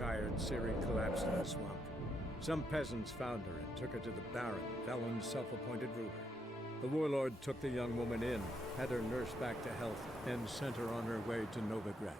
tired, Ciri collapsed in the swamp. Some peasants found her and took her to the Baron, Velen's self-appointed ruler. The warlord took the young woman in, had her nursed back to health, and sent her on her way to Novigrad.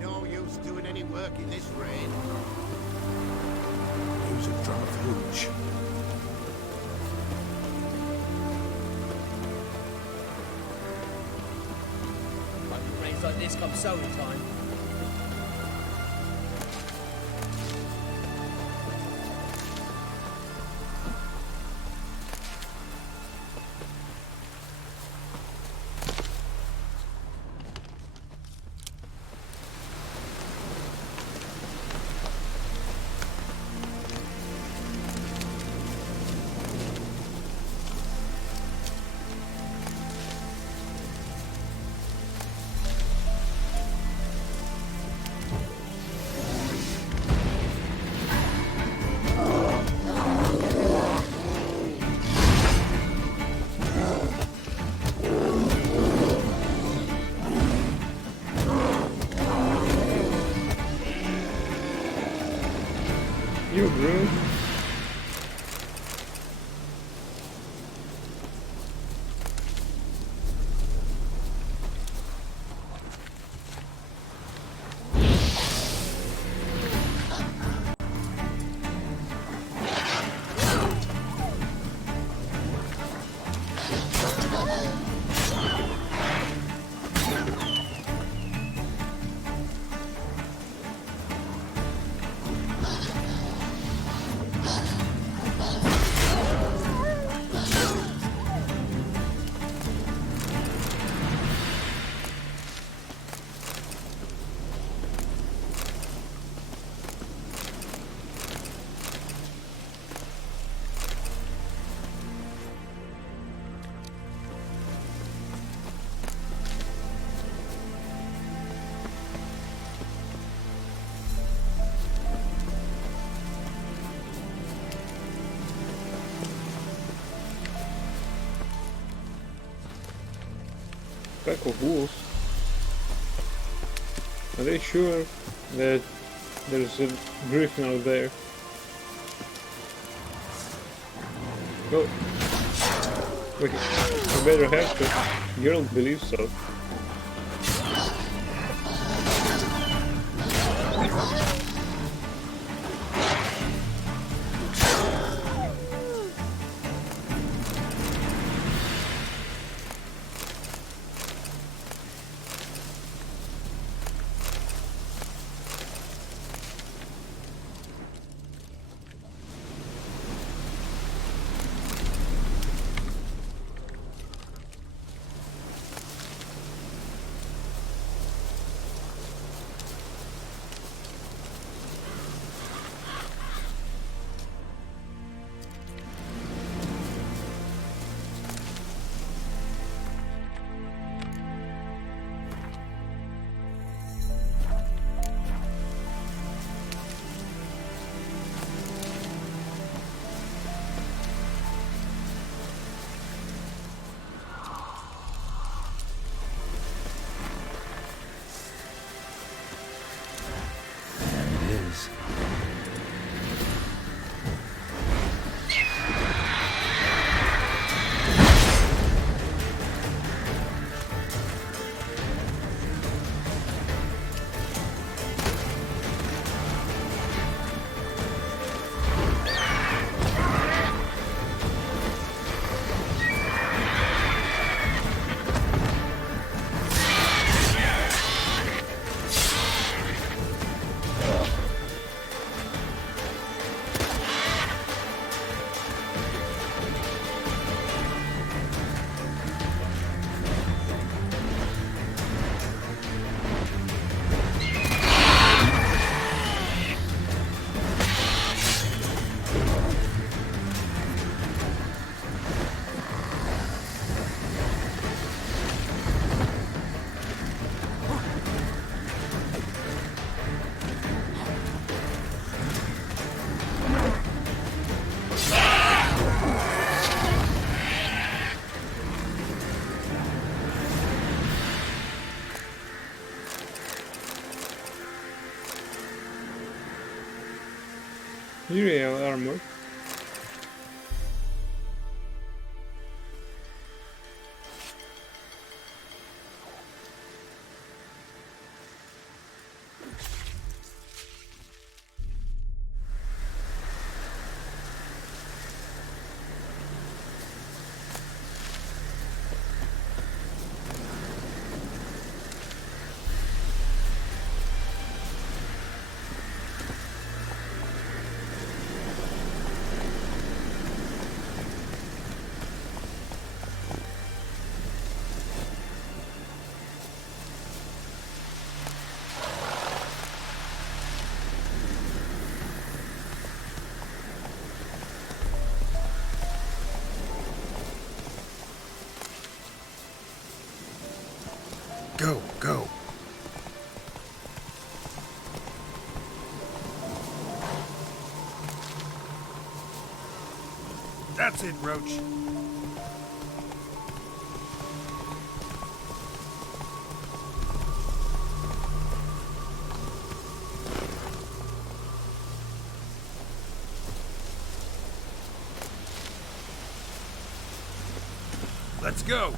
No use doing any work in this rain. Use a drum of hooch. Rains like this come sowing time. You grew. Pack of wolves. Are they sure that there's a griffin out there? Go. Wait, I better have to. Geralt believes so. Uriel armor. Go, go. That's it, Roach. Let's go.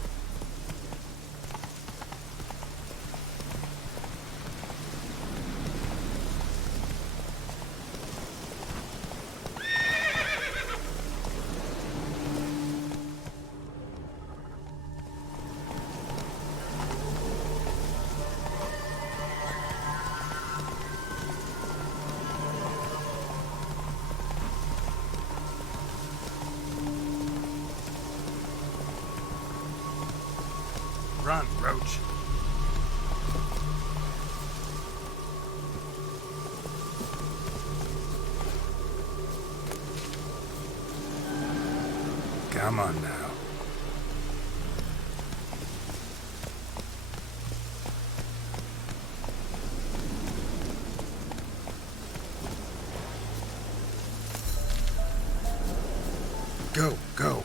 Run, Roach. Come on now. Go, go.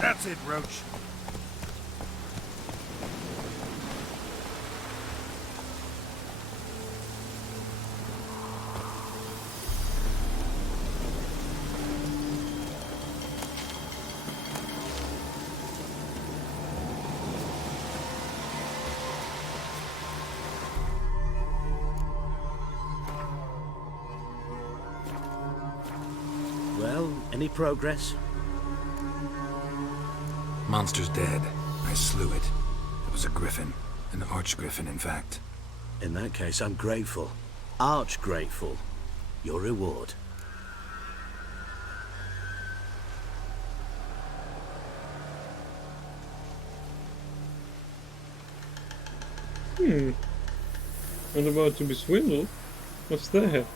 That's it, Roach. Well, any progress? Monster's dead. I slew it. It was a griffin. An archgriffin, in fact. In that case, I'm grateful. Arch grateful. Your reward. I'm about to be swindled. What's that?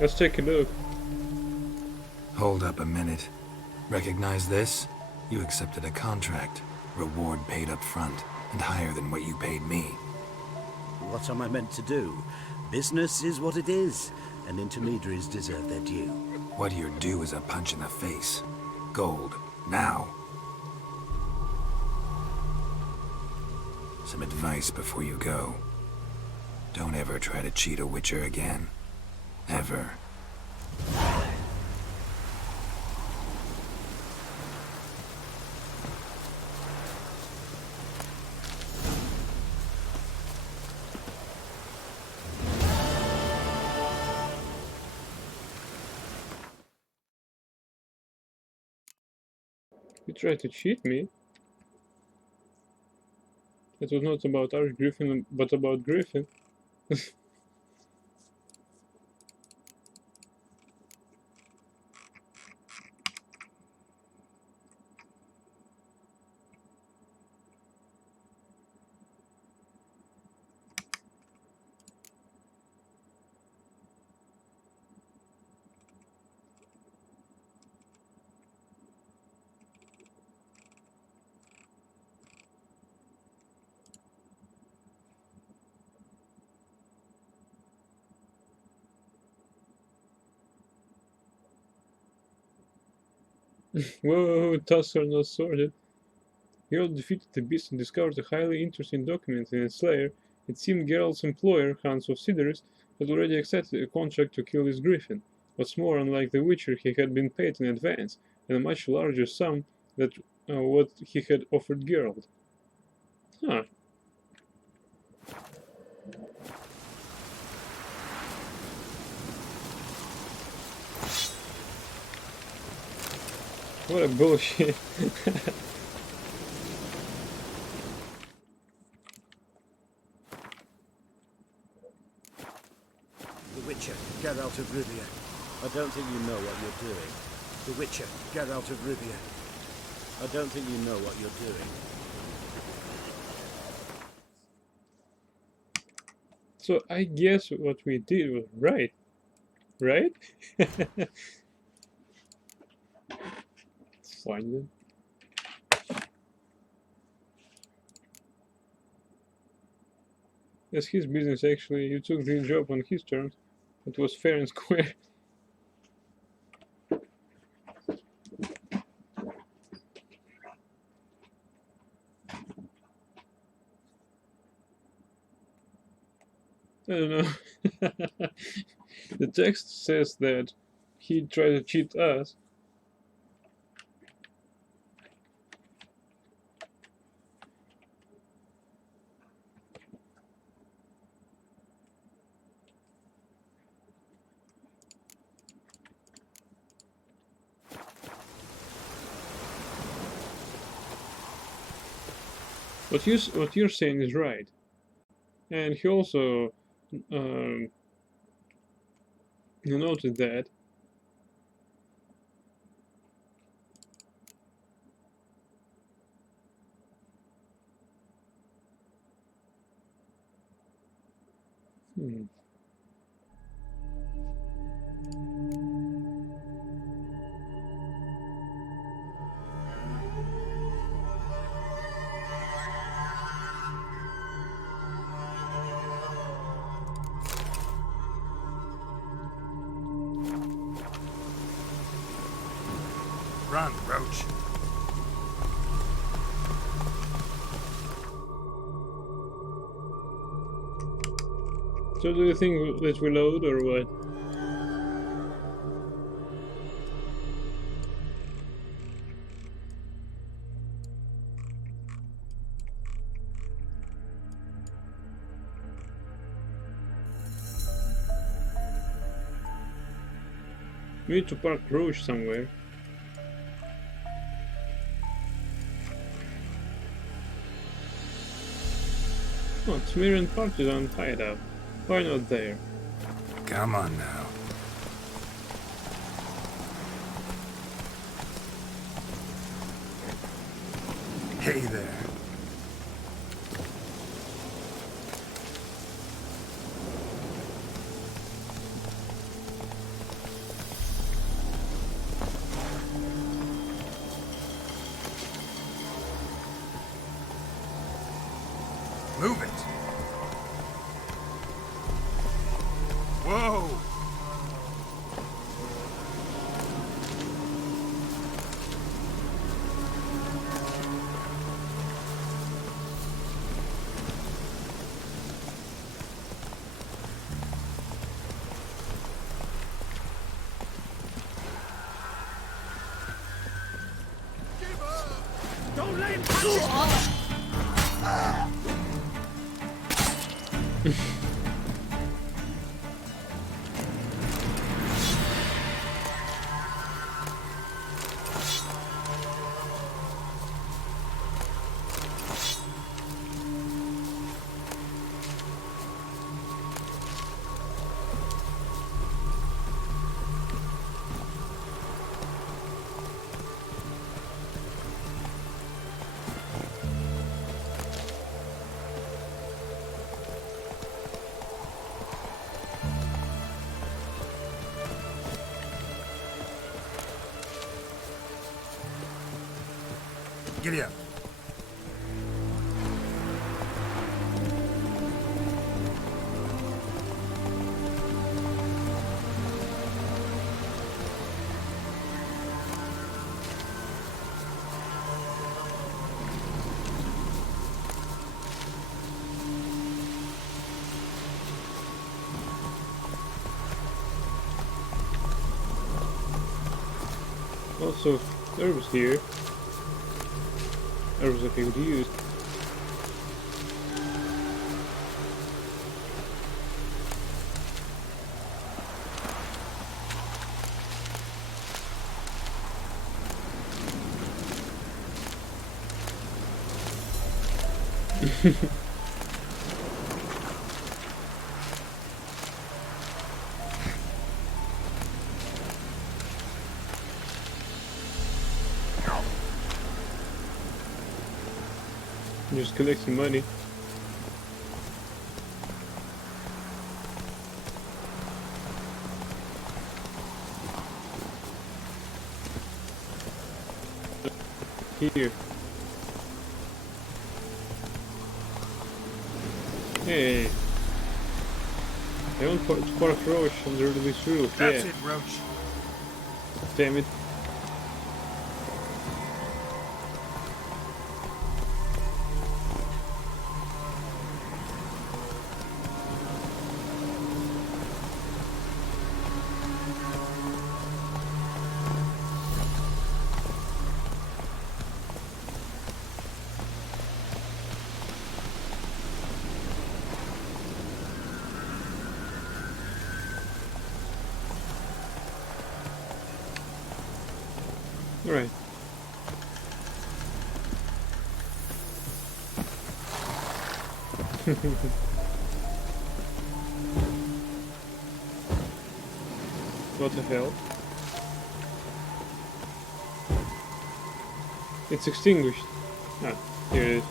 Let's take a look. Hold up a minute. Recognize this? You accepted a contract. Reward paid up front, and higher than what you paid me. What am I meant to do? Business is what it is, and intermediaries deserve their due. What you're due is a punch in the face. Gold. Now. Some advice before you go. Don't ever try to cheat a Witcher again. Ever. You tried to cheat me? It was not about Archgriffin, but about Griffin. Whoa, tasks are not sorted. Geralt defeated the beast and discovered a highly interesting document in its lair. It seemed Geralt's employer, Hans of Sidorus, had already accepted a contract to kill his griffin. What's more, unlike the Witcher, he had been paid in advance, and a much larger sum than what he had offered Geralt. Huh. What a bullshit. The Witcher, Geralt of Rivia. I don't think you know what you're doing. The Witcher, Geralt of Rivia. I don't think you know what you're doing. So I guess what we did was right. Right? Fine then. That's his business actually. You took the job on his terms. It was fair and square. I don't know. The text says that he tried to cheat us. What you're saying is right, and he also noted that Run, Roach. So do you think that we load or what? We need to park Roach somewhere. Oh, Smirran Partisan hideout. Why not there? Come on now. Hey there. Move it. Whoa! Don't let him touch Giddy up. lots of herbs here. Herbs that we could use. Just collecting money. Here. Hey. I want to park Roach under this roof. That's yeah. it, Roach. Damn it. Alright. What the hell? It's extinguished. Ah, here it is.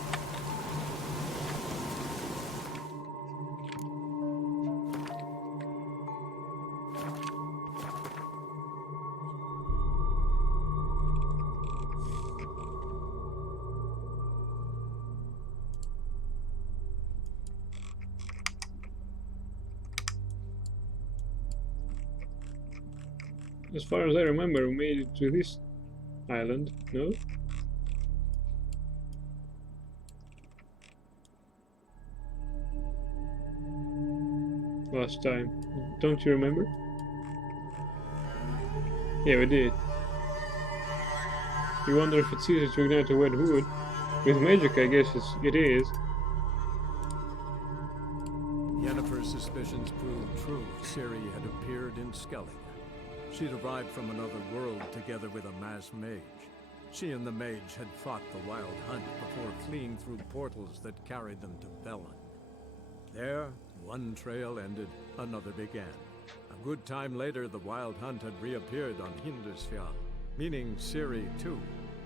As far as I remember, we made it to this island, no? Last time. Don't you remember? Yeah, we did. You wonder if it's easy to ignite a wet wood? With magic, I guess it is. Yennefer's suspicions proved true. Ciri had appeared in Skellige. She'd arrived from another world together with a masked mage. She and the mage had fought the Wild Hunt before fleeing through portals that carried them to Velen. There, one trail ended, another began. A good time later, the Wild Hunt had reappeared on Hindusfjall, meaning Ciri, too,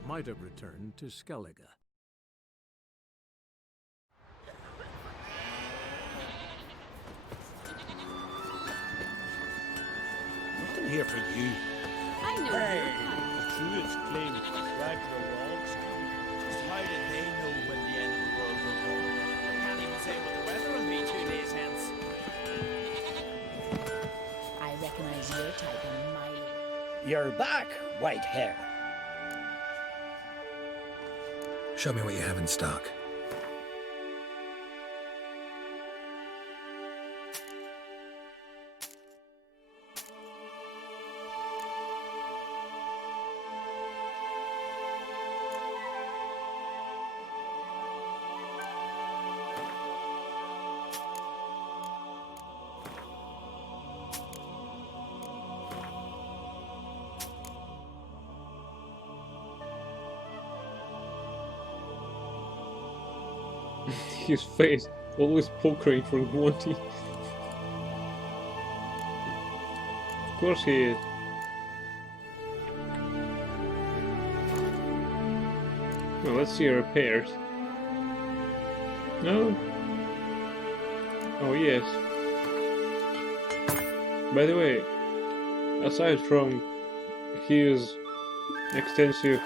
might have returned to Skellige. Nothing here for you. I know Hey. your kind. The Druids claim to track the logs. Just how did they know when the end of the world will come? I can't even say what the weather will be 2 days hence. I recognize your type in my look. You're back, white hair. Show me what you have in stock. His face, always pokering for Guanti. Of course he is. Well, let's see repairs. No? Oh yes. By the way, aside from his extensive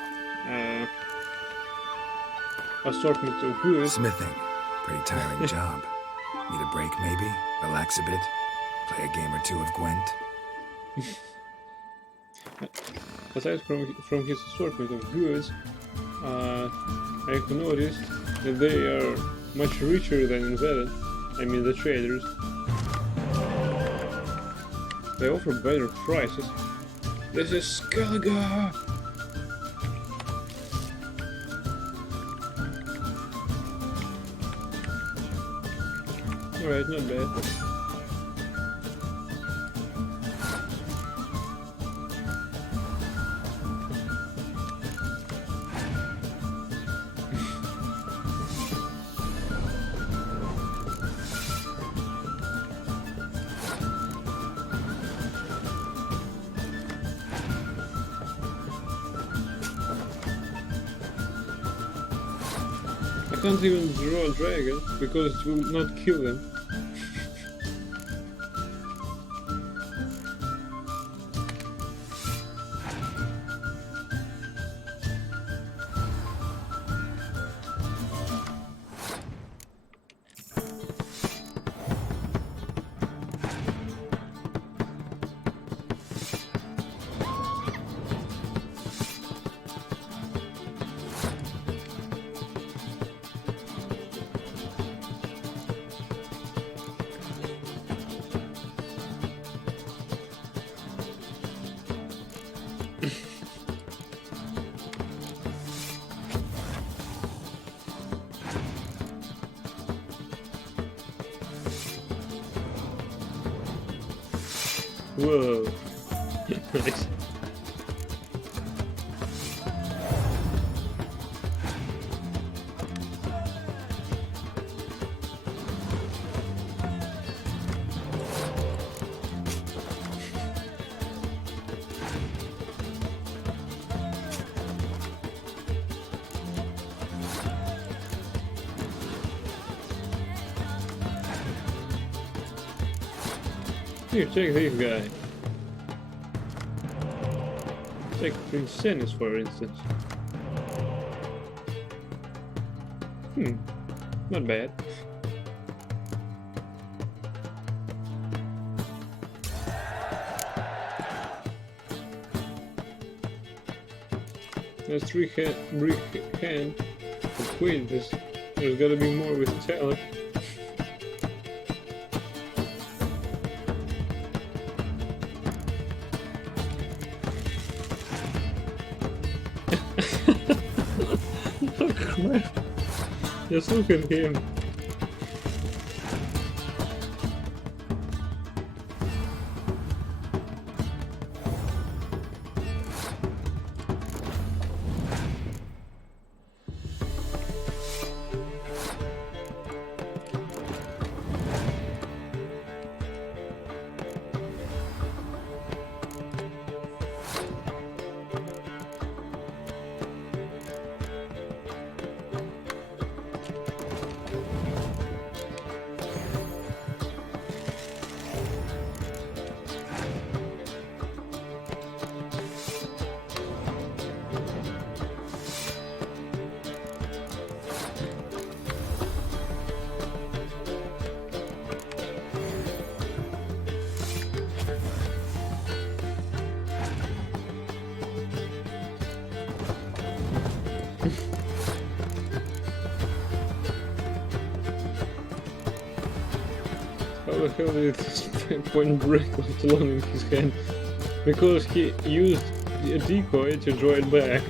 assortment of goods, Smithing. Pretty tiring job. Need a break, maybe? Relax a bit? Play a game or two of Gwent? aside from his assortment of goods, I have noticed that they are much richer than in Velen. I mean the traders. They offer better prices. This is Skellige! Alright, not bad. I can't even draw dragons because it will not kill them. Whoa. Nice. Here, check this guy. Take Prince Cenis, for instance. Not bad. That's brick hand. But wait, there's gotta be more with talent. Oh crap. Just look at him. How the hell did this point break left alone in his hand? Because he used a decoy to draw it back.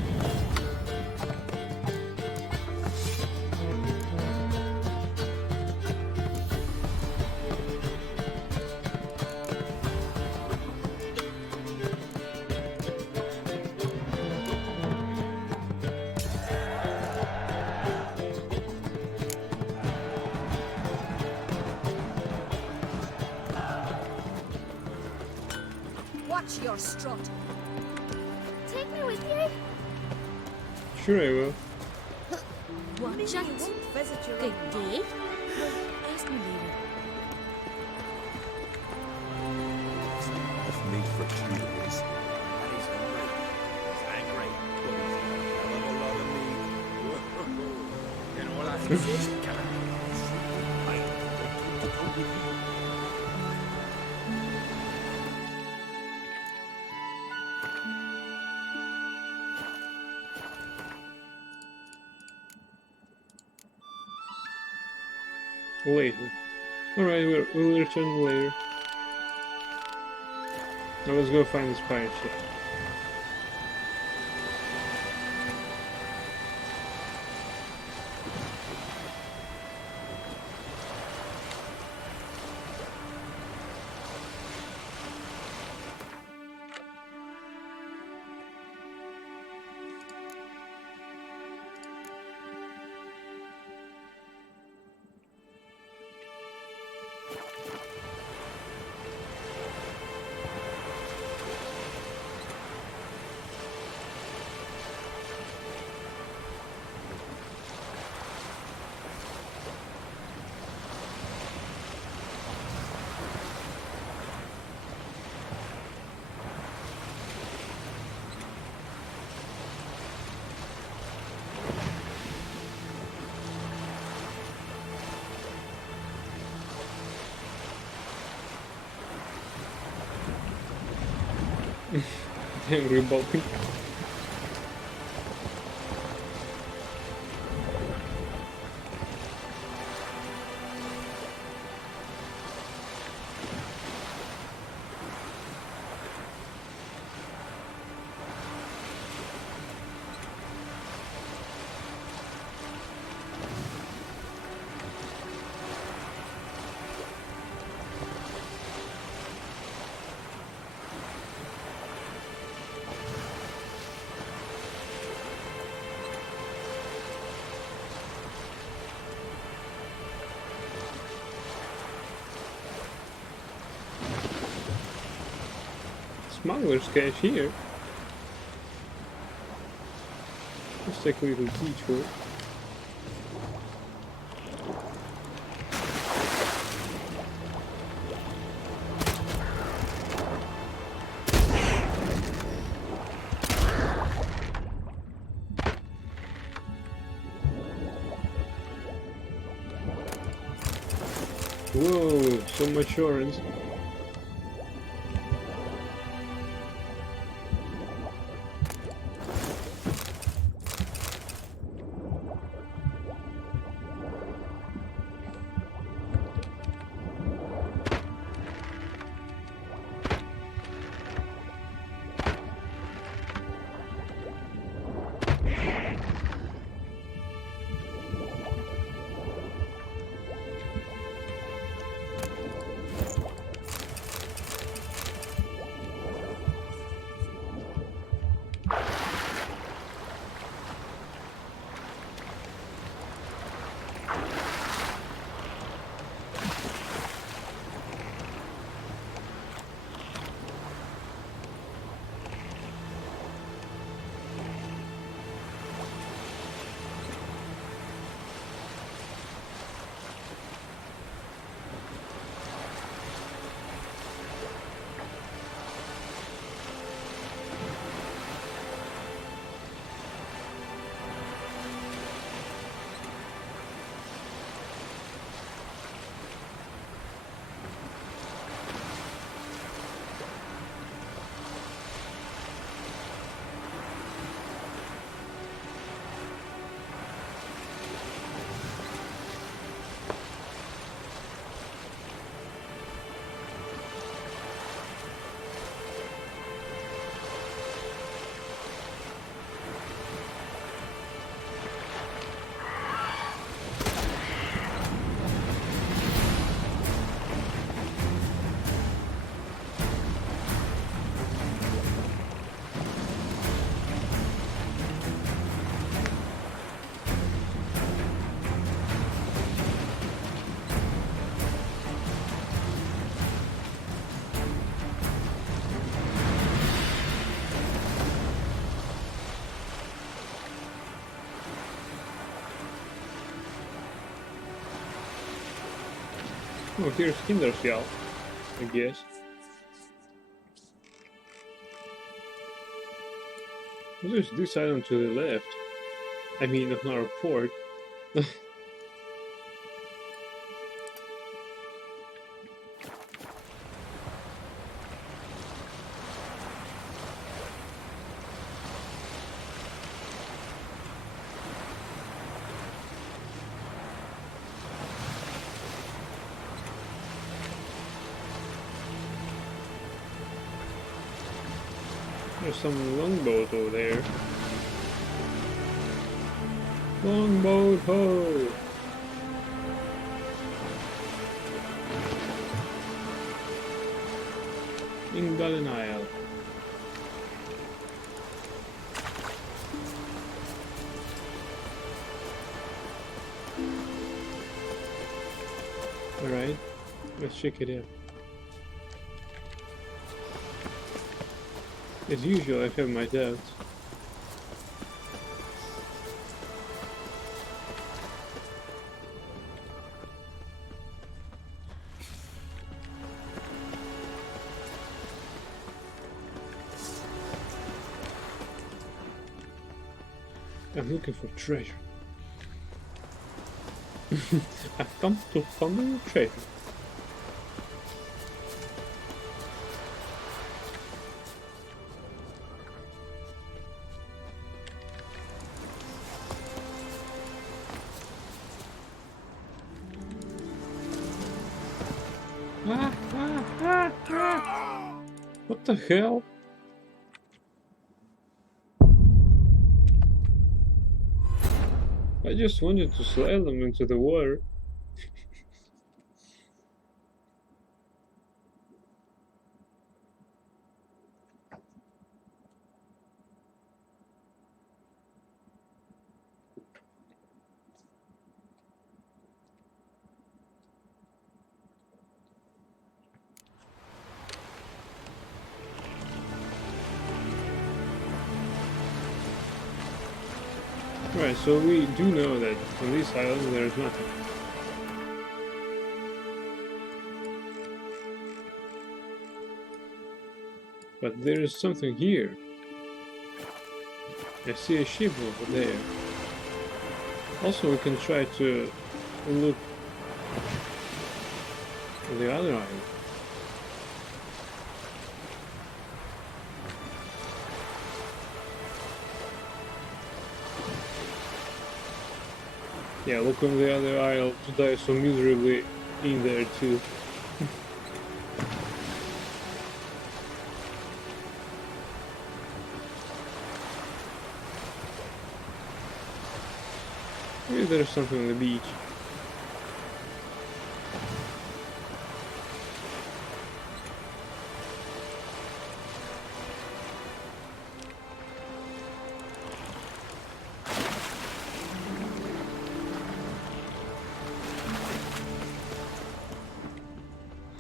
Watch your strut. Take me with you. Sure I will. Watch it. Visit your good day. Ask me later. Off meat for 2 days. And he's hungry. He's angry. But he's a hell of a lot of meat. You know what I think? Later. Alright, we'll return later. Now let's go find this pirate ship. Angry Bobby. Smuggler's cache here. Let's take a little detour. Whoa, so much orange. Oh, here's Kindersjal, I guess. There's this island to the left. I mean, not our port. There's some longboat over there. Longboat ho! In Galen Isle. Alright, let's check it out. As usual, I have my doubts. I'm looking for treasure. I've come to find treasure. What the hell? I just wanted to slide them into the water. Right, so we do know that on this island there is nothing. But there is something here. I see a ship over there. Also, we can try to look at the other island. Yeah, look on the other isle to die so miserably in there too. Maybe there's something on the beach.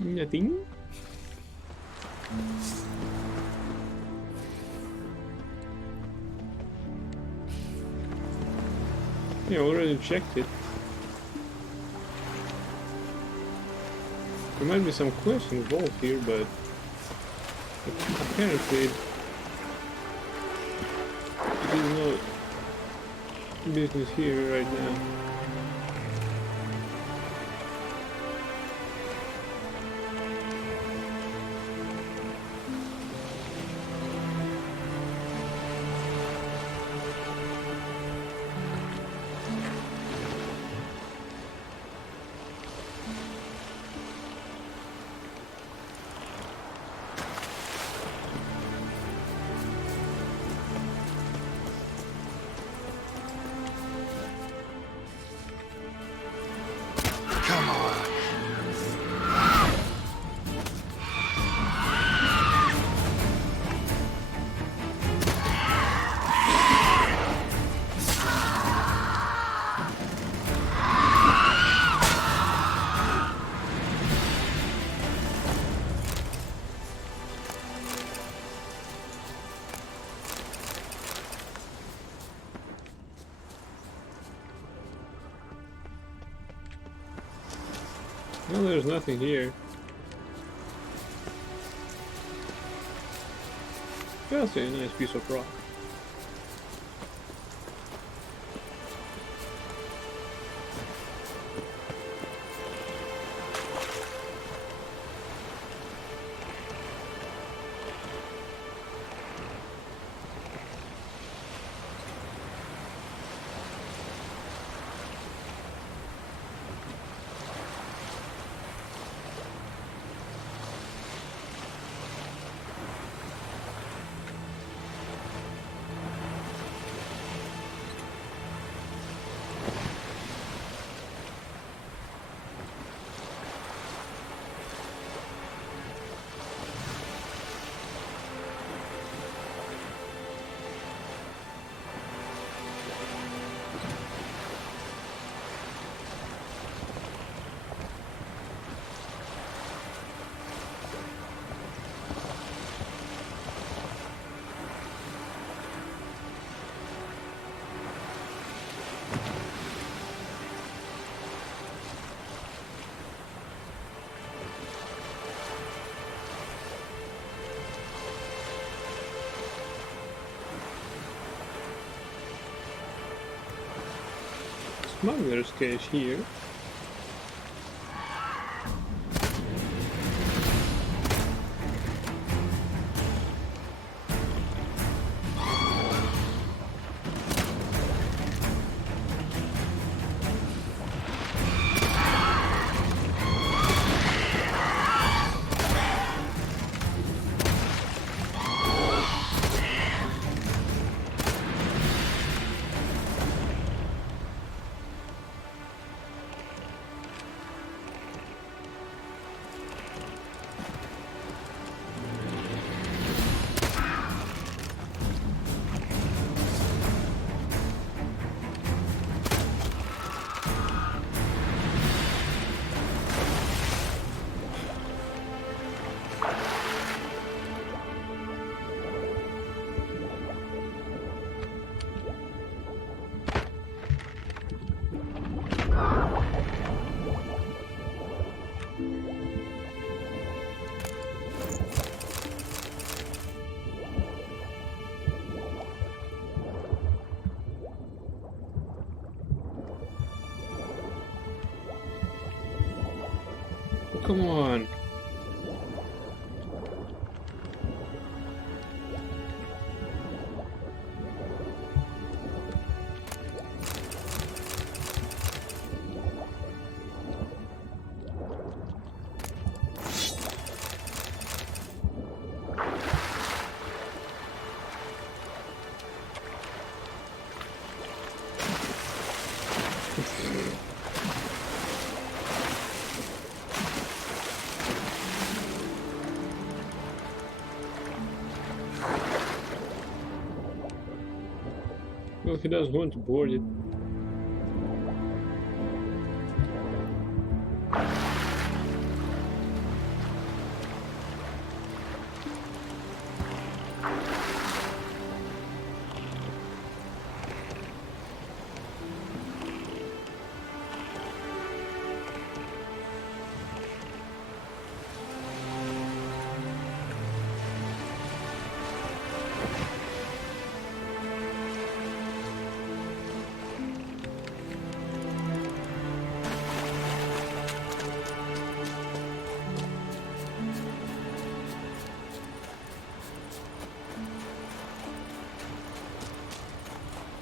Nothing. Yeah, already checked it. There might be some quests involved here, but apparently it is no business here right now. No, there's nothing here. Just a nice piece of rock. Smuggler's cache here. come on. Well, he doesn't want to board it.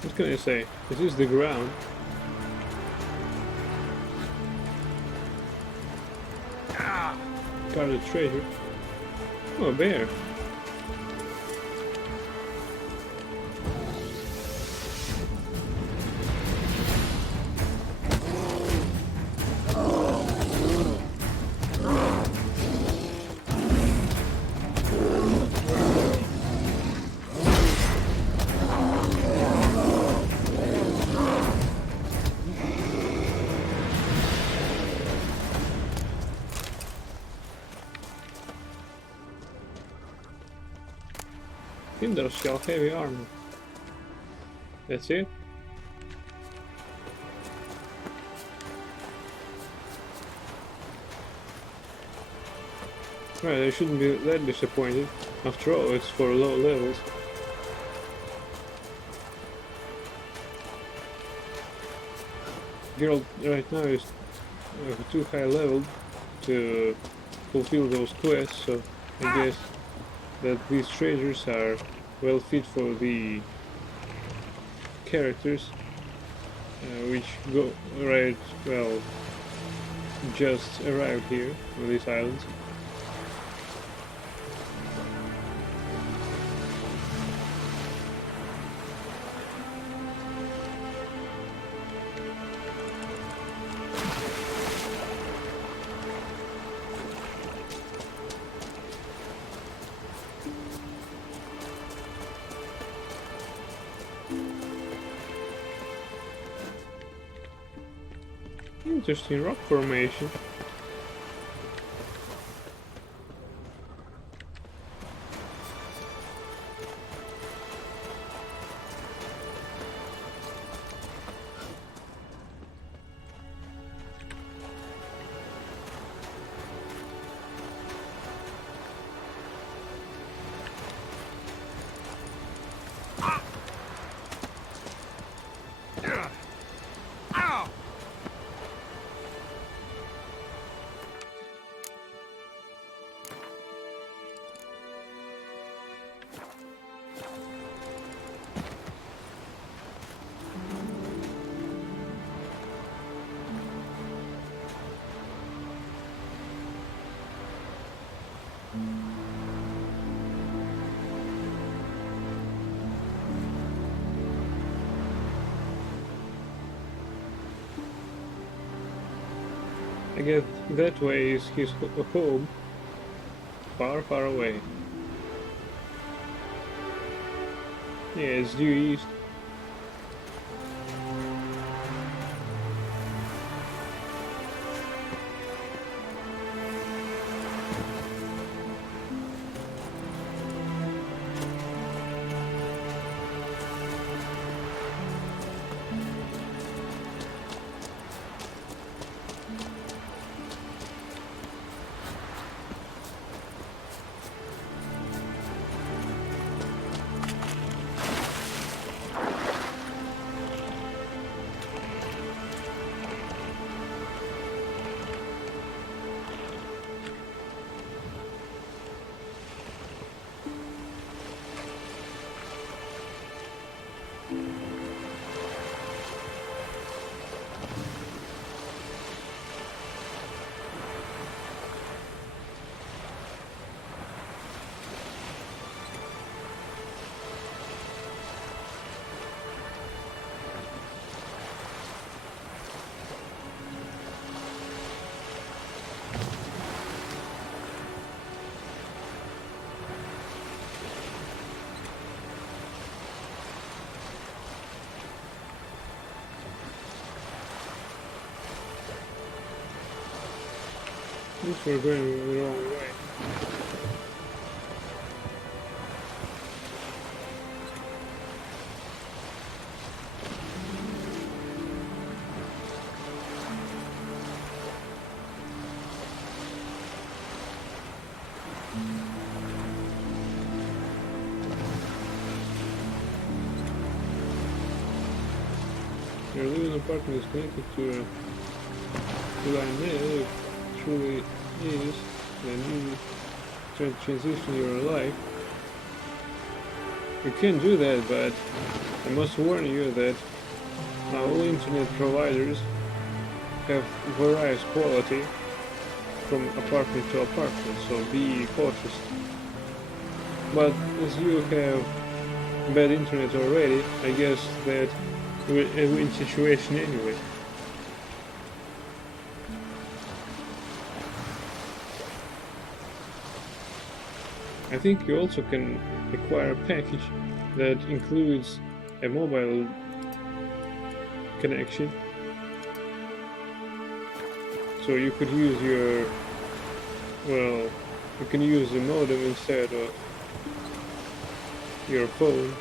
What can I say? This is the ground. Guarded treasure. Oh, a bear. Tinder shell heavy armor. That's it. Right, I shouldn't be that disappointed. After all, it's for low levels. Girl right now is too high level to fulfill those quests, so I guess that these treasures are well fit for the characters, which go right, well, just arrived here on these islands. Interesting rock formation. I guess that way is his home, far, far away. Yeah, it's due east. Looks we're going the wrong way. Your living apartment is connected to line there. It truly is, and you try to transition your life. You can do that, but I must warn you that all internet providers have various quality from apartment to apartment, so be cautious. But as you have bad internet already, I guess that you're in a win situation anyway. I think you also can acquire a package that includes a mobile connection. So you could use your, well, you can use the modem instead of your phone.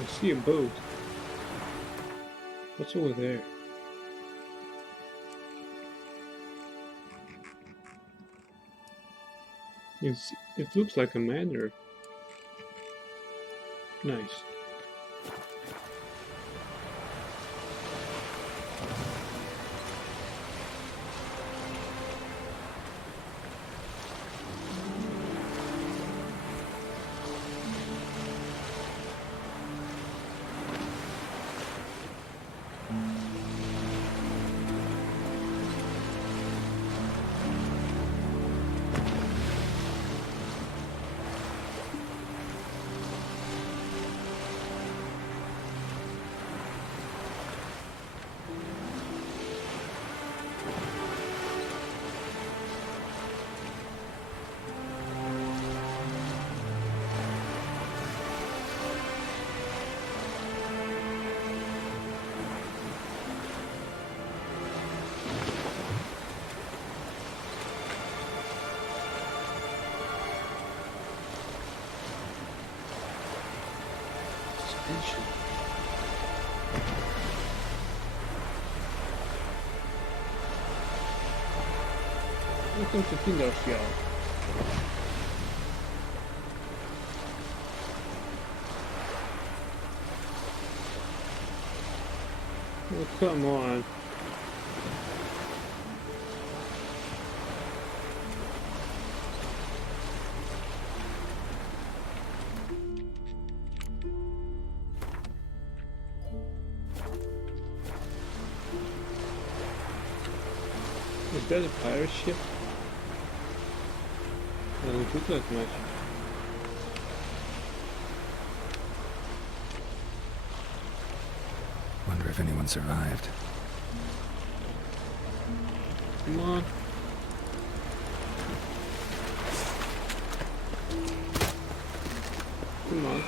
I see a boat. What's over there? It looks like a manor. Nice. Welcome to Kindersfjall. Oh, come on. Is that a pirate ship? Doesn't look like much. Wonder if anyone survived. Come on. Come on.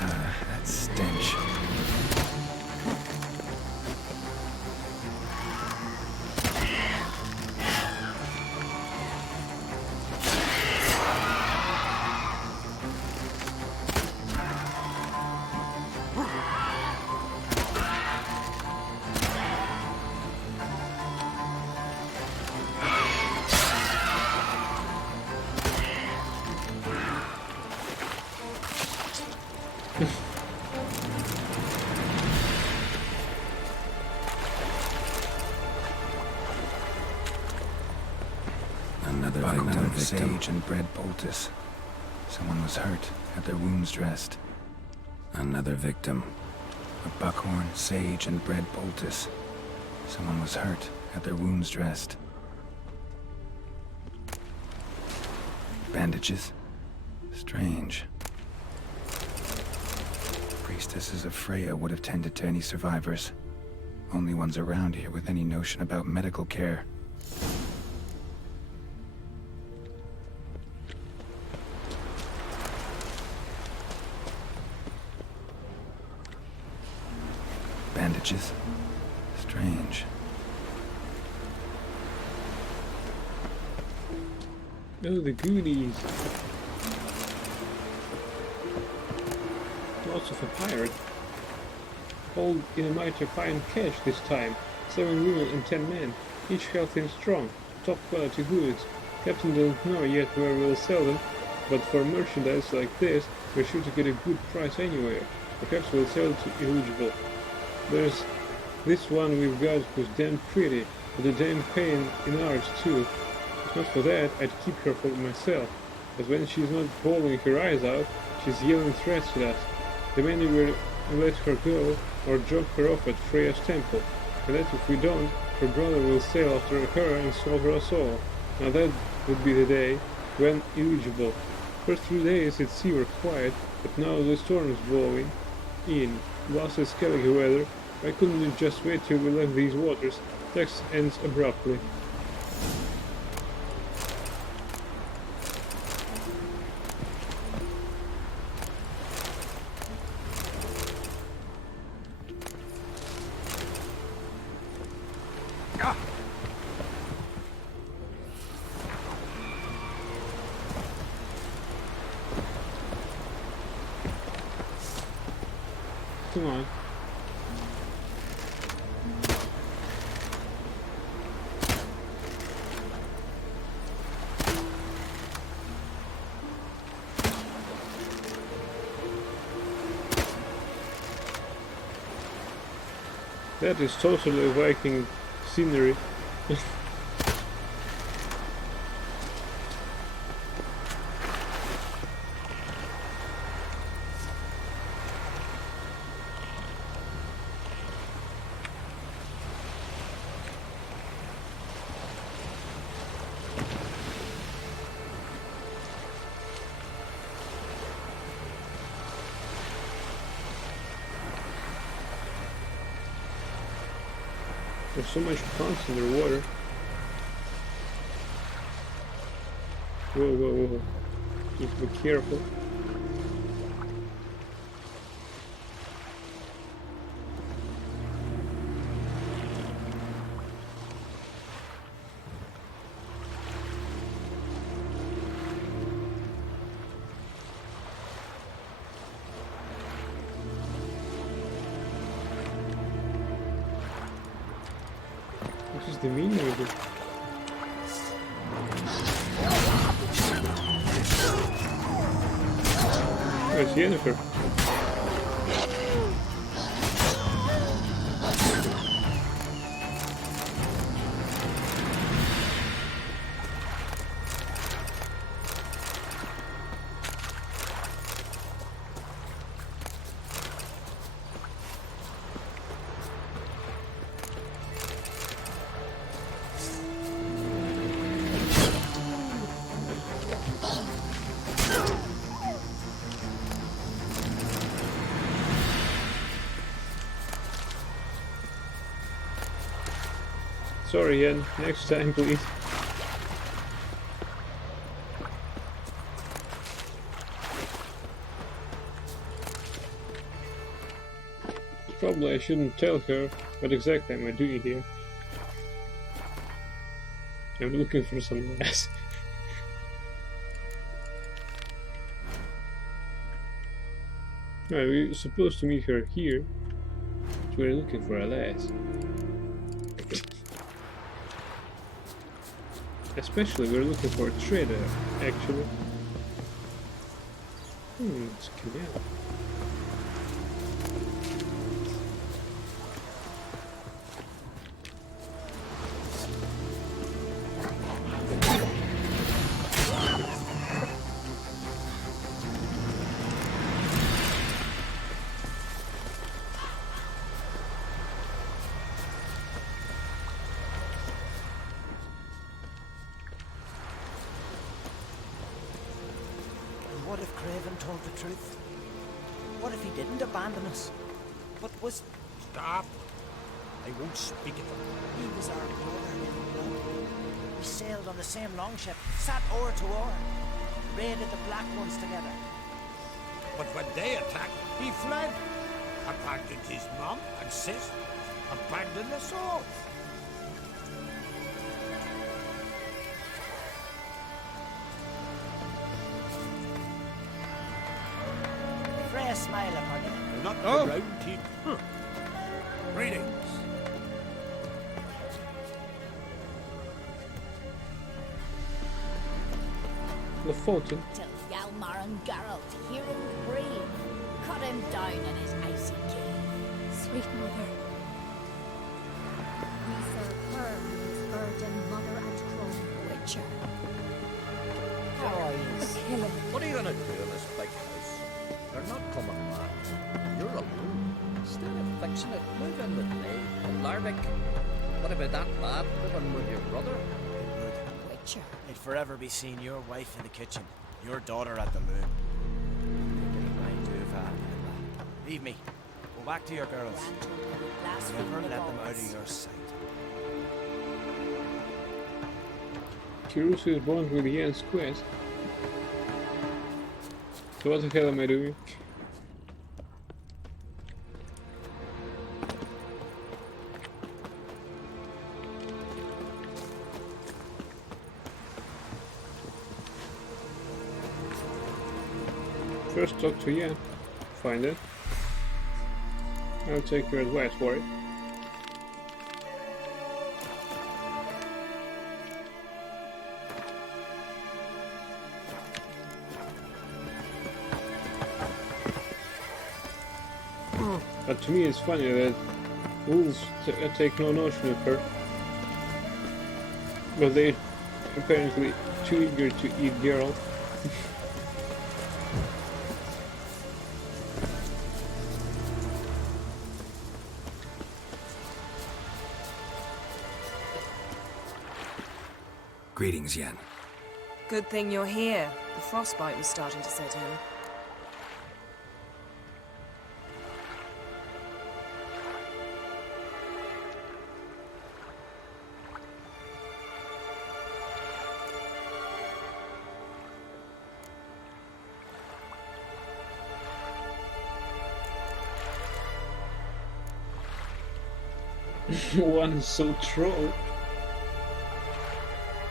That stench. Another victim. Sage and bread poultice. Someone was hurt, had their wounds dressed. Another victim. with buckhorn, sage, and bread poultice. Someone was hurt, had their wounds dressed. Bandages? Strange. Priestesses of Freya would have tended to any survivors. Only ones around here with any notion about medical care. Bandages? Strange. Oh, the goodies. Lots of a pirate. Hold in a mighty fine catch this time. 7 women and 10 men, each healthy and strong. Top quality goods. Captain doesn't know yet where we'll sell them, but for merchandise like this, we're sure to get a good price anywhere. Perhaps we'll sell it to eligible. There's this one we've got who's damn pretty, but a damn pain in ours too. If not for that, I'd keep her for myself. But when she's not bawling her eyes out, she's yelling threats at us. The men will let her go or drop her off at Freya's temple, and that if we don't, her brother will sail after her and slaughter us all. Now that would be the day when eligible. First 3 days at sea were quiet, but now the storm's blowing in. Blasted Skellige weather. Why couldn't we just wait till we left these waters? Text ends abruptly. Come on. That is totally Viking scenery. There's so much plants in the water. Whoa, whoa, whoa. Just be careful. What is the meaning of it? Oh, it's Yennefer. Sorry, Yen. Next time, please. Probably I shouldn't tell her what exactly am I doing here. I'm looking for some lass. Alright, we're supposed to meet her here. So we're looking for a lass. Especially we're looking for a trader, actually. It's a canal. Martin told the truth? What if he didn't abandon us? But was... Stop. I won't speak of him. He was our brother in blood. We sailed on the same longship, sat oar to oar, raided the Black Ones together. But when they attacked, he fled. Abandoned his mom and sis. Abandoned us all. Freya smile upon you. Not Oh. the round team. Greetings. Lofoten. Till Hjalmar and Geralt, hero brave, cut him down in his icy cave. Sweet mother. We serve her who is virgin mother and crone. Witcher. How are you? Kill him. What are you gonna do in this big house? They're not coming back. You're alone. Instead of fixing it, move in with me and Larvik. What about that lad living with your brother? Witcher. I'd forever be seeing your wife in the kitchen, your daughter at the loom. Leave me. Go back to your girls. Never let them out of your sight. Curious is bond with Jens quest. So what the hell am I doing? First talk to Yen. Find it. I'll take your advice for it. But to me it's funny that wolves take no notion of her. But they're apparently too eager to eat Geralt. Greetings, Yen. Good thing you're here. The frostbite was starting to set in. One is so troll.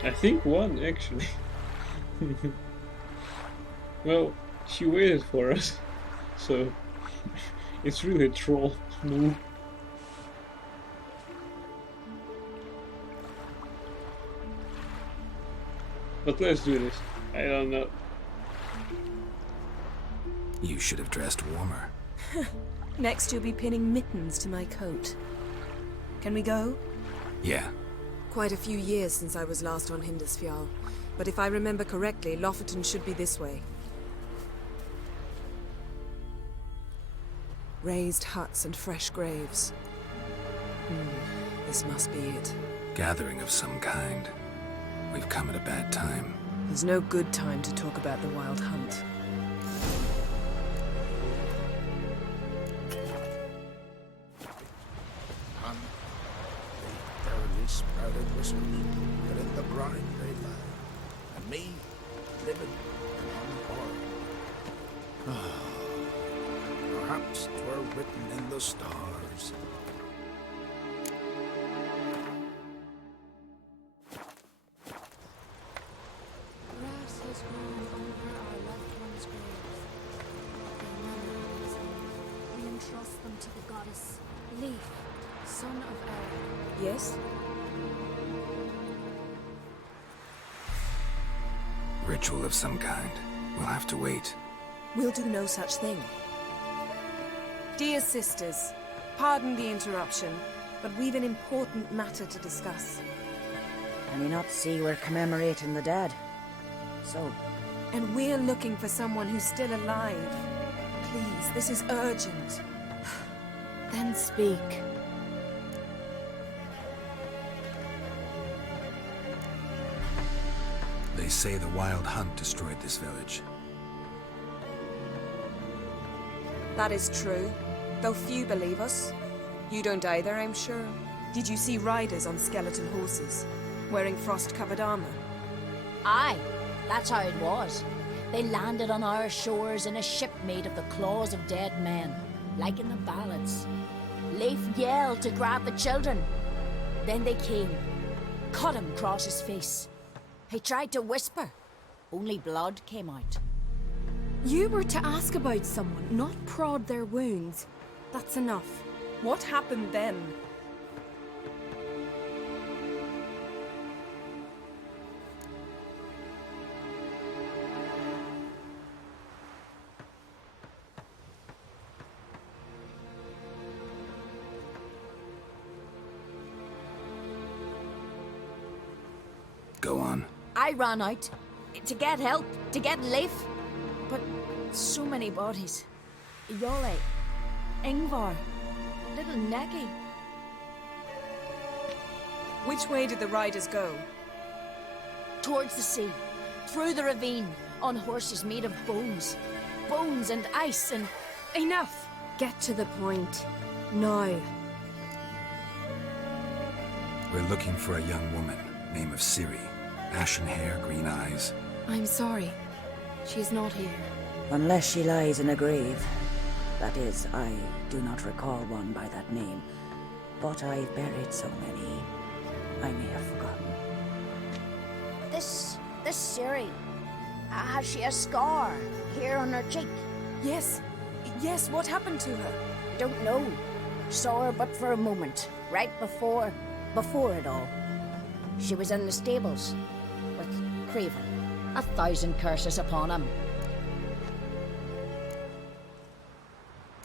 I think one actually. Well, she waited for us, so it's really a troll move. But let's do this. I don't know. You should have dressed warmer. Next you'll be pinning mittens to my coat. Can we go? Yeah. Quite a few years since I was last on Hindisfjall, but if I remember correctly, Lofoten should be this way. Raised huts and fresh graves. This must be it. Gathering of some kind. We've come at a bad time. There's no good time to talk about the Wild Hunt. And they barely sprouted whiskers, but in the brine they lie. And me, living and unborn. Perhaps 'twere written in the stars. Grass has grown over our loved ones' graves. Their memories. We entrust them to the goddess Leaf, son of Eric. Yes? Ritual of some kind. We'll have to wait. We'll do no such thing. Dear sisters, pardon the interruption, but we've an important matter to discuss. Can you not see we're commemorating the dead? So, And we're looking for someone who's still alive. Please, this is urgent. then speak. They say the Wild Hunt destroyed this village. That is true, though few believe us. You don't either, I'm sure. Did you see riders on skeleton horses, wearing frost-covered armor? Aye, that's how it was. They landed on our shores in a ship made of the claws of dead men, like in the ballads. Leif yelled to grab the children. Then they came, cut him across his face. He tried to whisper, only blood came out. You were to ask about someone, not prod their wounds. That's enough. What happened then? Go on. I ran out to get help, to get Leif. But so many bodies. Yolle, Ingvar, little Necky. Which way did the riders go? Towards the sea, through the ravine, on horses made of bones. Bones and ice and... Enough! Get to the point. Now. We're looking for a young woman, name of Ciri. Ashen hair, green eyes. I'm sorry. She's not here. Unless she lies in a grave. That is, I do not recall one by that name. But I've buried so many, I may have forgotten. This Ciri, has she a scar here on her cheek? Yes. Yes, what happened to her? Don't know. Saw her but for a moment, right before it all. She was in the stables with Craven. 1,000 curses upon him.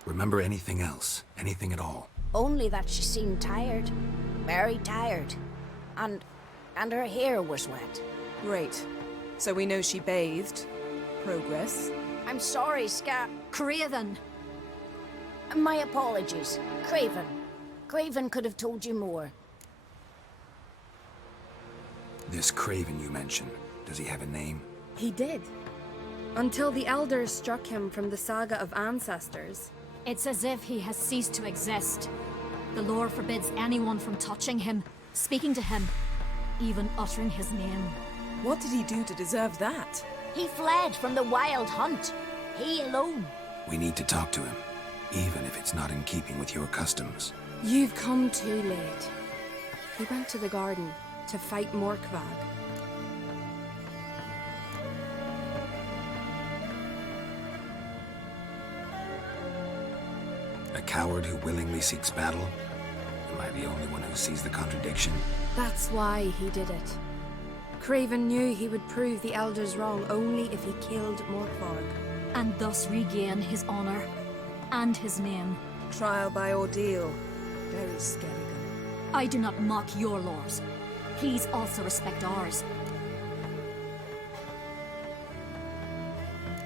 Remember anything else? Anything at all? Only that she seemed tired. Very tired. And her hair was wet. Great. So we know she bathed. Progress. I'm sorry, Craven! My apologies. Craven. Craven could have told you more. This Craven you mentioned, does he have a name? He did. Until the elders struck him from the saga of ancestors. It's as if he has ceased to exist. The lore forbids anyone from touching him, speaking to him, even uttering his name. What did he do to deserve that? He fled from the wild hunt. He alone. We need to talk to him, even if it's not in keeping with your customs. You've come too late. He went to the garden to fight Morkvag. A coward who willingly seeks battle? Am I the only one who sees the contradiction? That's why he did it. Craven knew he would prove the elders wrong only if he killed Morkvarg. And thus regain his honor and his name. Trial by ordeal. Very Skelligan. I do not mock your laws. Please also respect ours.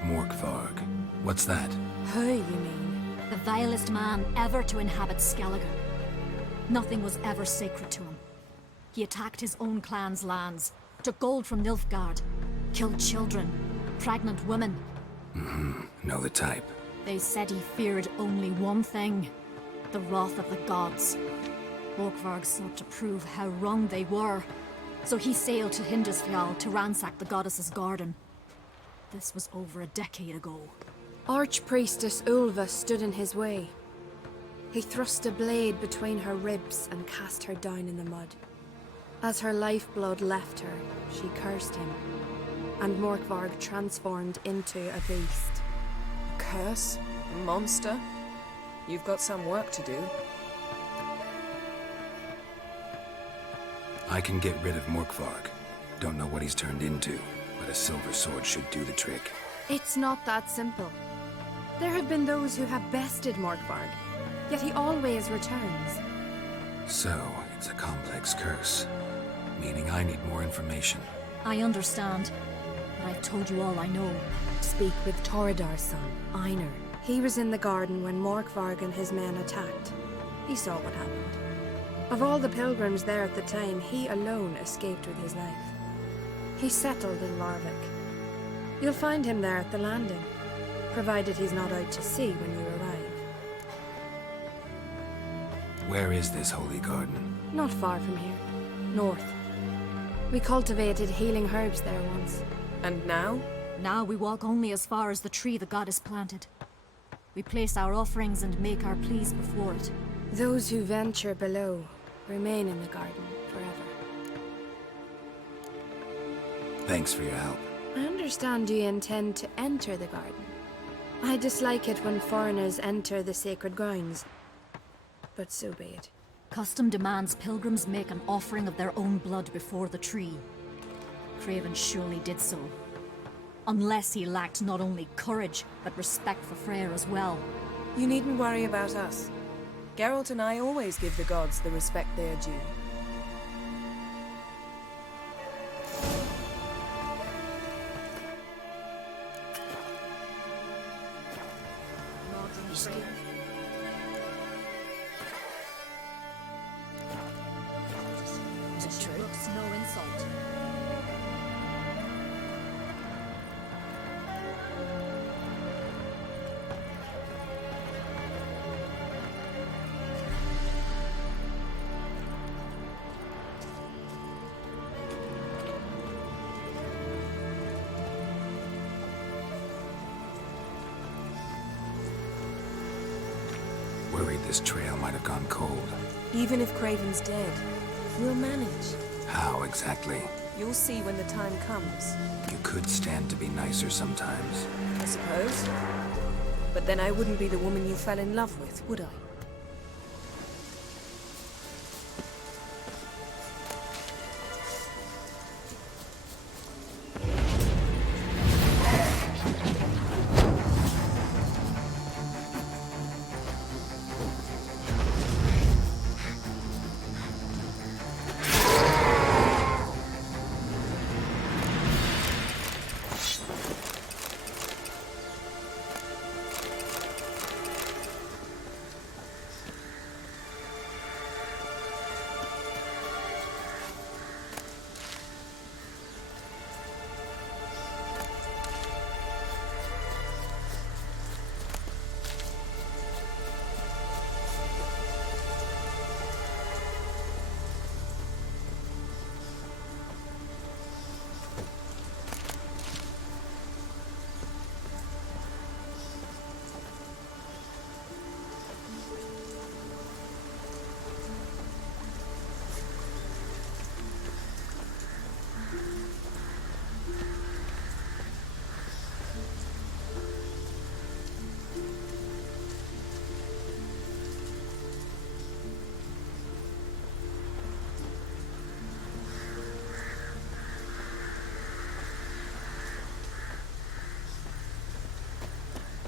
Morkvarg. What's that? Who, you mean? The vilest man ever to inhabit Skellige. Nothing was ever sacred to him. He attacked his own clan's lands, took gold from Nilfgaard, killed children, pregnant women. Know the type. They said he feared only one thing, the wrath of the gods. Morkvarg sought to prove how wrong they were, so he sailed to Hindisfjall to ransack the goddess's garden. This was over a decade ago. Archpriestess Ulva stood in his way. He thrust a blade between her ribs and cast her down in the mud. As her lifeblood left her, she cursed him, and Morkvarg transformed into a beast. A curse? A monster? You've got some work to do. I can get rid of Morkvarg. Don't know what he's turned into, but a silver sword should do the trick. It's not that simple. There have been those who have bested Morkvarg, yet he always returns. So, it's a complex curse, meaning I need more information. I understand, but I've told you all I know. Speak with Toradar's son, Einar. He was in the garden when Morkvarg and his men attacked. He saw what happened. Of all the pilgrims there at the time, he alone escaped with his life. He settled in Larvik. You'll find him there at the landing, provided he's not out to sea when you arrive. Where is this holy garden? Not far from here. North. We cultivated healing herbs there once. And now? Now we walk only as far as the tree the goddess planted. We place our offerings and make our pleas before it. Those who venture below remain in the garden forever. Thanks for your help. I understand you intend to enter the garden. I dislike it when foreigners enter the sacred grounds. But so be it. Custom demands pilgrims make an offering of their own blood before the tree. Craven surely did so. Unless he lacked not only courage, but respect for Freyr as well. You needn't worry about us. Geralt and I always give the gods the respect they are due. Looks no insult. Worried this trail might have gone cold. Even if Craven's dead, we'll manage. How exactly? You'll see when the time comes. You could stand to be nicer sometimes. I suppose. But then I wouldn't be the woman you fell in love with, would I?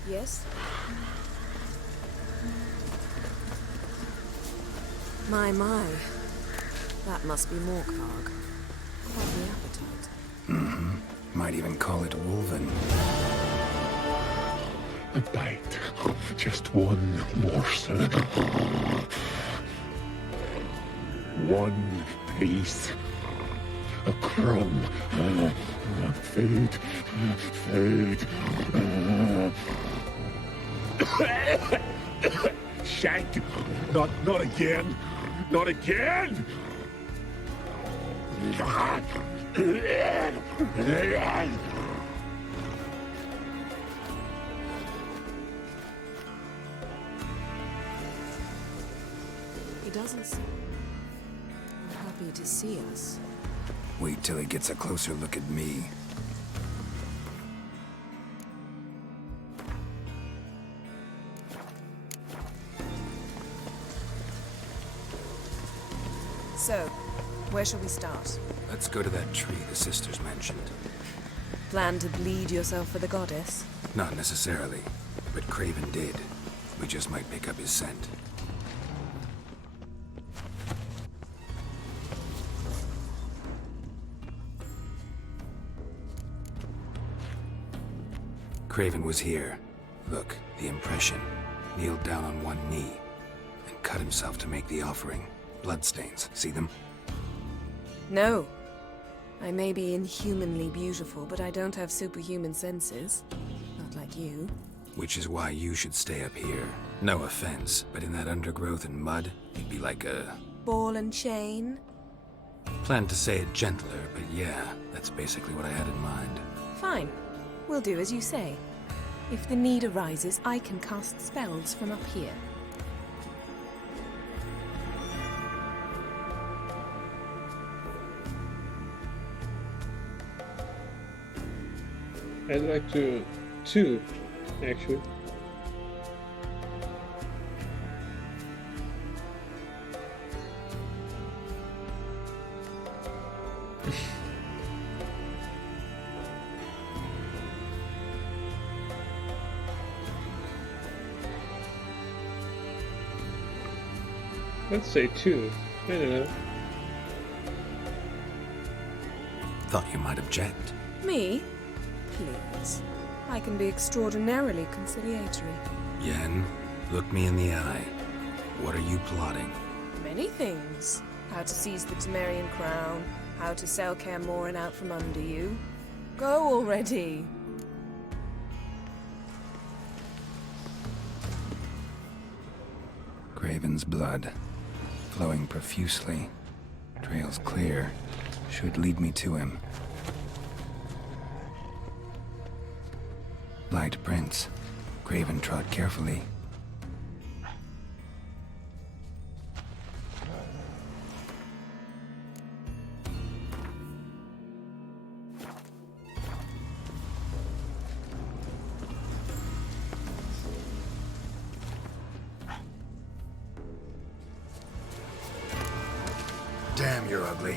Yes? My. That must be Morkvarg. Quite the appetite. Mm-hmm. Might even call it Wolven. A bite. Just one morsel. One piece. A crumb. Food. Shank! Not again! Not again! He doesn't seem happy to see us. Wait till he gets a closer look at me. So, where shall we start? Let's go to that tree the sisters mentioned. Plan to bleed yourself for the goddess? Not necessarily, but Craven did. We just might pick up his scent. Craven was here. Look, the impression. Kneeled down on one knee and cut himself to make the offering. Bloodstains. See them? No. I may be inhumanly beautiful, but I don't have superhuman senses. Not like you. which is why you should stay up here. No offense, but in that undergrowth and mud, you'd be like a... Ball and chain? Planned to say it gentler, but yeah, that's basically what I had in mind. Fine. We'll do as you say. If the need arises, I can cast spells from up here. I'd like to... two, actually. Let's say two. I don't know. Thought you might object. Me? Please. I can be extraordinarily conciliatory. Yen, look me in the eye. What are you plotting? Many things. How to seize the Temerian crown, how to sell Kaer Morhen out from under you. Go already! Craven's blood, flowing profusely. Trails clear. Should lead me to him. Light prints. Craven trod carefully. Damn, you're ugly.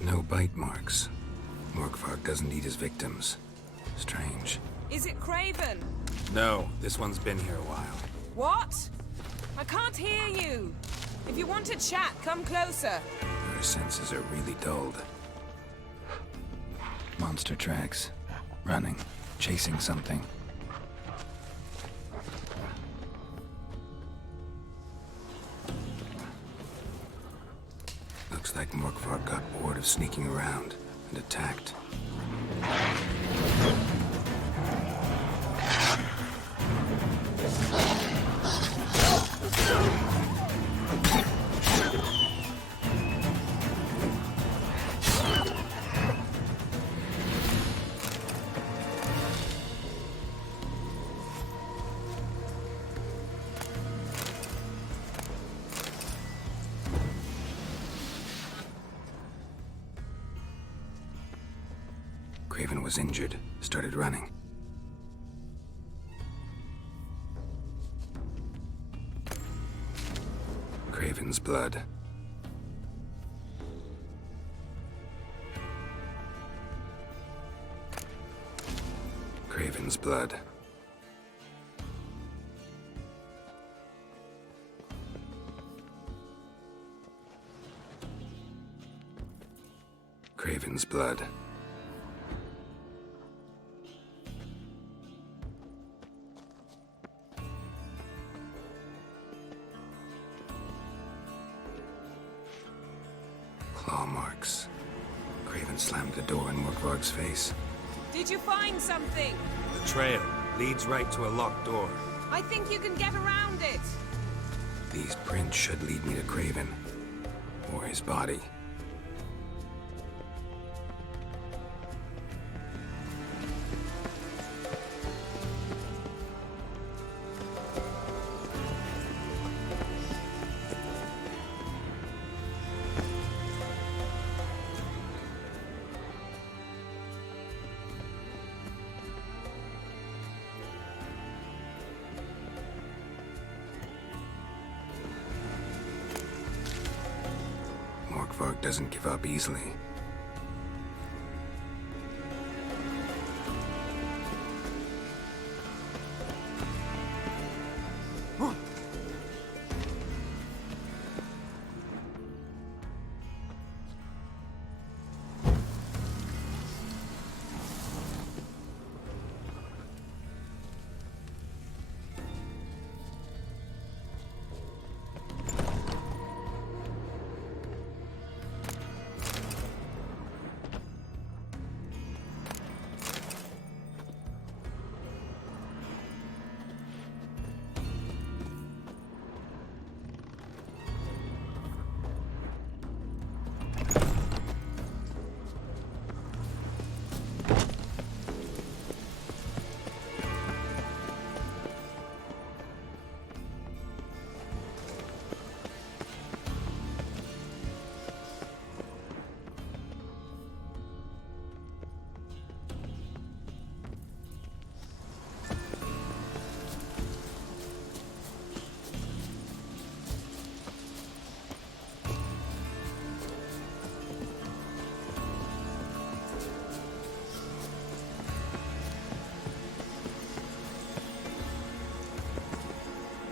No bite marks. Morkvarg doesn't eat his victims. Strange. Is it Craven? No, this one's been here a while. What? I can't hear you. If you want to chat, come closer. Your senses are really dulled. Monster tracks. Running. Chasing something. Looks like Morkvarg got bored of sneaking around and attacked. Craven was injured, started running. Craven's blood. Craven's blood. Craven's blood. Claw marks. Craven slammed the door in Morkvarg's face. Did you find something? The trail leads right to a locked door. I think you can get around it. These prints should lead me to Craven. Or his body. Morkvarg doesn't give up easily.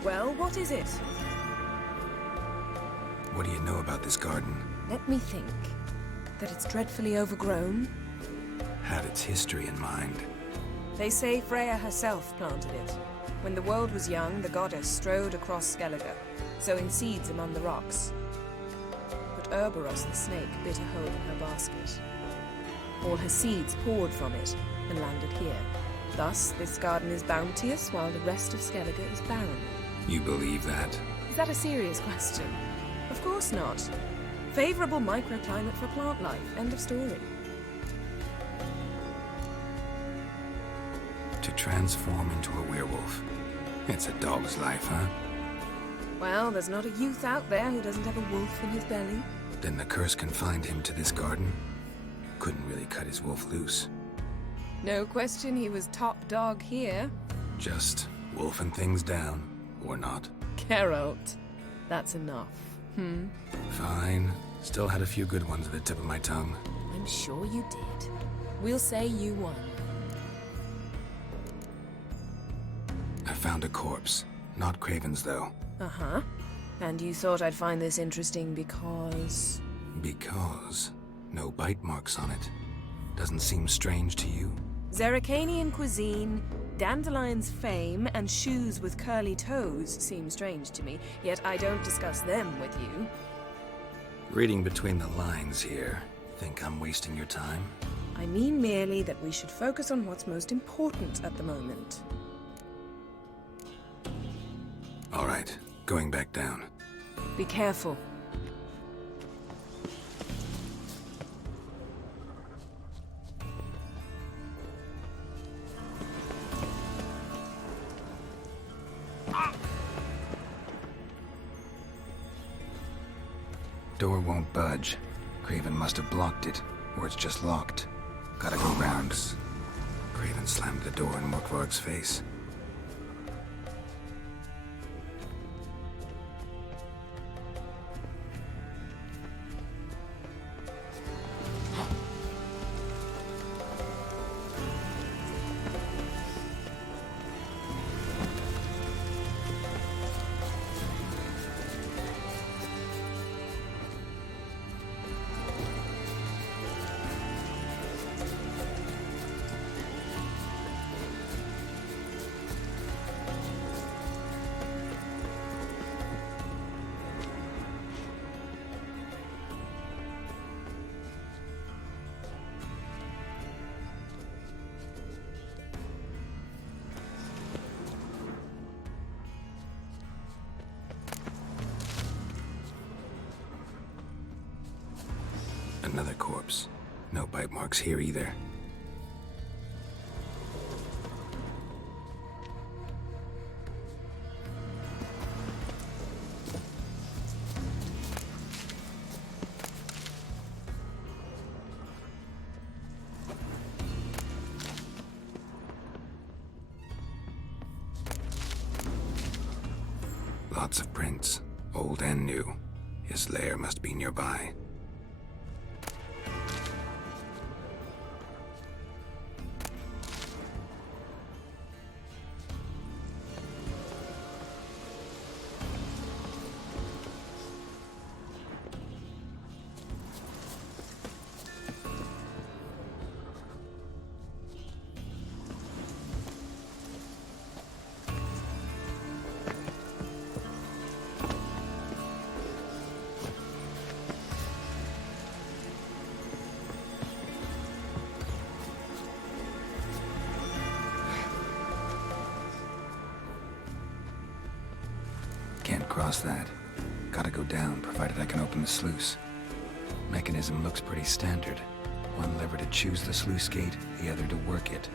Well, what is it? What do you know about this garden? Let me think. That it's dreadfully overgrown. Had its history in mind. They say Freya herself planted it. When the world was young, the goddess strode across Skellige, sowing seeds among the rocks. But Urboros the snake bit a hole in her basket. All her seeds poured from it and landed here. Thus, this garden is bounteous while the rest of Skellige is barren. You believe that? Is that a serious question? Of course not. Favorable microclimate for plant life. End of story. To transform into a werewolf. It's a dog's life, huh? Well, there's not a youth out there who doesn't have a wolf in his belly. Then the curse confined him to this garden? Couldn't really cut his wolf loose. No question he was top dog here. Just wolfing things down, or not. Geralt, that's enough. Fine. Still had a few good ones at the tip of my tongue. I'm sure you did. We'll say you won. I found a corpse. Not Craven's, though. Uh-huh. And you thought I'd find this interesting because... Because no bite marks on it. Doesn't seem strange to you? Zerrikanian cuisine, Dandelion's fame, and shoes with curly toes seem strange to me, yet I don't discuss them with you. Reading between the lines here, think I'm wasting your time? I mean merely that we should focus on what's most important at the moment. All right, going back down. Be careful. Door won't budge. Craven must have blocked it, or it's just locked. Gotta go round. Craven slammed the door in Morkvarg's face. Another corpse. No bite marks here either. Lots of prints, old and new. His lair must be nearby. across that. Gotta go down, provided I can open the sluice. Mechanism looks pretty standard. One lever to choose the sluice gate, the other to work it.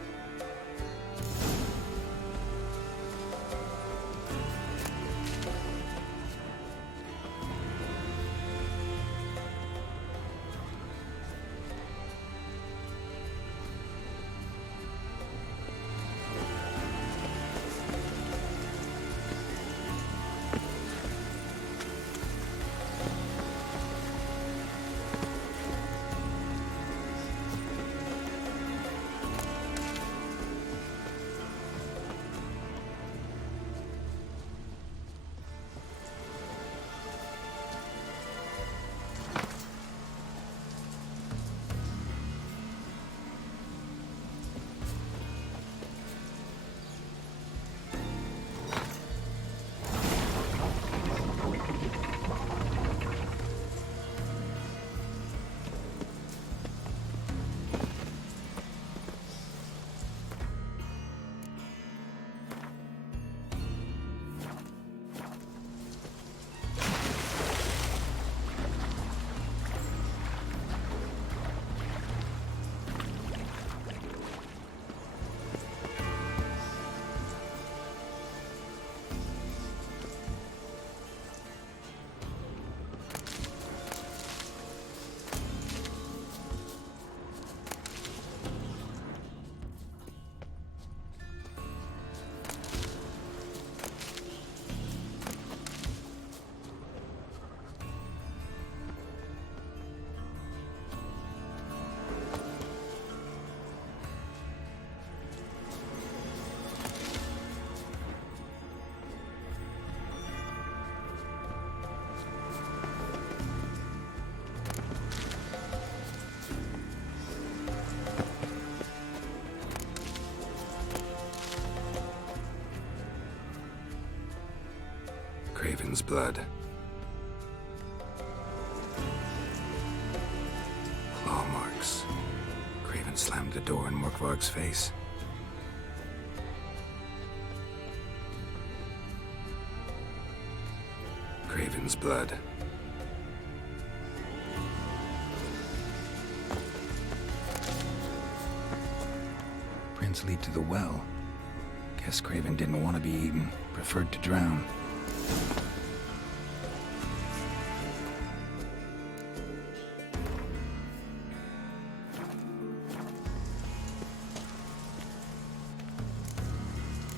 Craven's blood. Claw marks. Craven slammed the door in Morkvarg's face. Craven's blood. Prints lead to the well. Guess Craven didn't want to be eaten, preferred to drown.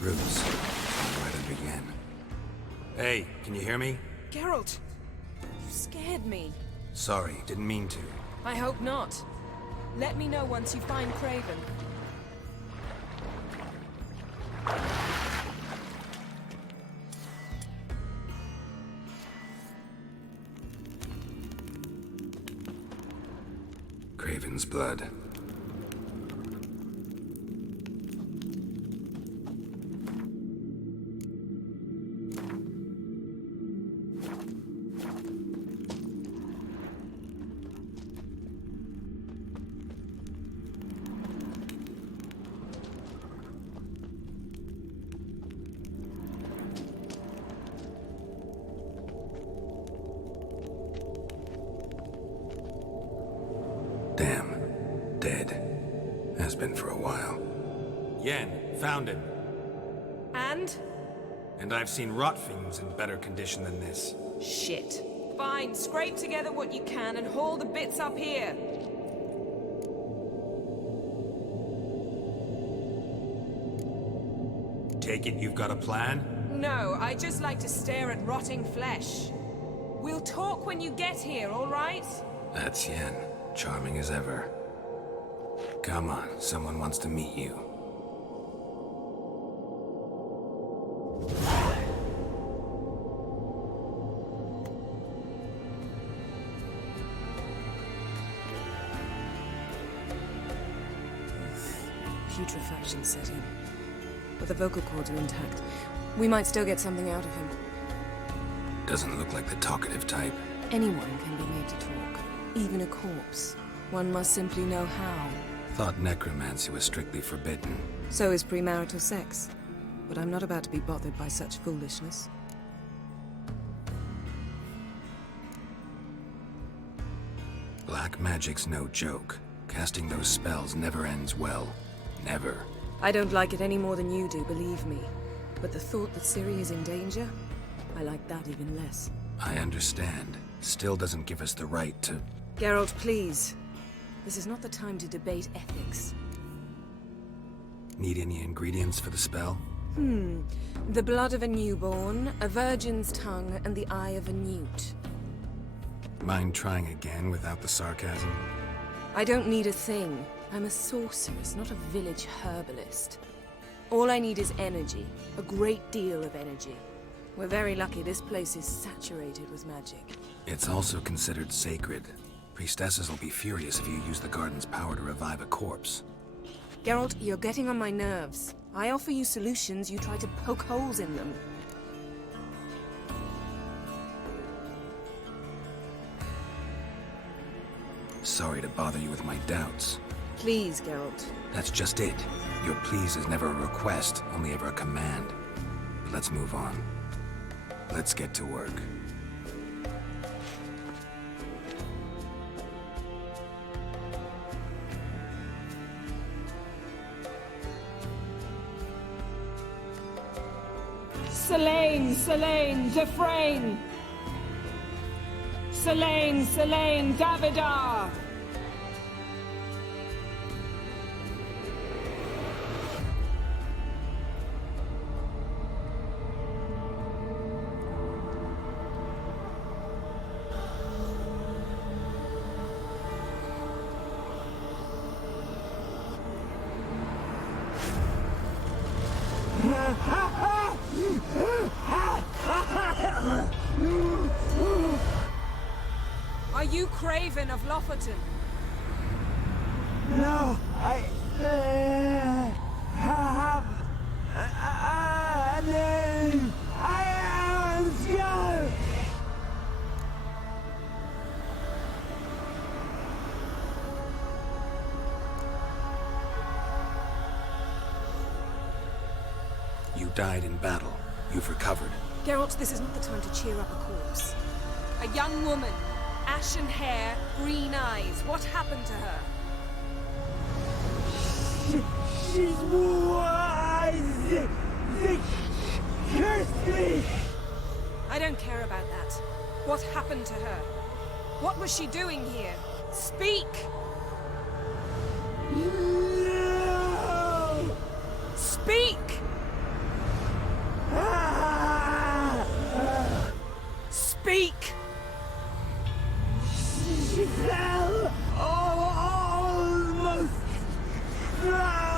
Roots. Right under Yen. Hey, can you hear me? Geralt! You scared me. Sorry, didn't mean to. I hope not. Let me know once you find Craven. Craven's blood. Damn. Dead. Has been for a while. Yen, found him. And? And I've seen rot fiends in better condition than this. Shit. Fine, scrape together what you can and haul the bits up here. Take it you've got a plan? No, I just like to stare at rotting flesh. We'll talk when you get here, all right? That's Yen. Charming as ever. Come on, someone wants to meet you. Putrefaction set in. But the vocal cords are intact. We might still get something out of him. Doesn't look like the talkative type. Anyone can be made to talk. Even a corpse. One must simply know how. Thought necromancy was strictly forbidden. So is premarital sex. But I'm not about to be bothered by such foolishness. Black magic's no joke. Casting those spells never ends well. Never. I don't like it any more than you do, believe me. But the thought that Ciri is in danger, I like that even less. I understand. Still doesn't give us the right to... Geralt, please. This is not the time to debate ethics. Need any ingredients for the spell? The blood of a newborn, a virgin's tongue, and the eye of a newt. Mind trying again without the sarcasm? I don't need a thing. I'm a sorceress, not a village herbalist. All I need is energy. A great deal of energy. We're very lucky this place is saturated with magic. It's also considered sacred. Priestesses will be furious if you use the garden's power to revive a corpse. Geralt, you're getting on my nerves. I offer you solutions, you try to poke holes in them. Sorry to bother you with my doubts. Please, Geralt. That's just it. Your please is never a request, only ever a command. But let's move on. Let's get to work. Selene, Selene, Defrain! Selene, Selene, Davidar! Are you Craven of Lofoten? No, I have a name. I am Skjall. You died in battle. You've recovered. Geralt, this is not the time to cheer up a corpse. A young woman, ashen hair, green eyes. What happened to her? She's wise. They cursed me. I don't care about that. What happened to her? What was she doing here? Speak! No! Speak! Speak! She fell almost drowned.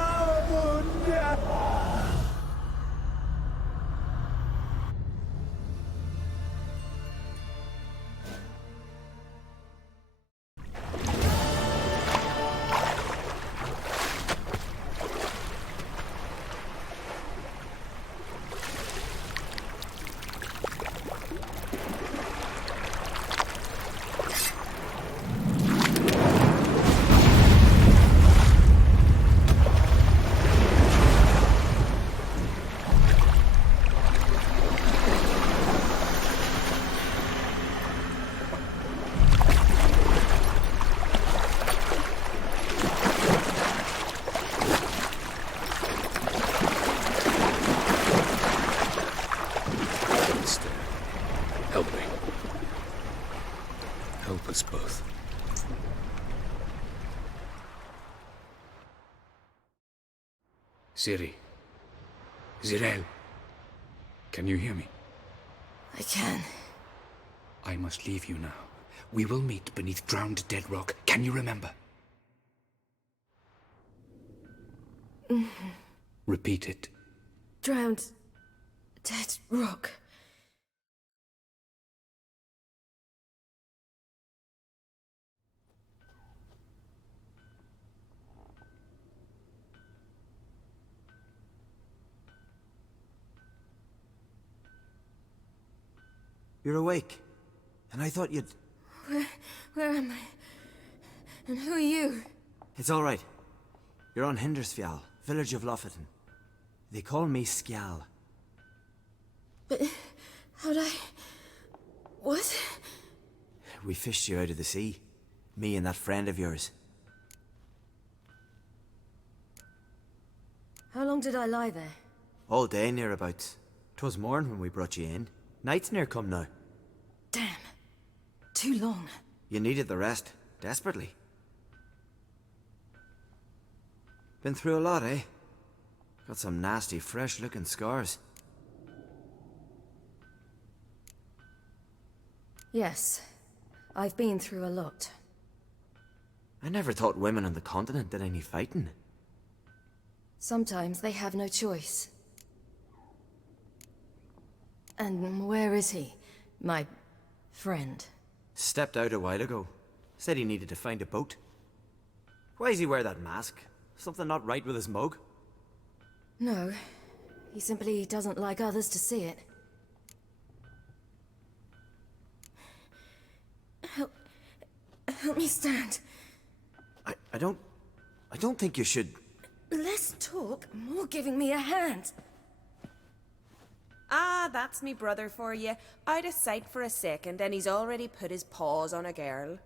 Help me. Help us both. Ciri. Zirael. Can you hear me? I can. I must leave you now. We will meet beneath drowned dead rock. Can you remember? Repeat it. Drowned. Dead rock. You're awake. And I thought you'd... Where am I? And who are you? It's all right. You're on Hindersfjall, village of Lofoten. They call me Skjall. But how'd I... What? We fished you out of the sea. Me and that friend of yours. How long did I lie there? All day nearabouts. 'Twas morn when we brought you in. Night's near come now. Damn. Too long. You needed the rest, desperately. Been through a lot, eh? Got some nasty, fresh-looking scars. Yes. I've been through a lot. I never thought women on the continent did any fighting. Sometimes they have no choice. And where is he? My friend. Stepped out a while ago. Said he needed to find a boat. Why does he wear that mask? Something not right with his mug? No. He simply doesn't like others to see it. Help me stand. I don't think you should... Less talk, more giving me a hand. Ah, that's me brother for you. Out of sight for a second, and he's already put his paws on a girl.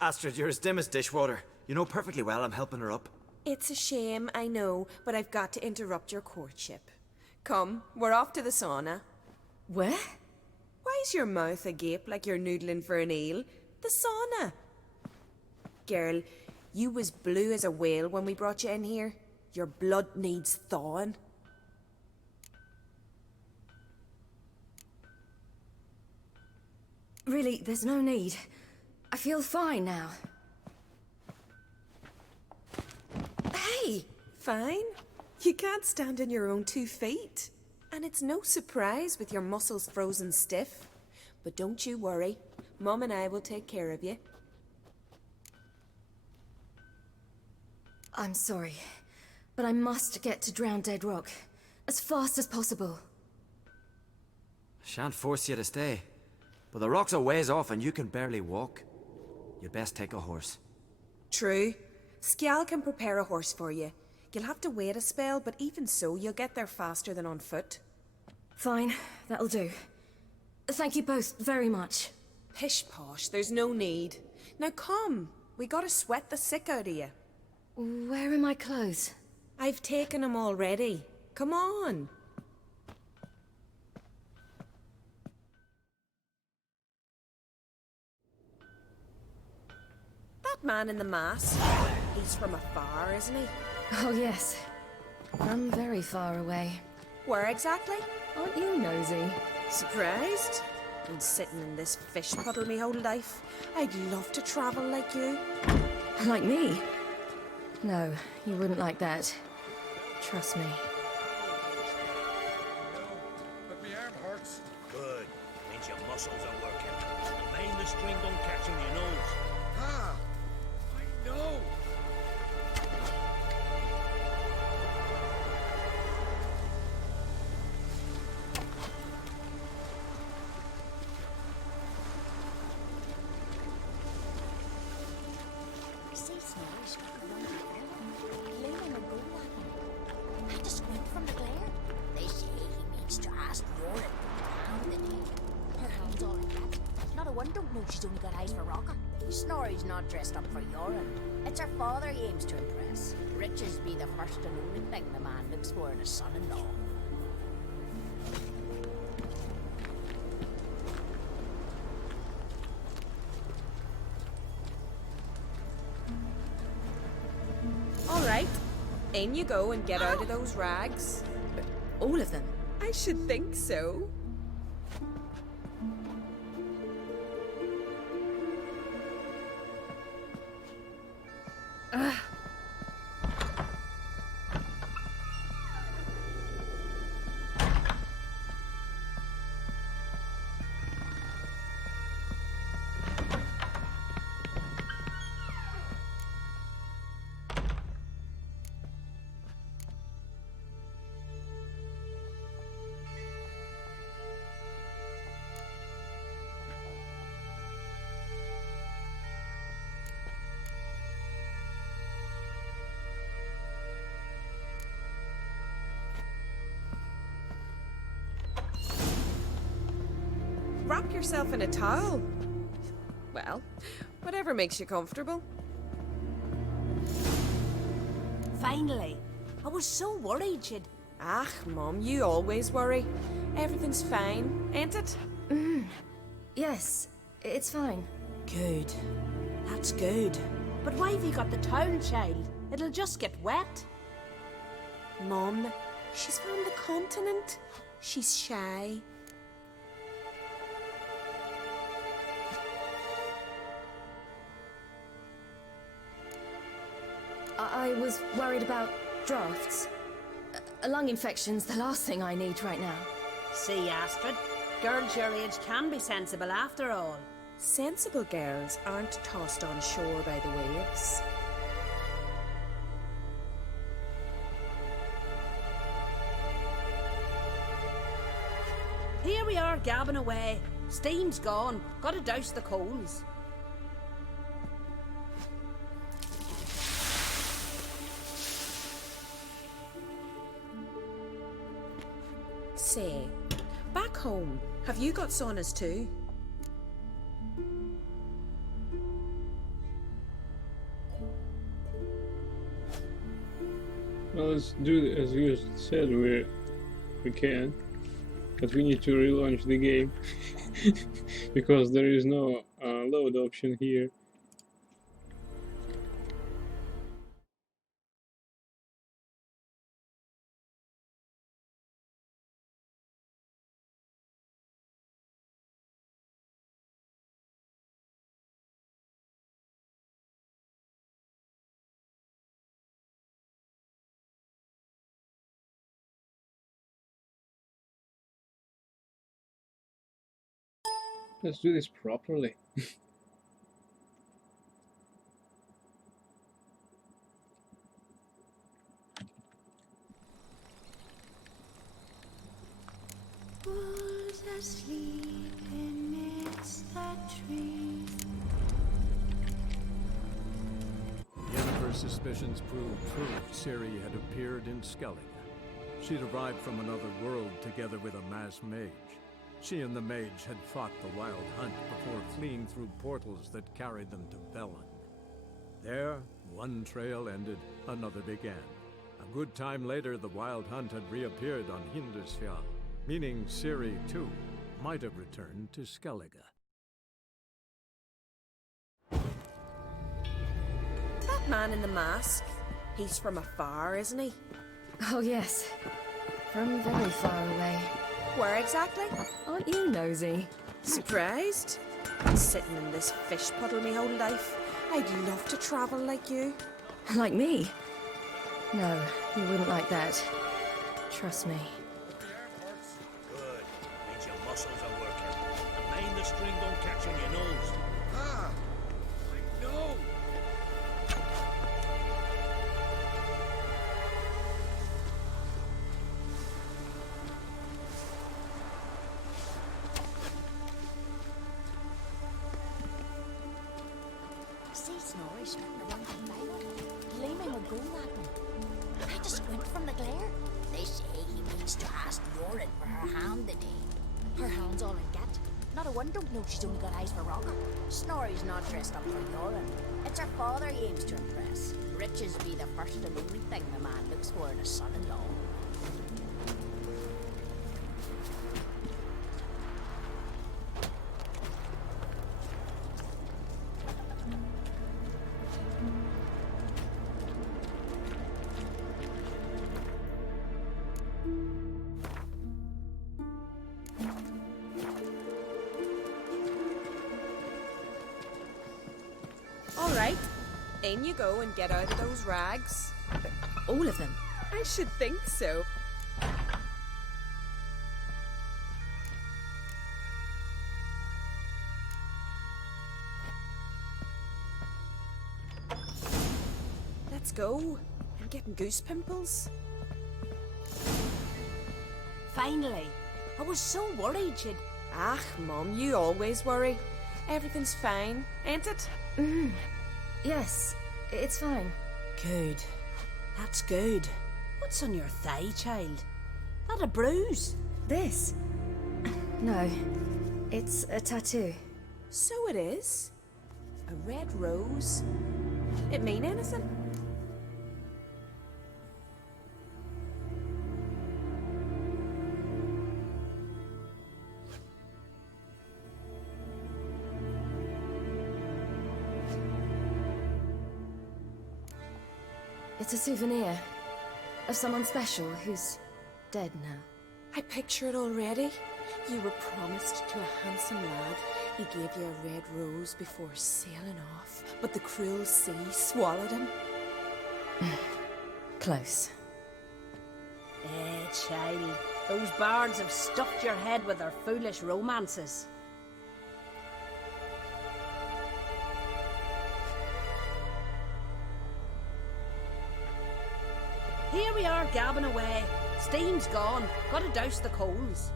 Astrid, you're as dim as dishwater. You know perfectly well I'm helping her up. It's a shame, I know, but I've got to interrupt your courtship. Come, we're off to the sauna. Where? Why's your mouth agape like you're noodling for an eel? The sauna. Girl, you was blue as a whale when we brought you in here. Your blood needs thawing. Really, there's no need. I feel fine now. Hey, fine. You can't stand on your own 2 feet. And it's no surprise with your muscles frozen stiff. But don't you worry. Mum and I will take care of you. I'm sorry, but I must get to Drowned Dead Rock as fast as possible. Shan't force you to stay. But the rock's a ways off and you can barely walk. You'd best take a horse. True. Skjal can prepare a horse for you. You'll have to wait a spell, but even so, you'll get there faster than on foot. Fine, that'll do. Thank you both very much. Pish posh, there's no need. Now come, we gotta sweat the sick out of you. Where are my clothes? I've taken them already. Come on. That man in the mask, he's from afar, isn't he? Oh yes, from very far away. Where exactly? Aren't you nosy? Surprised? Been sitting in this fish puddle me whole life. I'd love to travel like you. Like me? No, you wouldn't like that. Trust me. But my arm hurts. Good. Means your muscles are working. Mind the string don't catch on your nose. Ah! I know! Had to squint from the glare. They say he means to ask Yoren to pound the dead. Her hand's all in that. Not a one don't know she's only got eyes for Rocker. Snorri's not dressed up for Yoren. It's her father he aims to impress. Riches be the first and only thing the man looks for in a son-in-law. All right. In you go and get out of those rags. All of them? I should think so. Wrap yourself in a towel. Well, Whatever makes you comfortable. Finally. I was so worried she'd... Ah, Mum, you always worry. Everything's fine, ain't it? Yes, it's fine. Good. That's good. But why have you got the towel, child? It'll just get wet. Mum, she's from the continent. She's shy. I was worried about drafts. A lung infection's the last thing I need right now. See, Astrid, girls your age can be sensible after all. Sensible girls aren't tossed on shore by the waves. Here we are gabbing away. Steam's gone. Gotta douse the coals. Say, back home, have you got saunas too? Well, let's do it as you said we can, but we need to relaunch the game because there is no load option here. Let's do this properly. Wolves asleep amidst the trees. Yennefer's suspicions proved true. Ciri had appeared in Skellige. She'd arrived from another world together with a masked mage. She and the mage had fought the Wild Hunt before fleeing through portals that carried them to Velen. There, one trail ended, another began. A good time later, the Wild Hunt had reappeared on Hindarsfjall, meaning Ciri, too, might have returned to Skellige. That man in the mask, he's from afar, isn't he? Oh, yes. From very far away. Where exactly? Aren't you nosy? Surprised? Sitting in this fish puddle me whole life. I'd love to travel like you. Like me? No, you wouldn't like that. Trust me. Good. Means your muscles are working. And mind the string don't catch on your nose. Ah! I know! See Snorri strutting around the mile, gleaming with gold at him. I just squint from the glare. They say he means to ask Yoren for her hand today. Her hand's all I get. Not a one don't know she's only got eyes for Rocker. Snorri's not dressed up for Yoren. It's her father he aims to impress. Riches be the first and only thing the man looks for in a son-in-law. All right, in you go and get out of those rags. All of them? I should think so. Let's go. I'm getting goose pimples. Finally. I was so worried she'd... Ah, Mum, you always worry. Everything's fine, ain't it? Yes, it's fine. Good. That's good. What's on your thigh, child? That a bruise? This? No, it's a tattoo. So it is. red rose? It mean anything? It's a souvenir of someone special who's dead now. I picture it already. You were promised to a handsome lad. He gave you a red rose before sailing off, but the cruel sea swallowed him. Close. Child, those bards have stuffed your head with their foolish romances. Here we are, gabbing away. Steam's gone. Gotta douse the coals.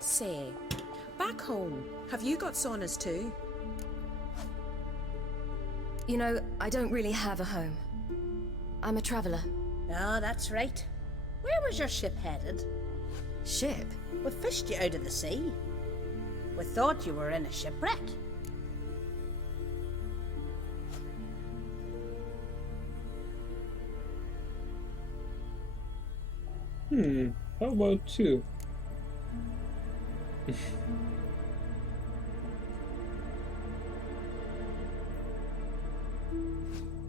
Say, back home, have you got saunas too? You know, I don't really have a home. I'm a traveller. Ah, that's right. Where was your ship headed? Ship? We fished you out of the sea. We thought you were in a shipwreck. How about two?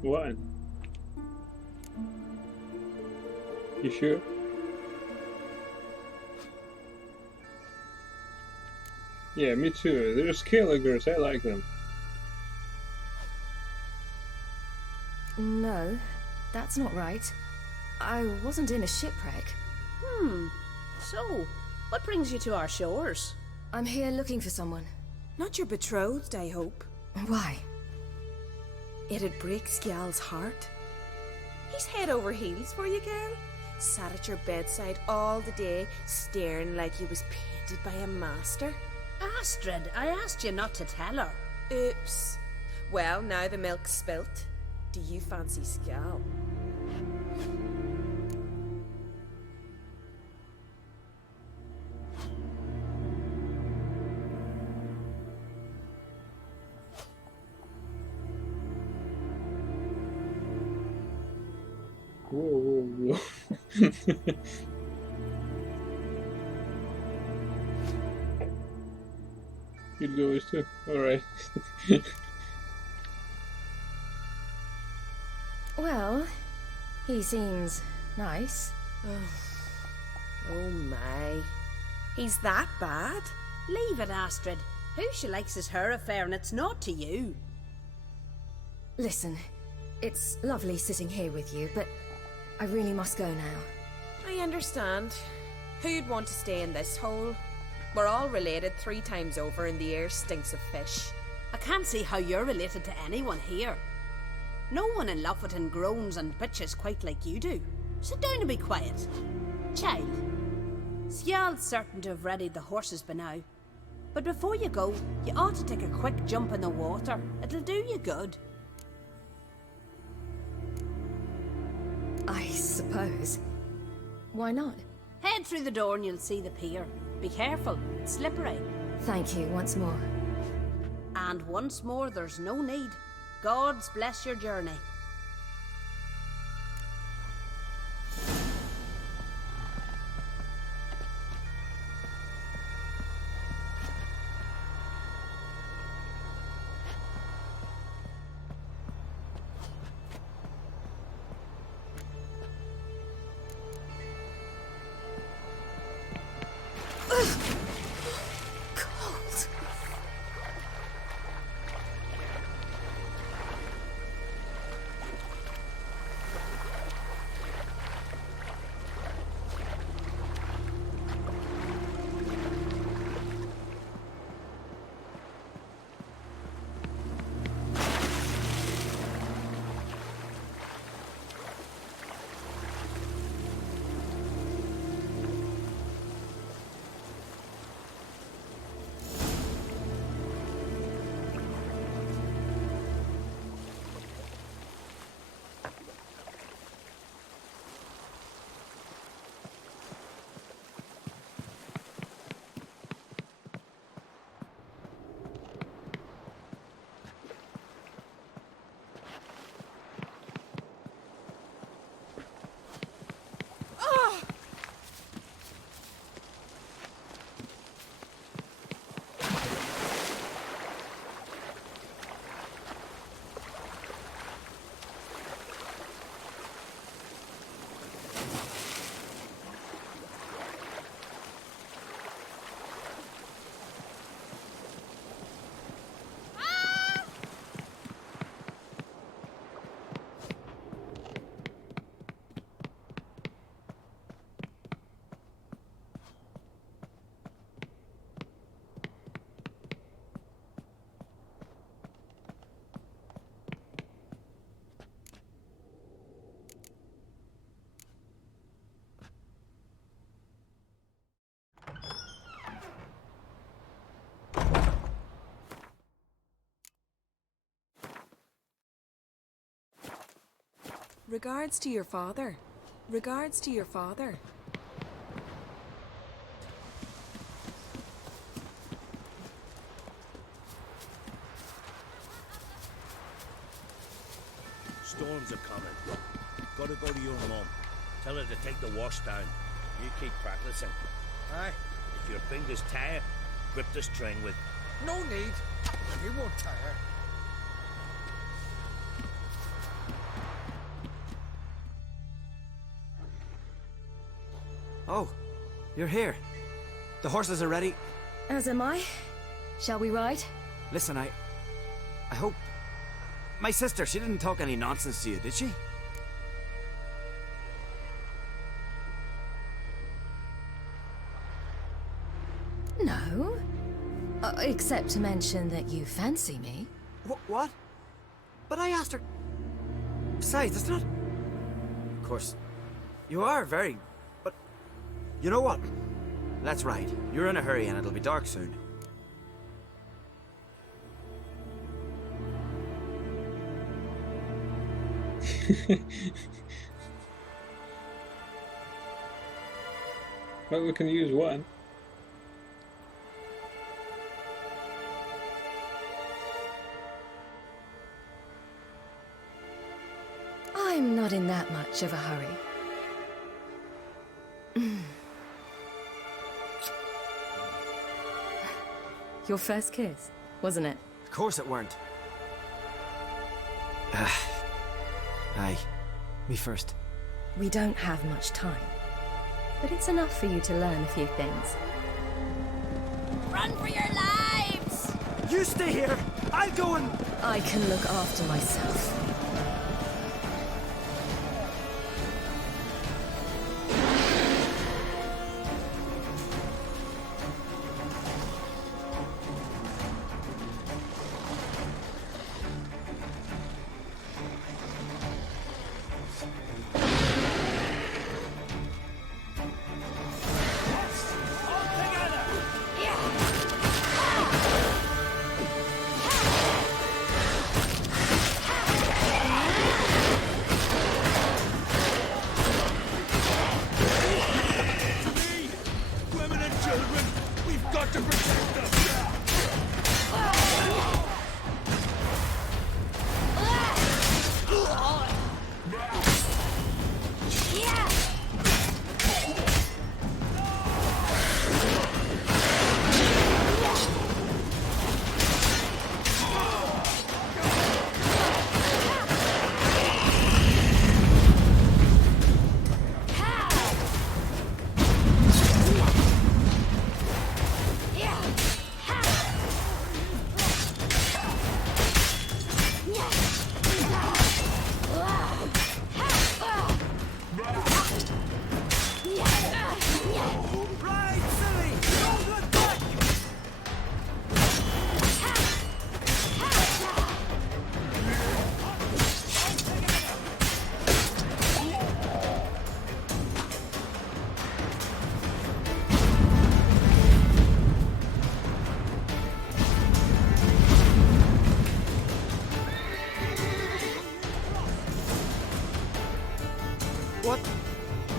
One. You sure? Yeah, me too. They're Skelligers, I like them. No, that's not right. I wasn't in a shipwreck. So, what brings you to our shores? I'm here looking for someone. Not your betrothed, I hope. Why? It'd break Skjal's heart. He's head over heels for you, girl. Sat at your bedside all the day, staring like he was painted by a master. Astrid, I asked you not to tell her. Oops. Well, now the milk's spilt. Do you fancy Skjal? Whoa. You'd go with too. Alright. Well, he seems nice. Oh my. He's that bad? Leave it, Astrid. Who she likes is her affair, and it's not to you. Listen, it's lovely sitting here with you, but I really must go now. I understand. Who'd want to stay in this hole? We're all related 3 times over and the air stinks of fish. I can't see how you're related to anyone here. No one in Lofoten groans and bitches quite like you do. Sit down and be quiet. Child, Skjal's certain to have readied the horses by now. But before you go, you ought to take a quick jump in the water. It'll do you good. I suppose. Why not? Head through the door and you'll see the pier. Be careful, it's slippery. Thank you once more. And once more, there's no need. Gods bless your journey. Cold. Regards to your father. Regards to your father. Storms are coming. Gotta go to your mum. Tell her to take the wash down. You keep practicing. Aye. If your fingers tire, grip the string with... No need. He won't tire. Oh, you're here. The horses are ready. As am I. Shall we ride? Listen, I hope... My sister, she didn't talk any nonsense to you, did she? No. Except to mention that you fancy me. What? But I asked her... Besides, it's not... Of course, you are very... But... You know what? Let's ride. You're in a hurry and it'll be dark soon. Well, we can use one. I'm not in that much of a hurry. Your first kiss, wasn't it? Of course it weren't. Aye. Me first. We don't have much time. But it's enough for you to learn a few things. Run for your lives! You stay here! I'll go and... I can look after myself.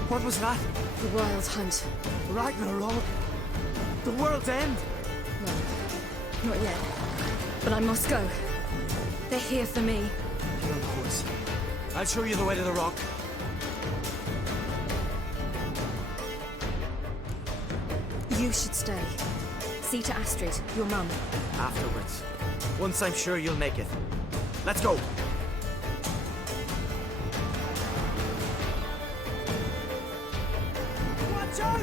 What was that? The Wild Hunt. Ragnarok? The world's end? No, not yet. But I must go. They're here for me. You're on course. I'll show you the way to the rock. You should stay. See to Astrid, your mum. Afterwards. Once I'm sure you'll make it. Let's go! Watch out!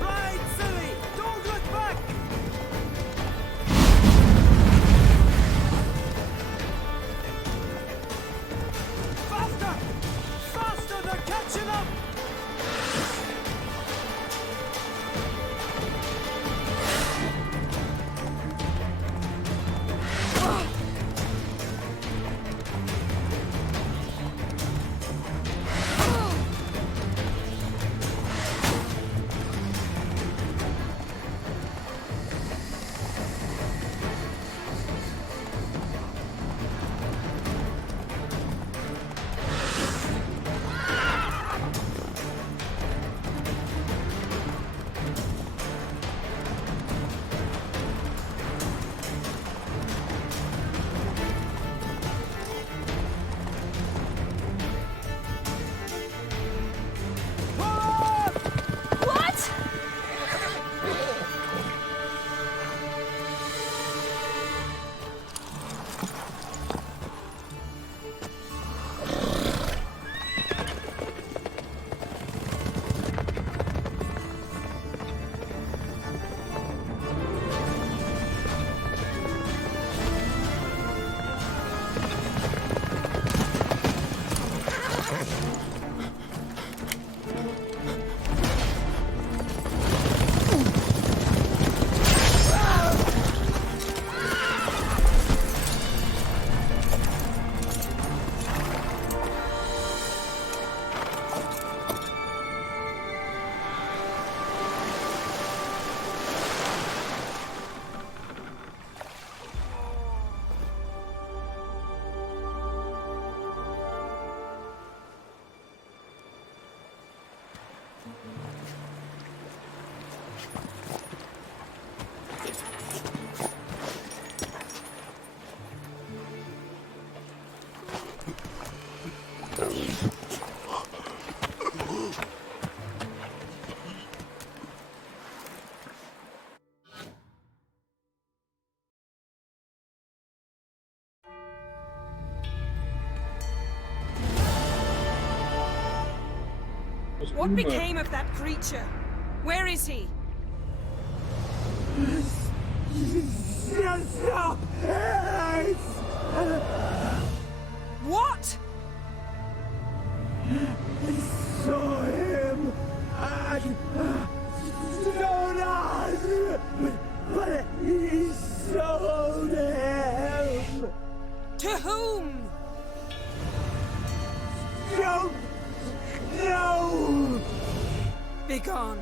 Ride, silly! Don't look back! Faster! Faster! They're catching up! What Uma. became of that creature? Where is he? What? Saw him at Stonas, but he sold him. To whom? Don't know. Begone.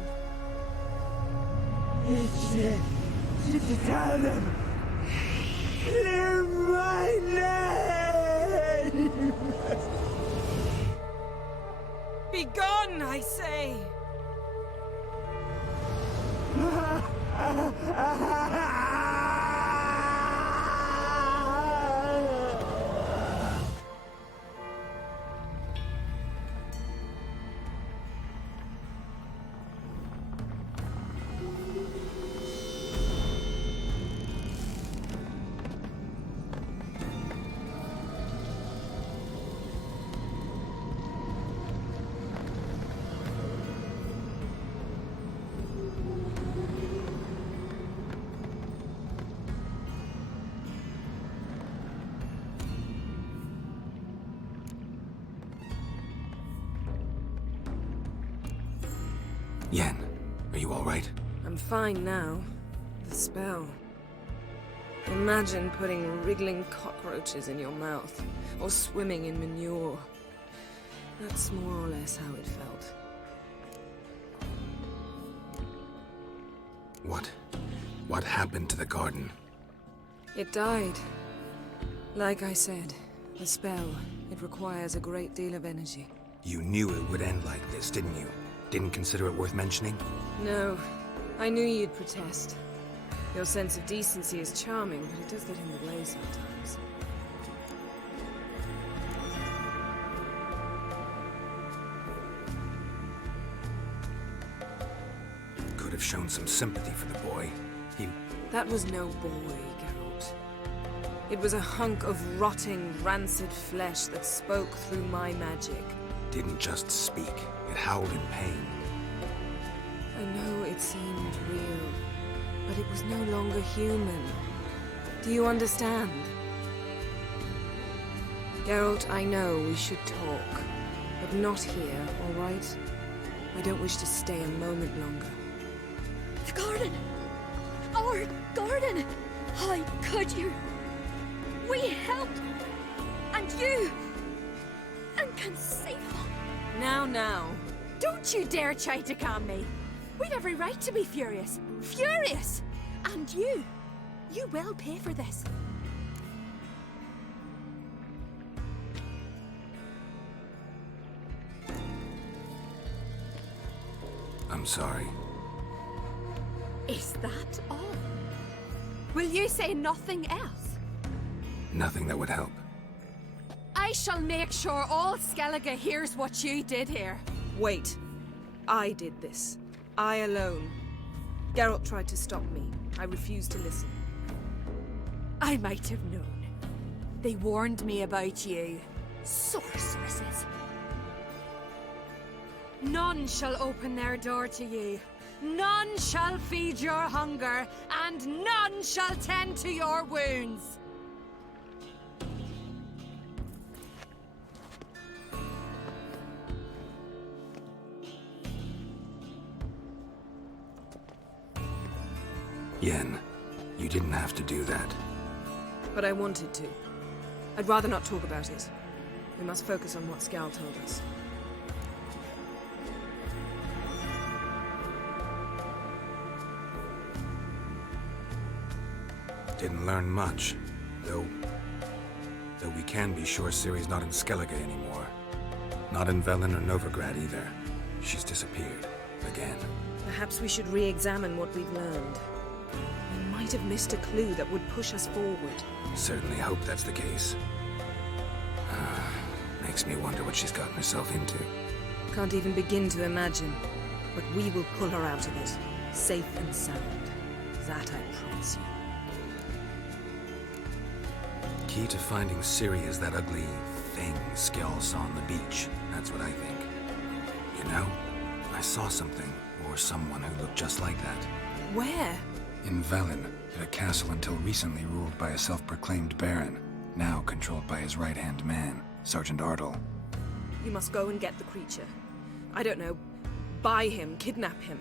To tell them. Clear my name. Begone, I say. Yen, are you all right? I'm fine now. The spell. Imagine putting wriggling cockroaches in your mouth, or swimming in manure. That's more or less how it felt. What happened to the garden? It died. Like I said, the spell, it requires a great deal of energy. You knew it would end like this, didn't you? Didn't consider it worth mentioning? No, I knew you'd protest. Your sense of decency is charming, but it does get in the way sometimes. Could have shown some sympathy for the boy. That was no boy, Geralt. It was a hunk of rotting, rancid flesh that spoke through my magic. Didn't just speak. It howled in pain. I know it seemed real, but it was no longer human. Do you understand? Geralt, I know we should talk, but not here, all right? I don't wish to stay a moment longer. The garden! Our garden! How could you? We helped! And you! And conceivable! Now. Don't you dare try to calm me! We'd every right to be furious. Furious! And you will pay for this. I'm sorry. Is that all? Will you say nothing else? Nothing that would help. I shall make sure all Skellige hears what you did here. Wait. I did this. I alone. Geralt tried to stop me. I refused to listen. I might have known. They warned me about you. Sorceresses. None shall open their door to you. None shall feed your hunger, and none shall tend to your wounds. Yen, you didn't have to do that. But I wanted to. I'd rather not talk about it. We must focus on what Skal told us. Didn't learn much, though we can be sure Ciri's not in Skellige anymore. Not in Velen or Novigrad either. She's disappeared. Again. Perhaps we should re-examine what we've learned. We might have missed a clue that would push us forward. Certainly hope that's the case. Makes me wonder what she's gotten herself into. Can't even begin to imagine. But we will pull her out of it. Safe and sound. That I promise you. Key to finding Ciri is that ugly thing Skell saw on the beach. That's what I think. You know? I saw something, or someone who looked just like that. Where? In Velen, at a castle until recently ruled by a self-proclaimed baron, now controlled by his right-hand man, Sergeant Ardle. You must go and get the creature. I don't know. Buy him, kidnap him.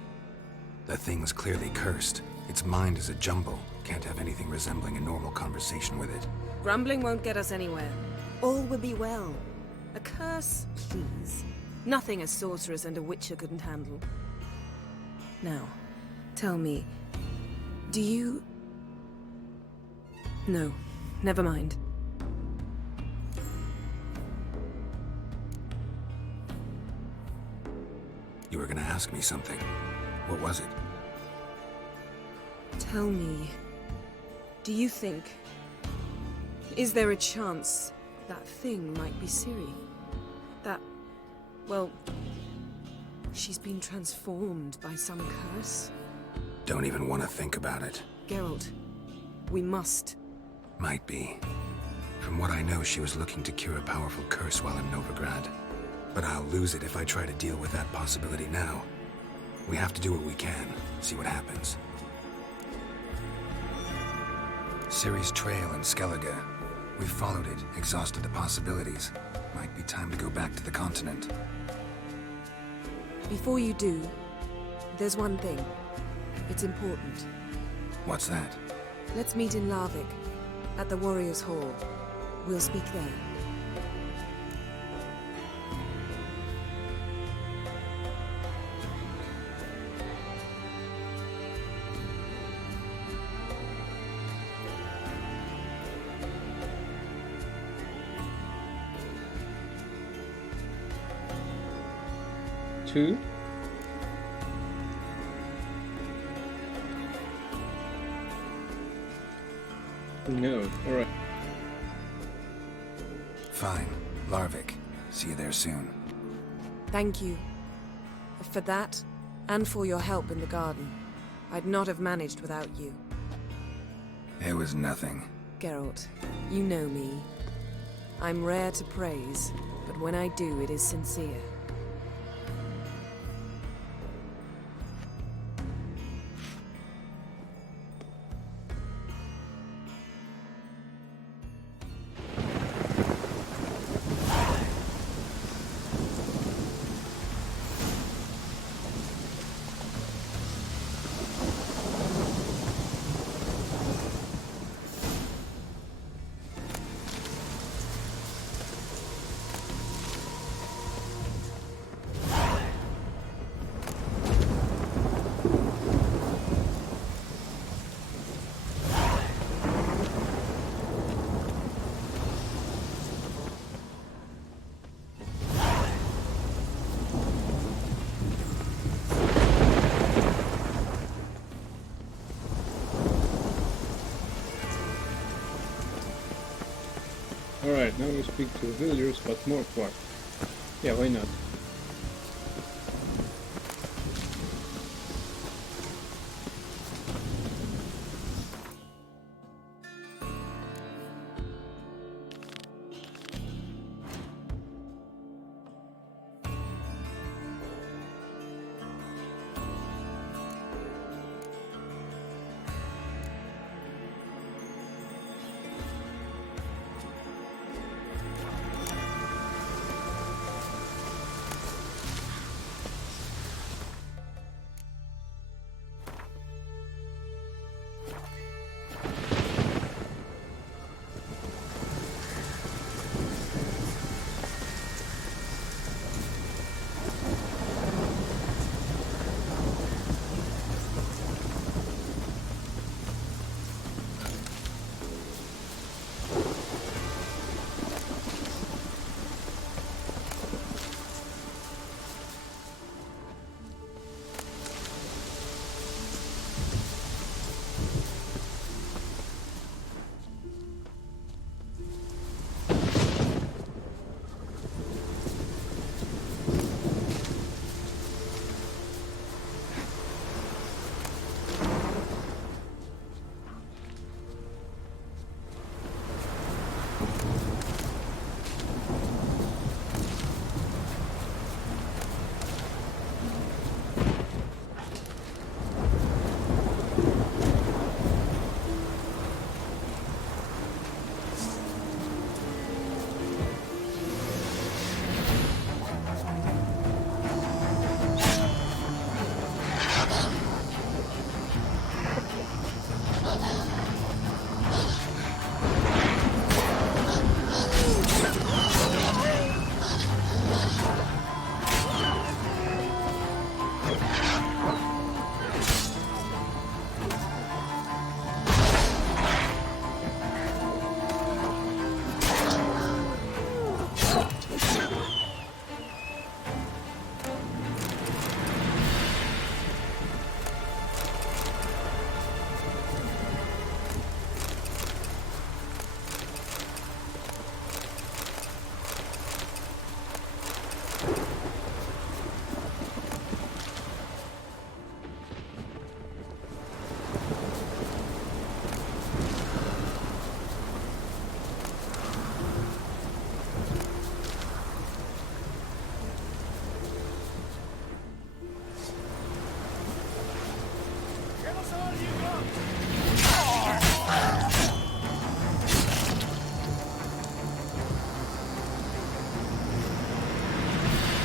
The thing's clearly cursed. Its mind is a jumble. Can't have anything resembling a normal conversation with it. Grumbling won't get us anywhere. All will be well. A curse, please. Nothing a sorceress and a witcher couldn't handle. Now, tell me, do you... No, never mind. You were gonna ask me something. What was it? Tell me, do you think... Is there a chance that thing might be Ciri? That... well... she's been transformed by some curse? Don't even want to think about it. Geralt, we must. Might be. From what I know, she was looking to cure a powerful curse while in Novigrad. But I'll lose it if I try to deal with that possibility now. We have to do what we can, see what happens. Ciri's trail in Skellige. We followed it, exhausted the possibilities. Might be time to go back to the continent. Before you do, there's one thing. It's important. What's that? Let's meet in Larvik, at the Warriors' Hall. We'll speak there. Two? No, alright. Fine. Larvik. See you there soon. Thank you. For that, and for your help in the garden. I'd not have managed without you. It was nothing. Geralt, you know me. I'm rare to praise, but when I do, it is sincere. Alright, now we speak to villagers, but more Quark. Yeah, why not?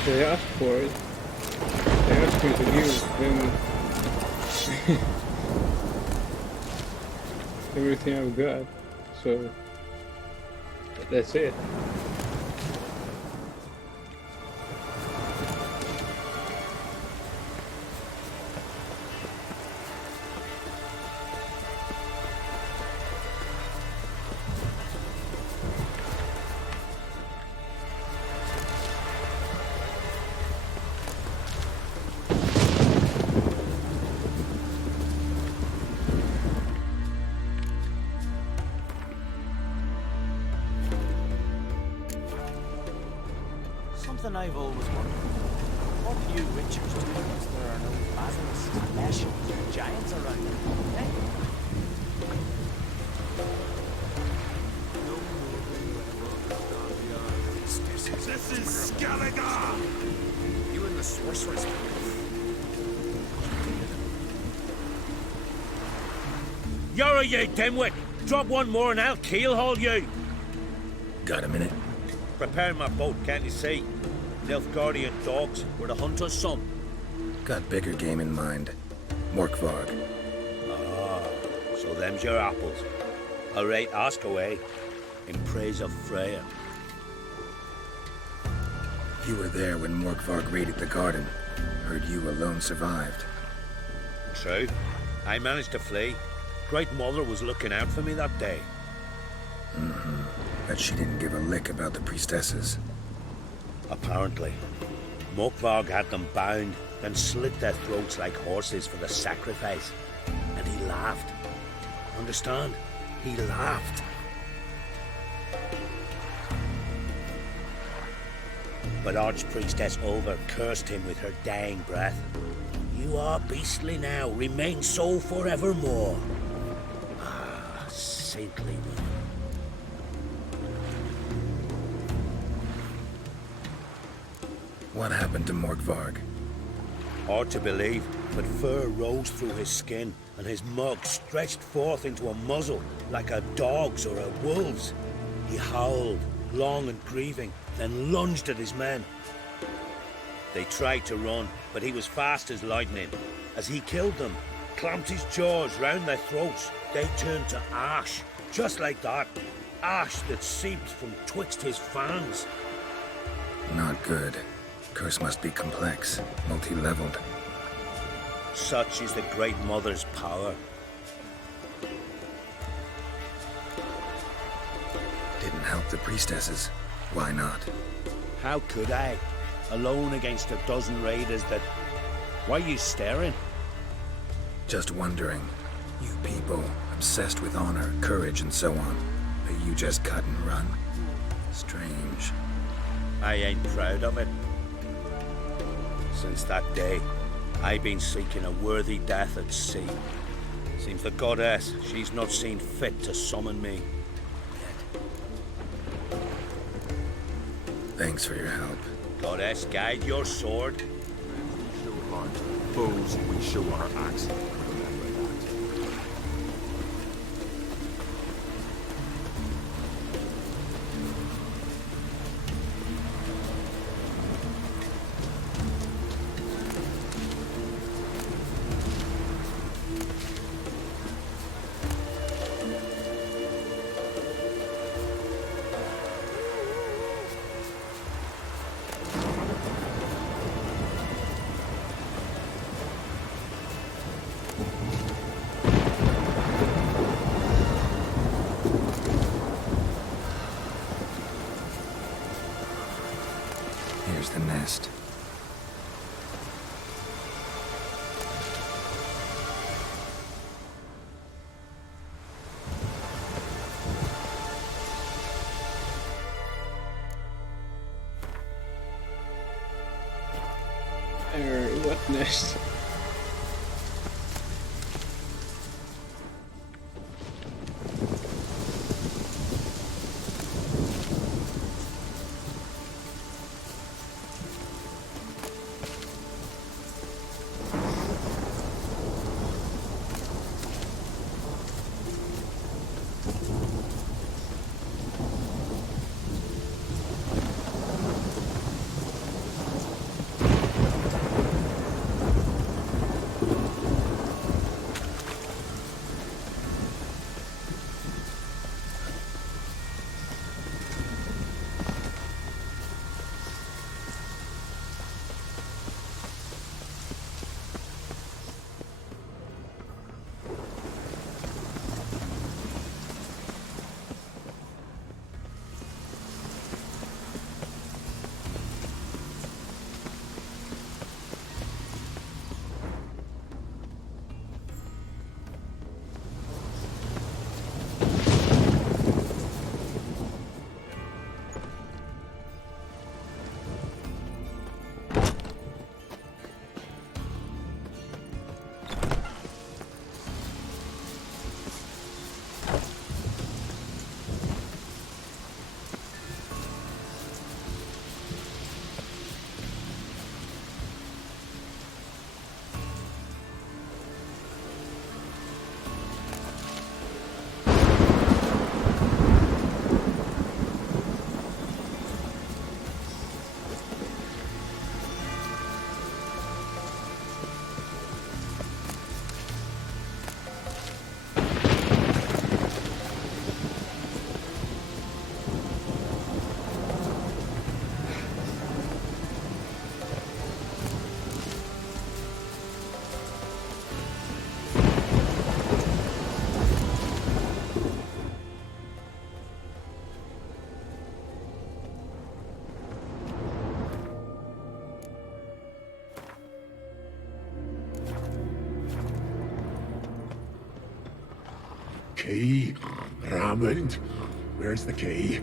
They asked for it. They asked me to give them everything I've got. So that's it. Something I've always wondered. What do you Witchers do once there are no basilisks, meshals, or giants around? Eh? This is Skellige! You and the sorceress. You're a you dimwit! Drop one more and I'll keelhaul you! Got a minute? Prepare my boat, can't you see? Nilfgaardian dogs were the hunter's son. Got bigger game in mind. Morkvarg. Ah, so them's your apples. All right, ask away. In praise of Freya. You were there when Morkvarg raided the garden. Heard you alone survived. True. I managed to flee. Great Mother was looking out for me that day. Bet she didn't give a lick about the priestesses. Apparently. Morkvarg had them bound, then slit their throats like horses for the sacrifice. And he laughed. Understand? He laughed. But Archpriestess Ulver cursed him with her dying breath. You are beastly now, remain so forevermore. Ah, saintly woman. What happened to Morkvarg? Hard to believe, but fur rose through his skin, and his mug stretched forth into a muzzle like a dog's or a wolf's. He howled, long and grieving, then lunged at his men. They tried to run, but he was fast as lightning. As he killed them, clamped his jaws round their throats, they turned to ash, just like that. Ash that seeped from twixt his fangs. Not good. Curse must be complex, multi-leveled. Such is the Great Mother's power. Didn't help the priestesses. Why not? How could I? Alone against a dozen raiders that... Why are you staring? Just wondering. You people, obsessed with honor, courage, and so on. But you just cut and run. Strange. I ain't proud of it. Since that day, I've been seeking a worthy death at sea. Seems the goddess, she's not seen fit to summon me. Thanks for your help. Goddess, guide your sword. Foes, we show our axe. Here's the nest. What nest? key? Raymond, where's the key?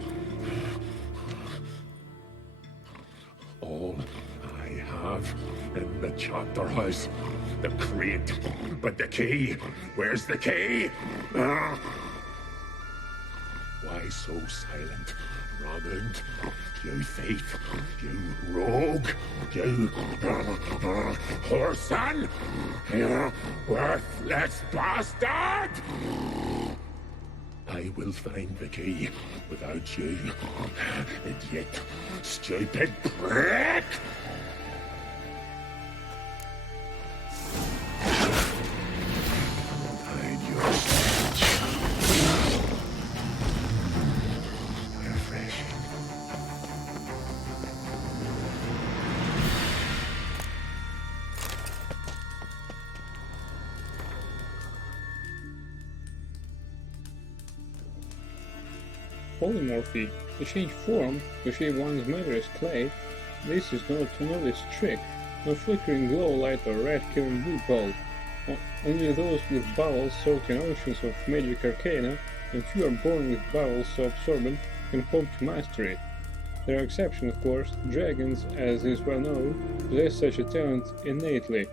All I have in the chapter house, the crate, but the key, where's the key? Why so silent, Raymond? You thief, you rogue, you whoreson, you worthless bastard! I will find the key without you, idiot, stupid prick! Hide your stench. Refreshing. Polymorphy. To change form, to shape one's matter as clay, this is not a novice trick, no flickering glow light or rat-killing blue bulb. Only those with bowels soaked in oceans of magic arcana, and few are born with bowels so absorbent, can hope to master it. There are exceptions, of course. Dragons, as is well known, possess such a talent innately.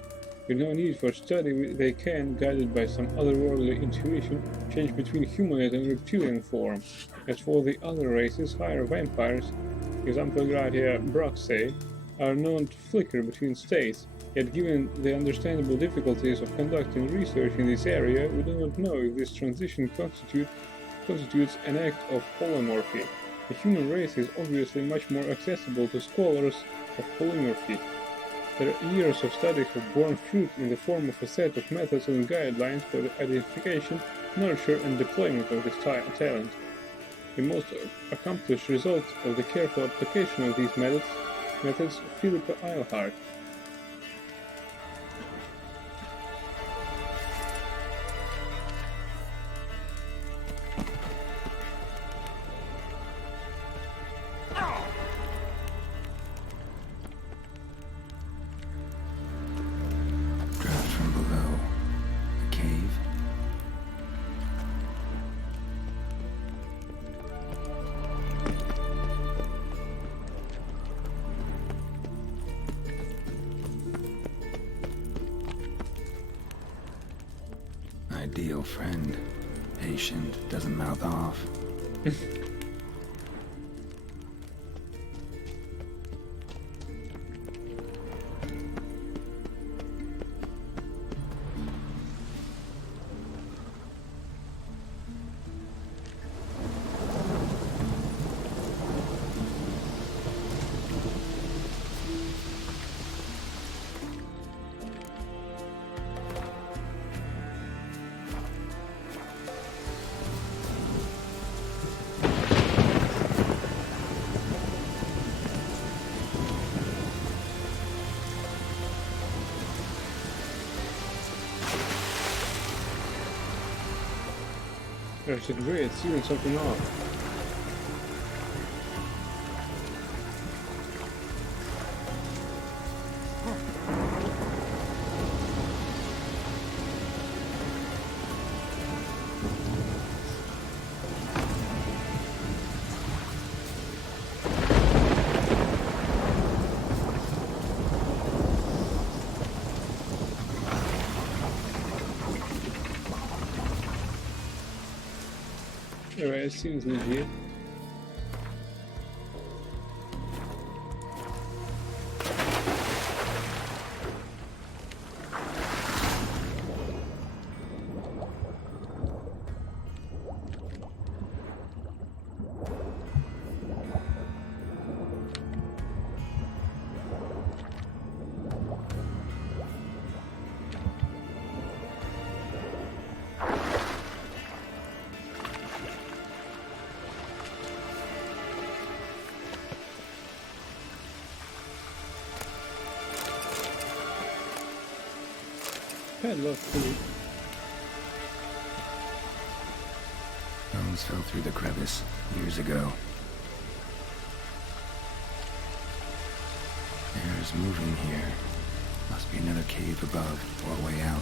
With no need for study, they can, guided by some otherworldly intuition, change between humanoid and reptilian form. As for the other races, higher vampires, example Gratia Broxae, are known to flicker between states, yet given the understandable difficulties of conducting research in this area, we do not know if this transition constitutes an act of polymorphy. The human race is obviously much more accessible to scholars of polymorphy. Their years of study have borne fruit in the form of a set of methods and guidelines for the identification, nurture, and deployment of this talent. The most accomplished result of the careful application of these methods, Philippa Eilhart. Draft from below. A cave. Ideal friend. Patient, doesn't mouth off. There's a grid sealing something off. Alright, it seems legit. Padlock too. Bones fell through the crevice years ago. Air's moving here. Must be another cave above or a way out.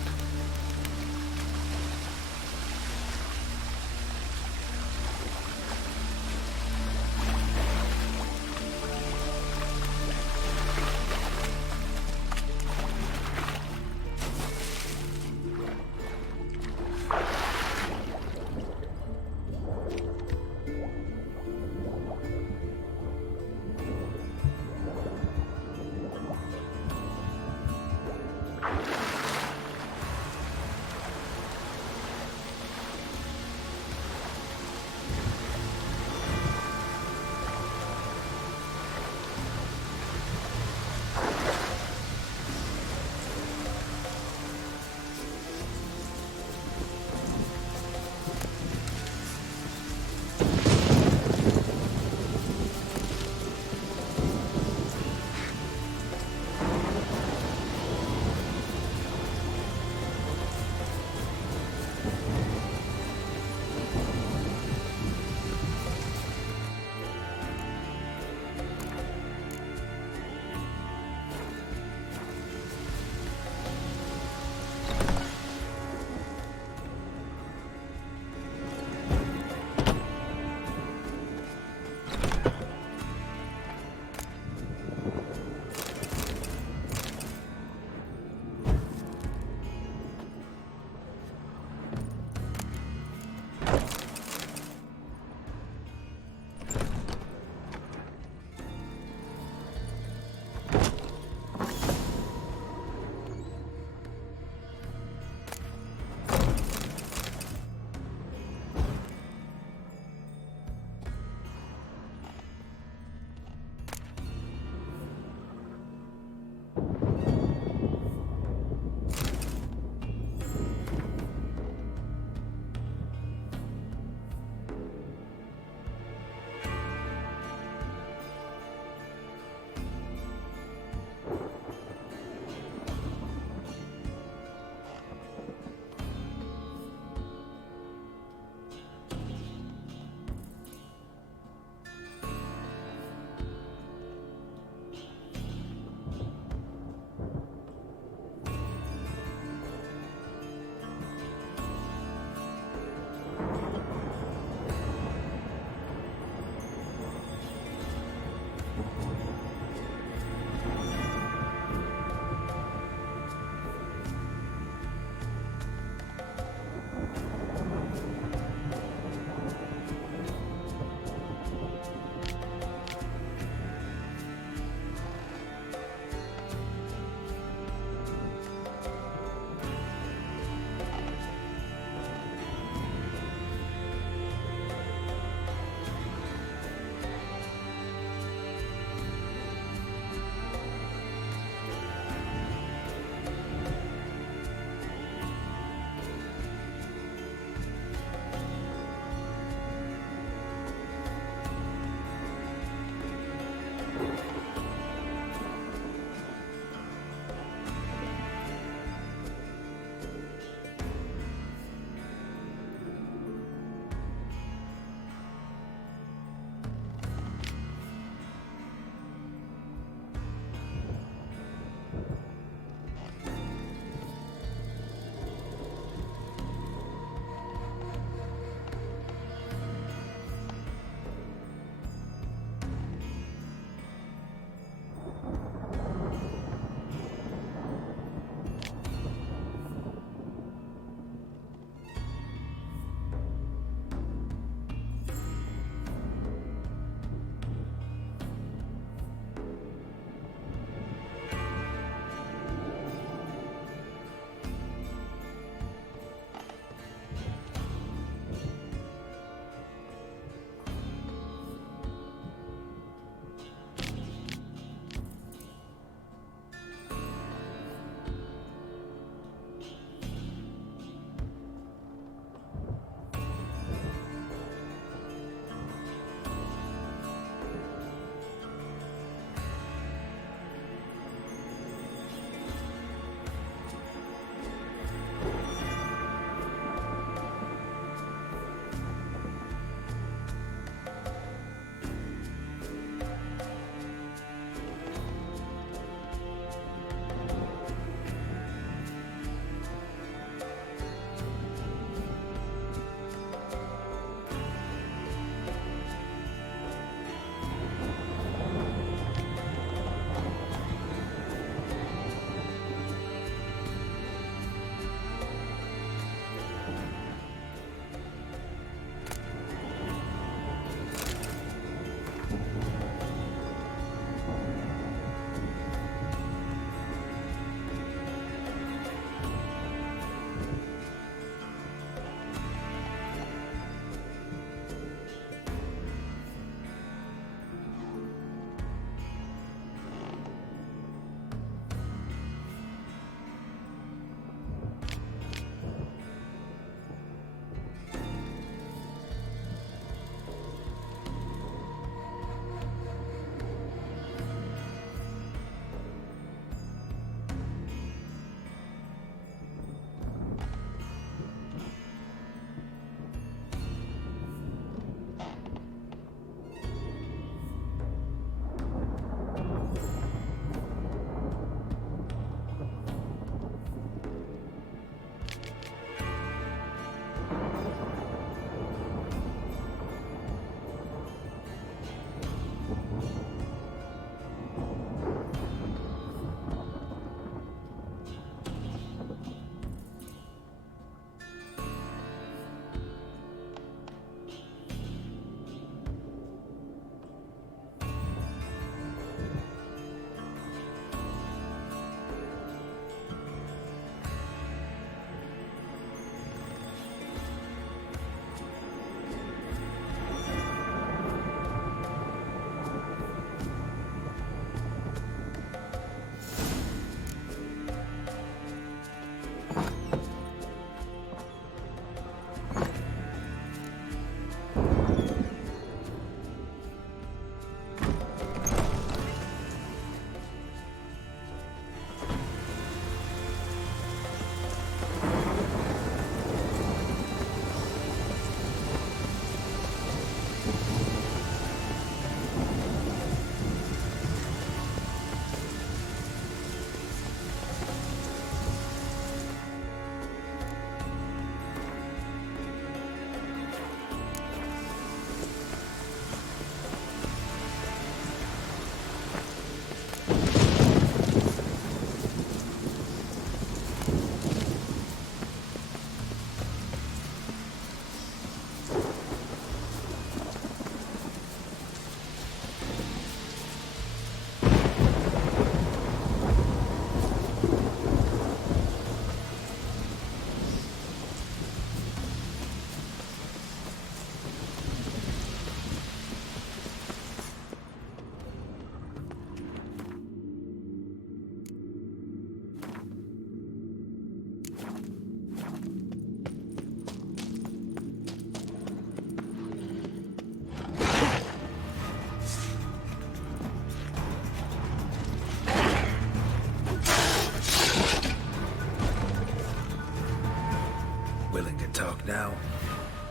willing to talk now?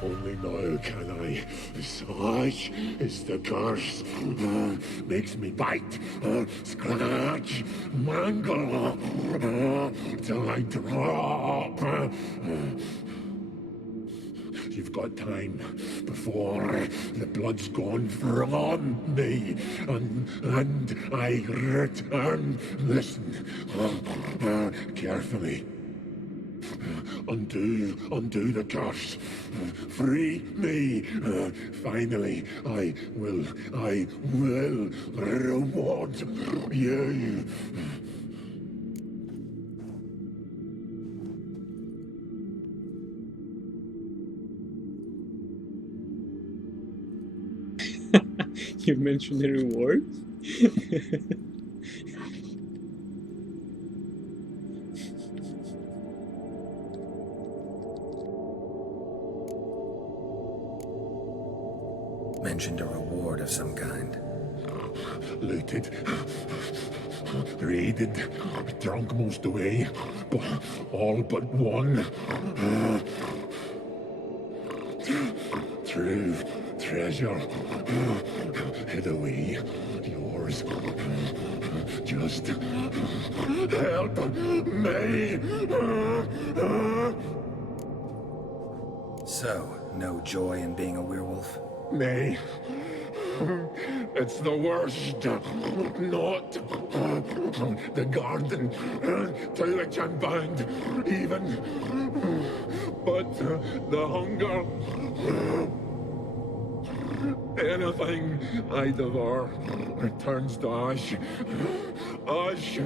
Only now can I. Such is the curse. Makes me bite, scratch, mangle, till I drop. You've got time before the blood's gone from me, and I return. Listen, carefully. Undo the curse. Free me. Finally, I will reward you. You mentioned the reward? Mentioned a reward of some kind. Looted, raided, drunk most away, but all but one. True treasure hid away. Yours. Just help me. So, no joy in being a werewolf? Nay. It's the worst. Not the garden to which I'm bound, even. But the hunger. Anything I devour returns to ash. Ash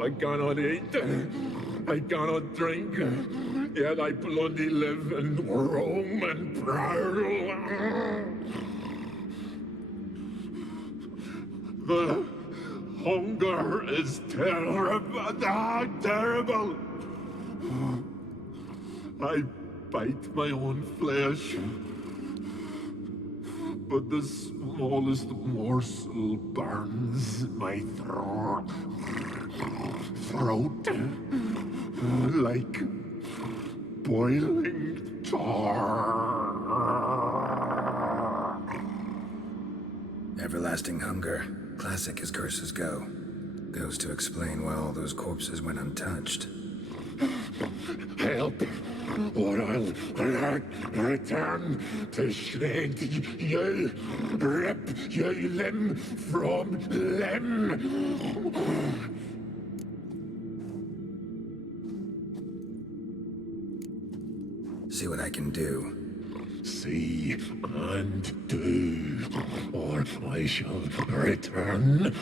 I cannot eat. I cannot drink. Yet I bloody live and roam and prowl. The hunger is terrible. Terrible. I bite my own flesh, but the smallest morsel burns my throat like boiling tar. Everlasting hunger. Classic as curses go. Goes to explain why all those corpses went untouched. Help, or I'll return to shred you, rip you limb from limb. See what I can do. See and do, or I shall return.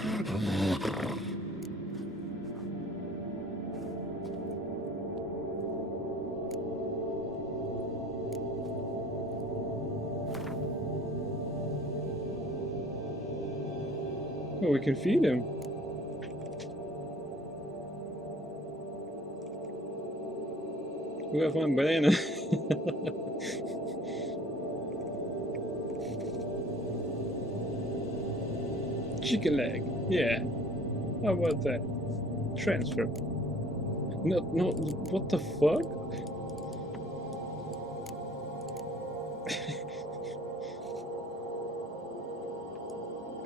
Oh, we can feed him. We have one banana. Chicken leg. Yeah. How about that? Transfer. No, what the fuck?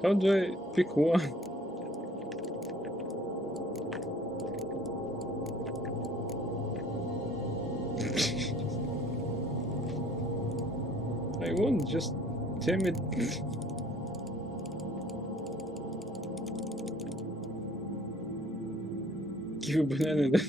How do I pick one? I won't, just damn it. Give a banana then.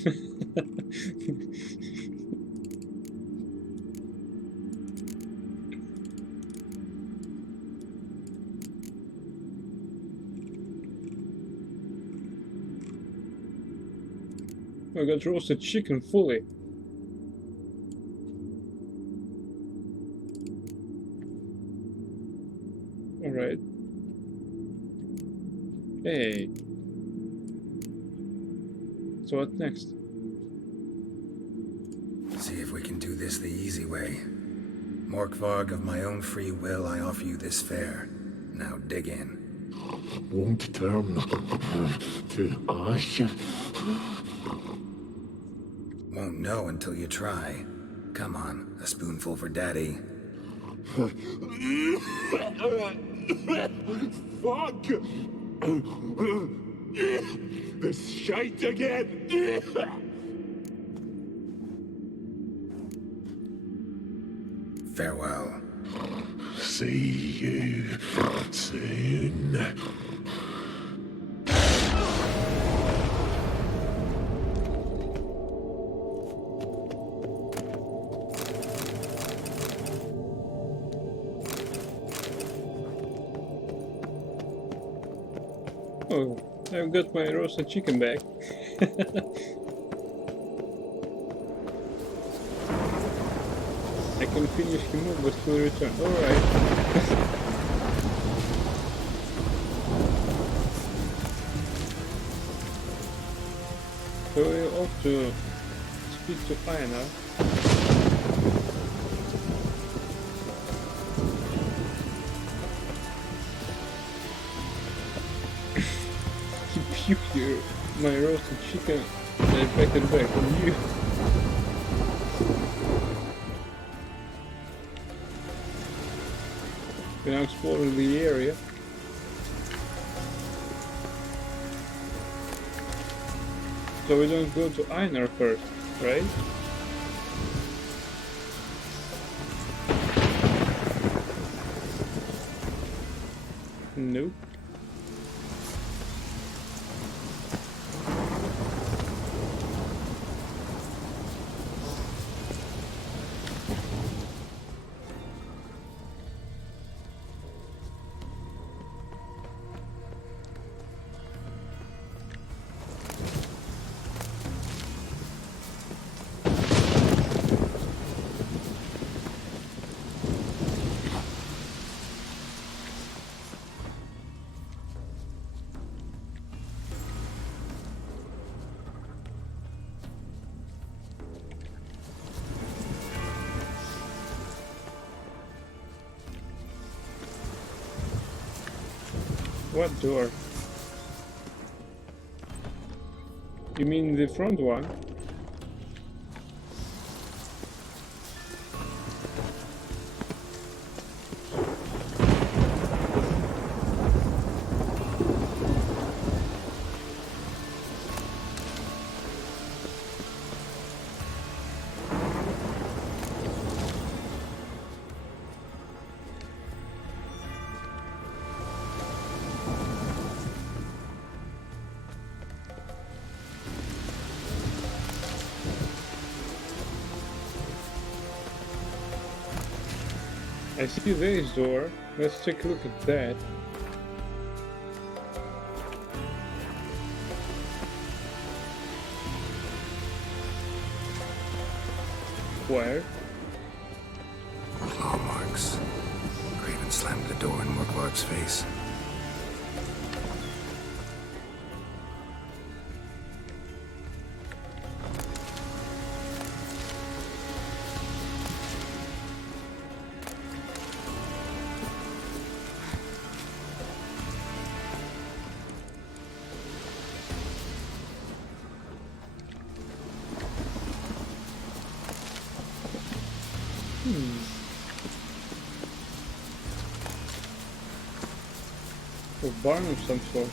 I got roasted chicken fully. Alright. Hey. So what next? See if we can do this the easy way. Morkvarg, of my own free will, I offer you this fare. Now dig in. Won't turn to ash. Won't know until you try. Come on, a spoonful for Daddy. Fuck! This shite again! Farewell. See you soon. Oh, I've got my roasted chicken back. I can finish him off, but he'll return. Alright. So we're off to speak to Einar. He puked my roasted chicken and I packed it back on you. We're now exploring the area. So we don't go to Einar first, right? Nope. What door? You mean the front one? I see this door. Let's take a look at that. Where? Claw marks. Craven slammed the door in Morkvarg's face. A barn of some sort.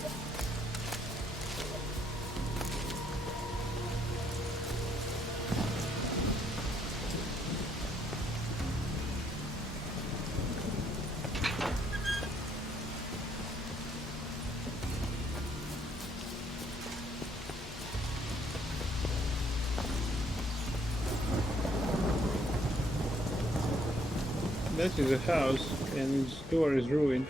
That is a house, and its door is ruined.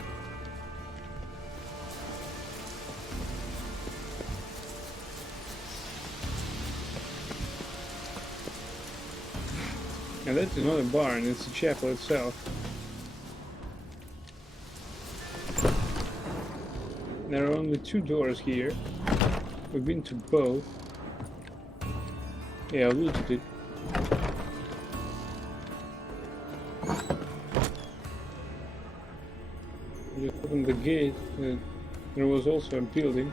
And that is not a barn, it's a chapel itself. There are only two doors here. We've been to both. Yeah, I looted it. Just opened the gate. There was also a building.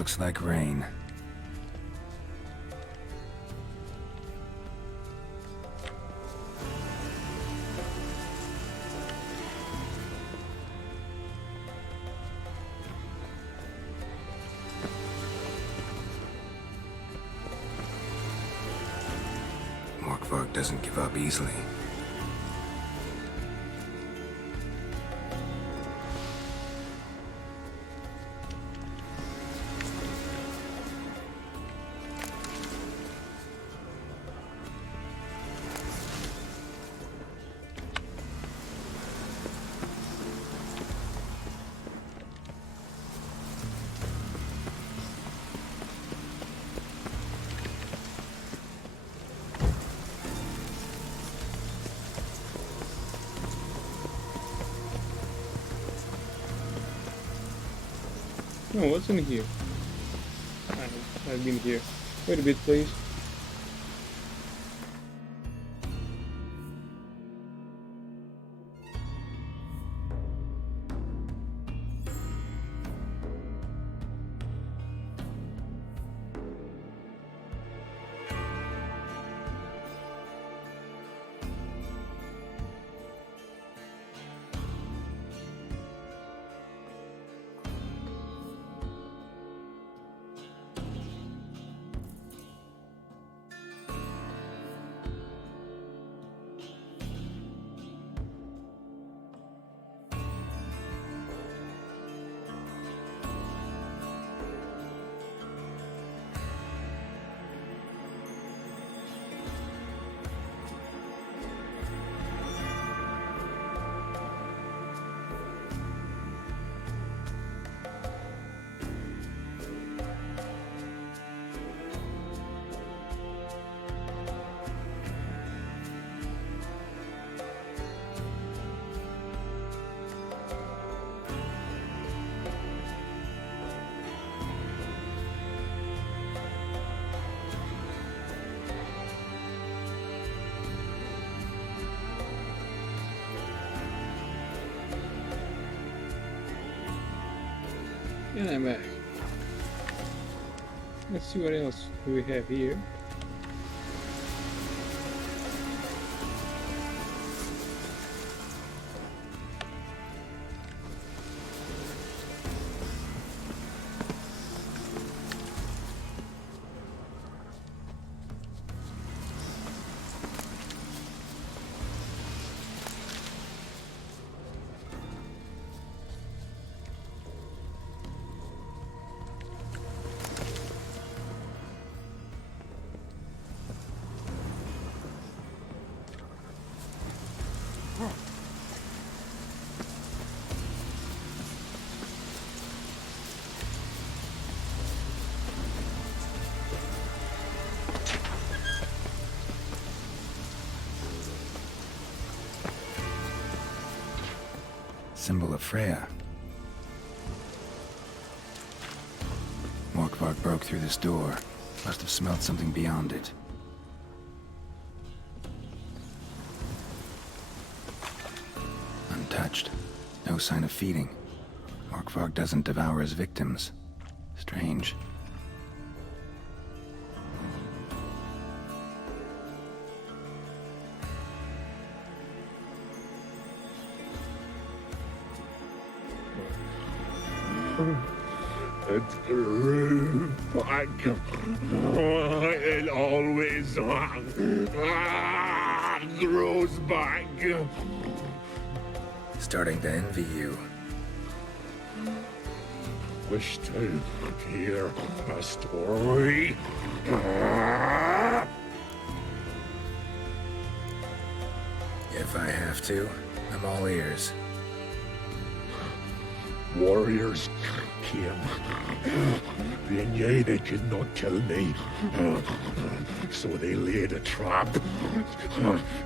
Looks like rain. Morkvarg doesn't give up easily. No, what's in here? I've been here. Wait a bit, please. And I'm back. Let's see what else we have here. Symbol of Freya. Morkvarg broke through this door. Must have smelled something beyond it. Untouched. No sign of feeding. Morkvarg doesn't devour his victims. Strange. It grew back. It always grows back. Starting to envy you. Wish to hear a story. If I have to, I'm all ears. Warriors came. They knew they could not kill me. So they laid a trap.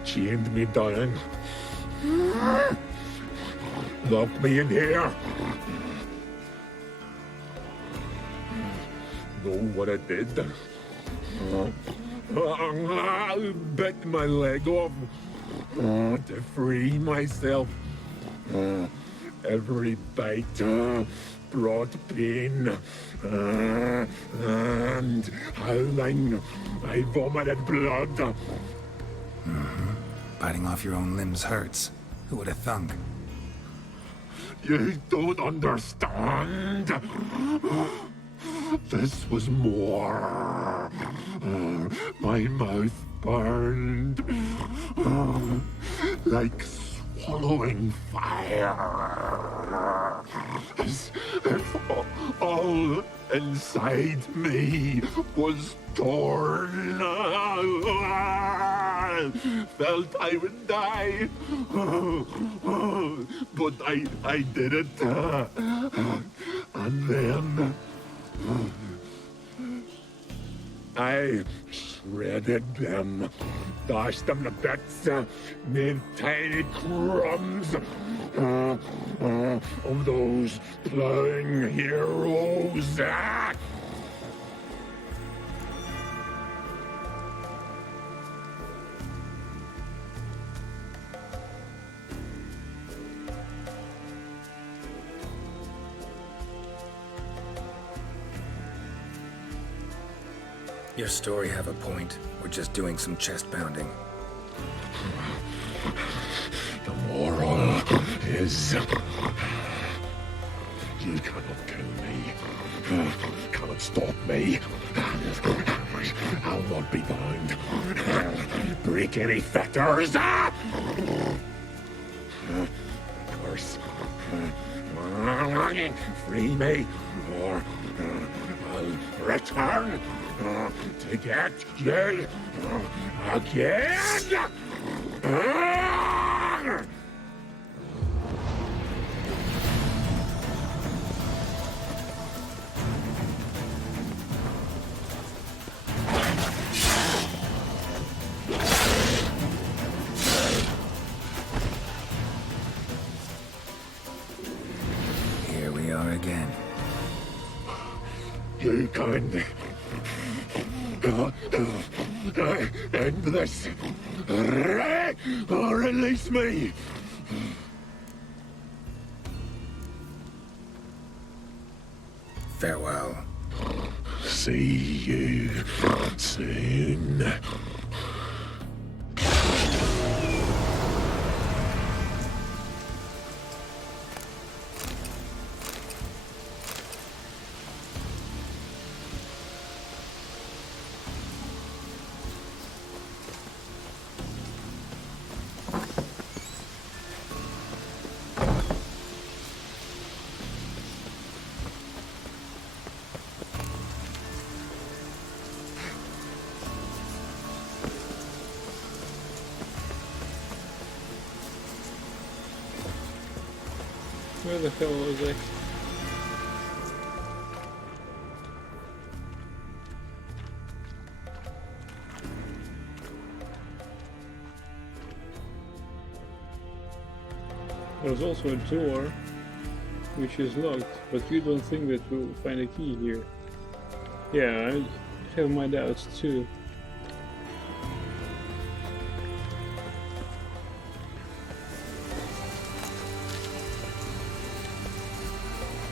Chained me down. Locked me in here. Know what I did? I bit my leg off to free myself. Every bite brought pain. And howling, I vomited blood. Mm-hmm. Biting off your own limbs hurts. Who would have thunk? You don't understand. This was more. My mouth burned. Like swallowing fire. As if all inside me was torn. Felt I would die. But I did it. And then I shredded them, dashed them to bits, made tiny crumbs of those plowing heroes. Your story have a point. We're just doing some chest pounding. The moral is... You cannot kill me. Cannot stop me. I'll not be bound. Break any fetters. Curse. Free me, or I'll return to get you again. Here we are again. You can end this. Release me. Farewell. See you soon. Where the hell was I? There's also a door which is locked, but you don't think that we'll find a key here. Yeah, I have my doubts too.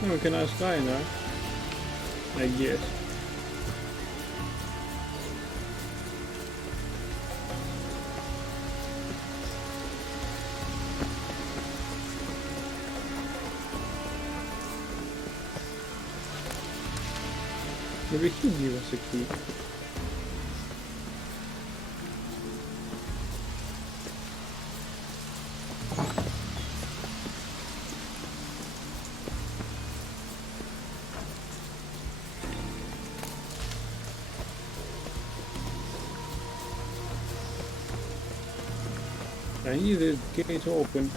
We can ask Einar, I guess. Maybe he'll give us a key. I need the gate open.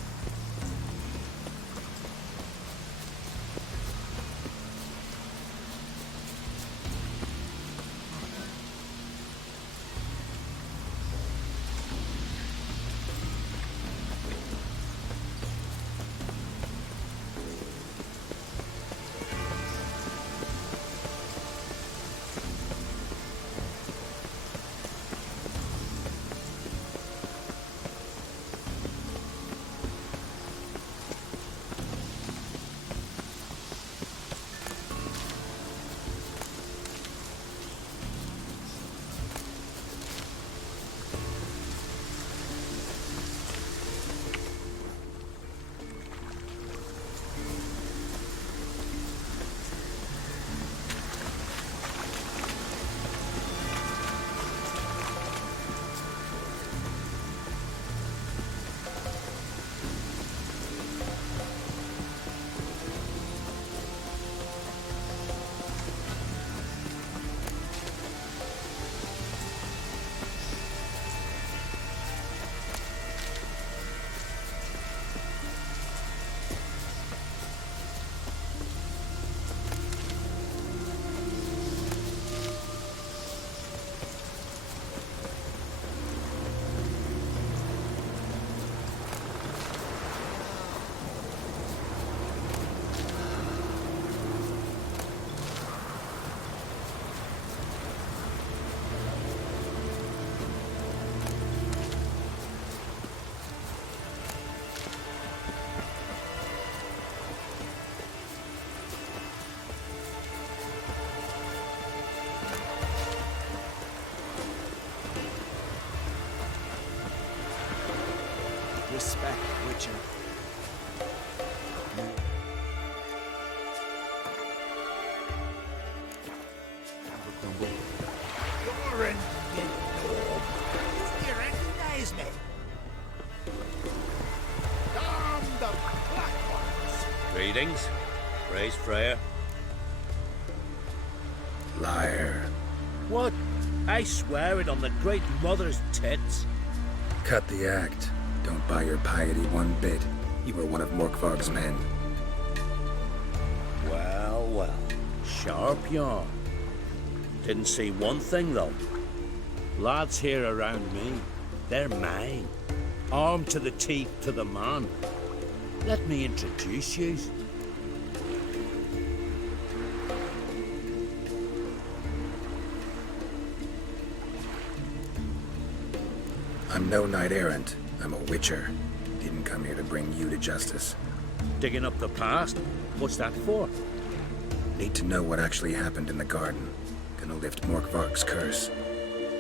Greetings. Praise Freya. Liar. What? I swear it on the Great Mother's tits. Cut the act. Don't buy your piety one bit. You were one of Morkvarg's men. Well, well. Sharp yarn. Didn't see one thing, though. Lads here around me, they're mine. Armed to the teeth to the man. Let me introduce you. I'm no knight-errant. I'm a witcher. Didn't come here to bring you to justice. Digging up the past? What's that for? Need to know what actually happened in the garden. Gonna lift Morkvarg's curse.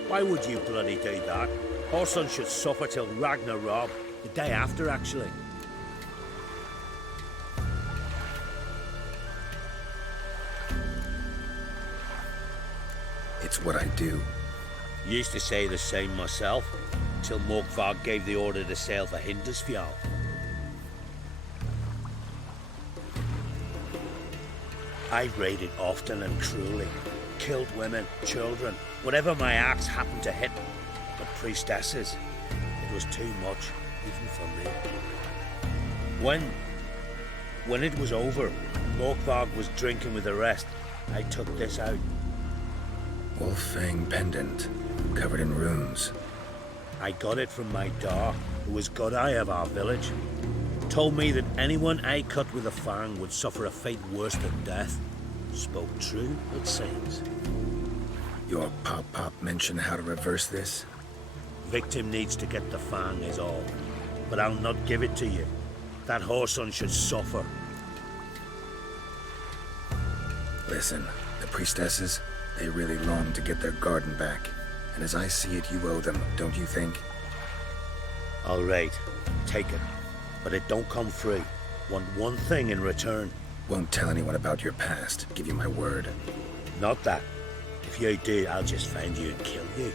Why would you bloody do that? Our son should suffer till Ragnarok. The day after, actually. It's what I do. Used to say the same myself, till Morkvarg gave the order to sail for Hindisfjall. I raided often and cruelly, killed women, children, whatever my axe happened to hit. But priestesses, it was too much, even for me. When it was over, Morkvarg was drinking with the rest. I took this out. Wolf-fang pendant, covered in runes. I got it from my da, who was Godai of our village. Told me that anyone I cut with a fang would suffer a fate worse than death. Spoke true, it seems. Your pop-pop mention how to reverse this? Victim needs to get the fang is all. But I'll not give it to you. That whoreson should suffer. Listen, the priestesses, they really long to get their garden back. And as I see it, you owe them, don't you think? All right, take it. But it don't come free. Want one thing in return. Won't tell anyone about your past, give you my word. Not that. If you do, I'll just find you and kill you.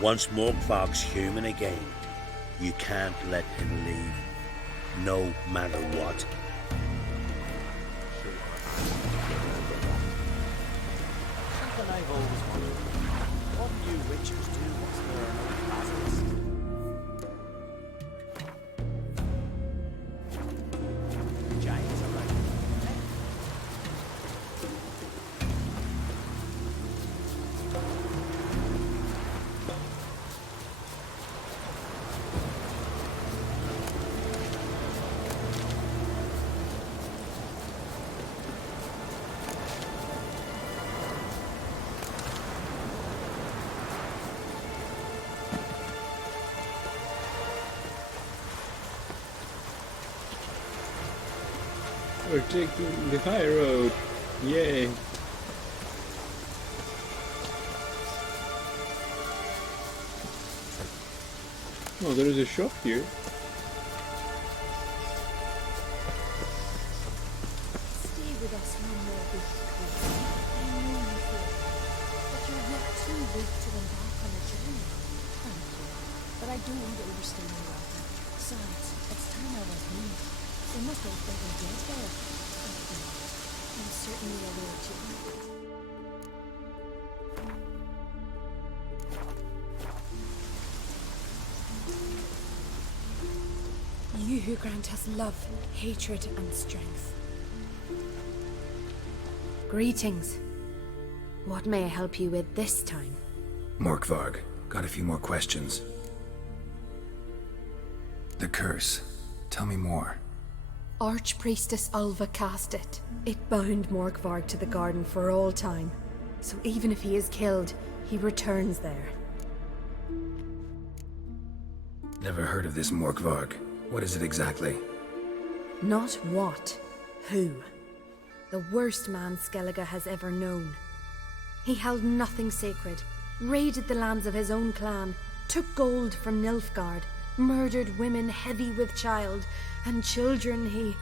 Once Morkvarg's human again, you can't let him leave. No matter what. Something I've always wondered. What do witchers do once there are no basilisk? Giants are like We're taking the high road. Yay. Oh, there is a shop here. Stay with us one more week, please. I know you feel it, but you're yet too weak to embark on a journey. Thank you, but I don't want to overstay my welcome. Besides, it's time I was home. They must have been dead there. I'm certainly aware too. You who grant us love, hatred, and strength. Greetings. What may I help you with this time? Morkvarg, got a few more questions. The curse. Tell me more. Archpriestess Ulva cast it. It bound Morkvarg to the garden for all time. So even if he is killed, he returns there. Never heard of this Morkvarg. What is it exactly? Not what, who. The worst man Skellige has ever known. He held nothing sacred, raided the lands of his own clan, took gold from Nilfgaard, murdered women heavy with child, and children he...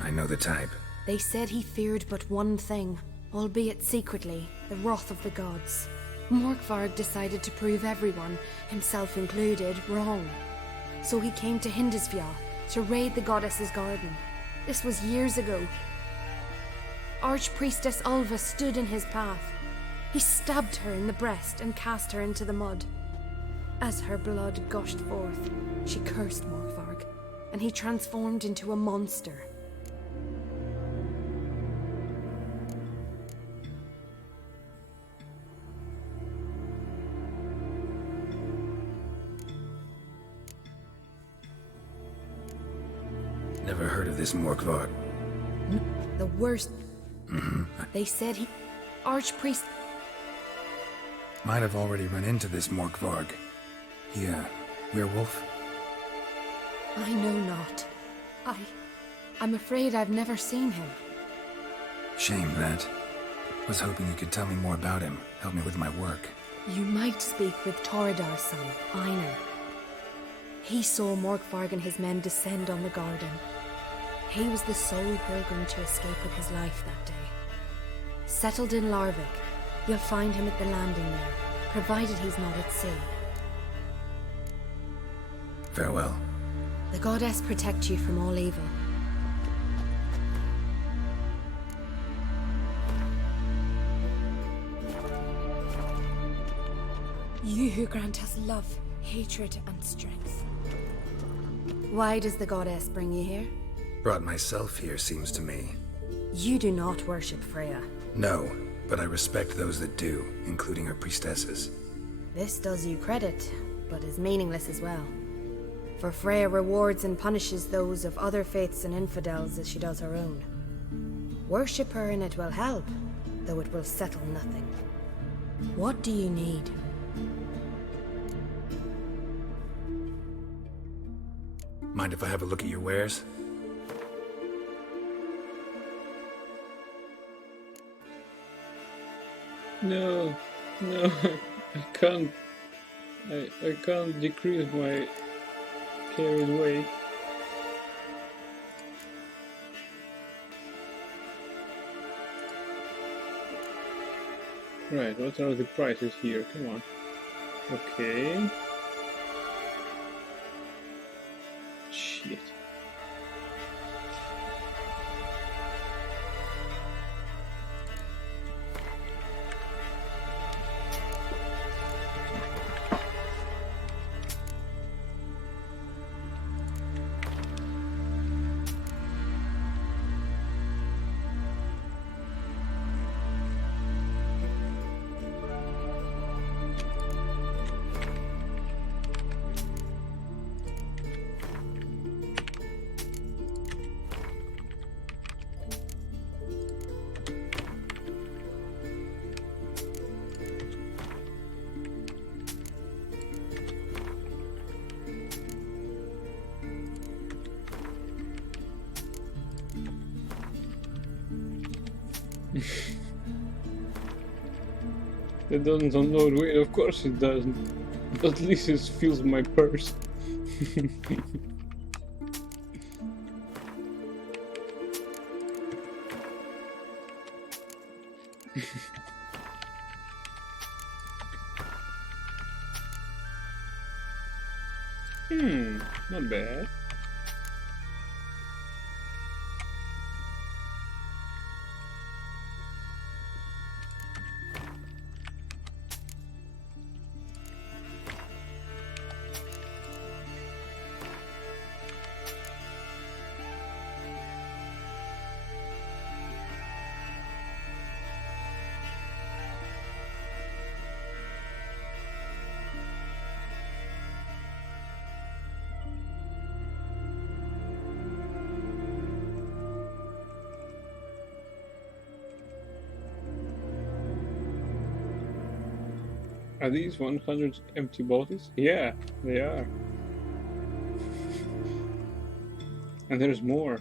I know the type. They said he feared but one thing, albeit secretly, the wrath of the gods. Morkvarg decided to prove everyone, himself included, wrong. So he came to Hindisfjall, to raid the goddess's garden. This was years ago. Archpriestess Ulva stood in his path. He stabbed her in the breast and cast her into the mud. As her blood gushed forth, she cursed Morkvarg, and he transformed into a monster. Never heard of this Morkvarg. The worst. They said he... Archpriest... Might have already run into this Morkvarg. He, werewolf? I know not. I'm afraid I've never seen him. Shame that. Was hoping you could tell me more about him, help me with my work. You might speak with Toradar's son, Einar. He saw Morkvarg and his men descend on the garden. He was the sole pilgrim to escape with his life that day. Settled in Larvik, you'll find him at the landing there, provided he's not at sea. Farewell. The goddess protect you from all evil. You who grant us love, hatred, and strength. Why does the goddess bring you here? Brought myself here, seems to me. You do not worship Freya. No, but I respect those that do, including her priestesses. This does you credit, but is meaningless as well. For Freya rewards and punishes those of other faiths and infidels as she does her own. Worship her and it will help, though it will settle nothing. What do you need? Mind if I have a look at your wares? No, I can't. I can't decrease my carried weight. Right, what are the prices here? Come on. Okay. Shit. It doesn't unload weight, of course it doesn't. But at least it fills my purse. Not bad. Are these 100 empty bottles? Yeah, they are. And there's more.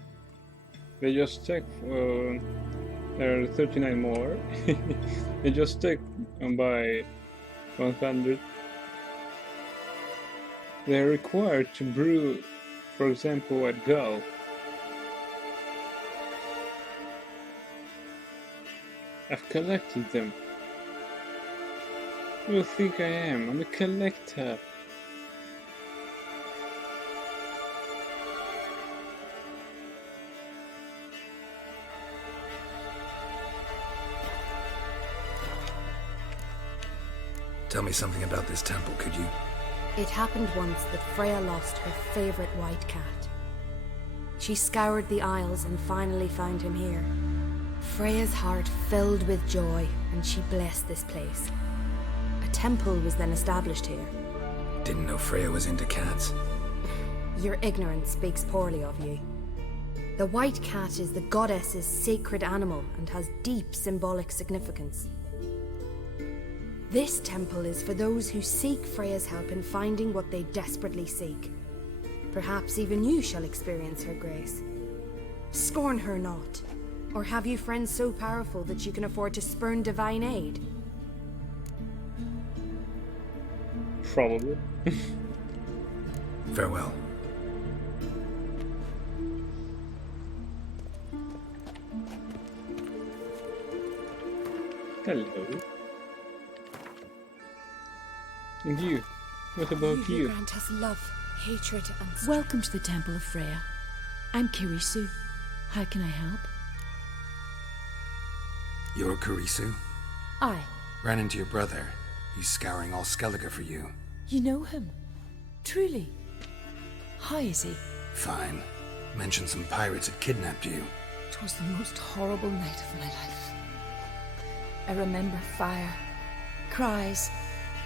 They just check. There are 39 more. They just take and buy 100. They're required to brew, for example, at Gull. I've collected them. Who do you think I am? I'm a collector. Tell me something about this temple, could you? It happened once that Freya lost her favorite white cat. She scoured the Isles and finally found him here. Freya's heart filled with joy, and she blessed this place. A temple was then established here. Didn't know Freya was into cats. Your ignorance speaks poorly of you. The white cat is the goddess's sacred animal and has deep symbolic significance. This temple is for those who seek Freya's help in finding what they desperately seek. Perhaps even you shall experience her grace. Scorn her not. Or have you friends so powerful that you can afford to spurn divine aid? Probably. Farewell. Hello. And you? What about You you? grant us love, hatred, and strength. Welcome to the Temple of Freya. I'm Kirisu. How can I help? You're Karisu? Aye. Ran into your brother. He's scouring all Skellige for you. You know him? Truly? How is he? Fine. Mentioned some pirates had kidnapped you. 'Twas the most horrible night of my life. I remember fire, cries,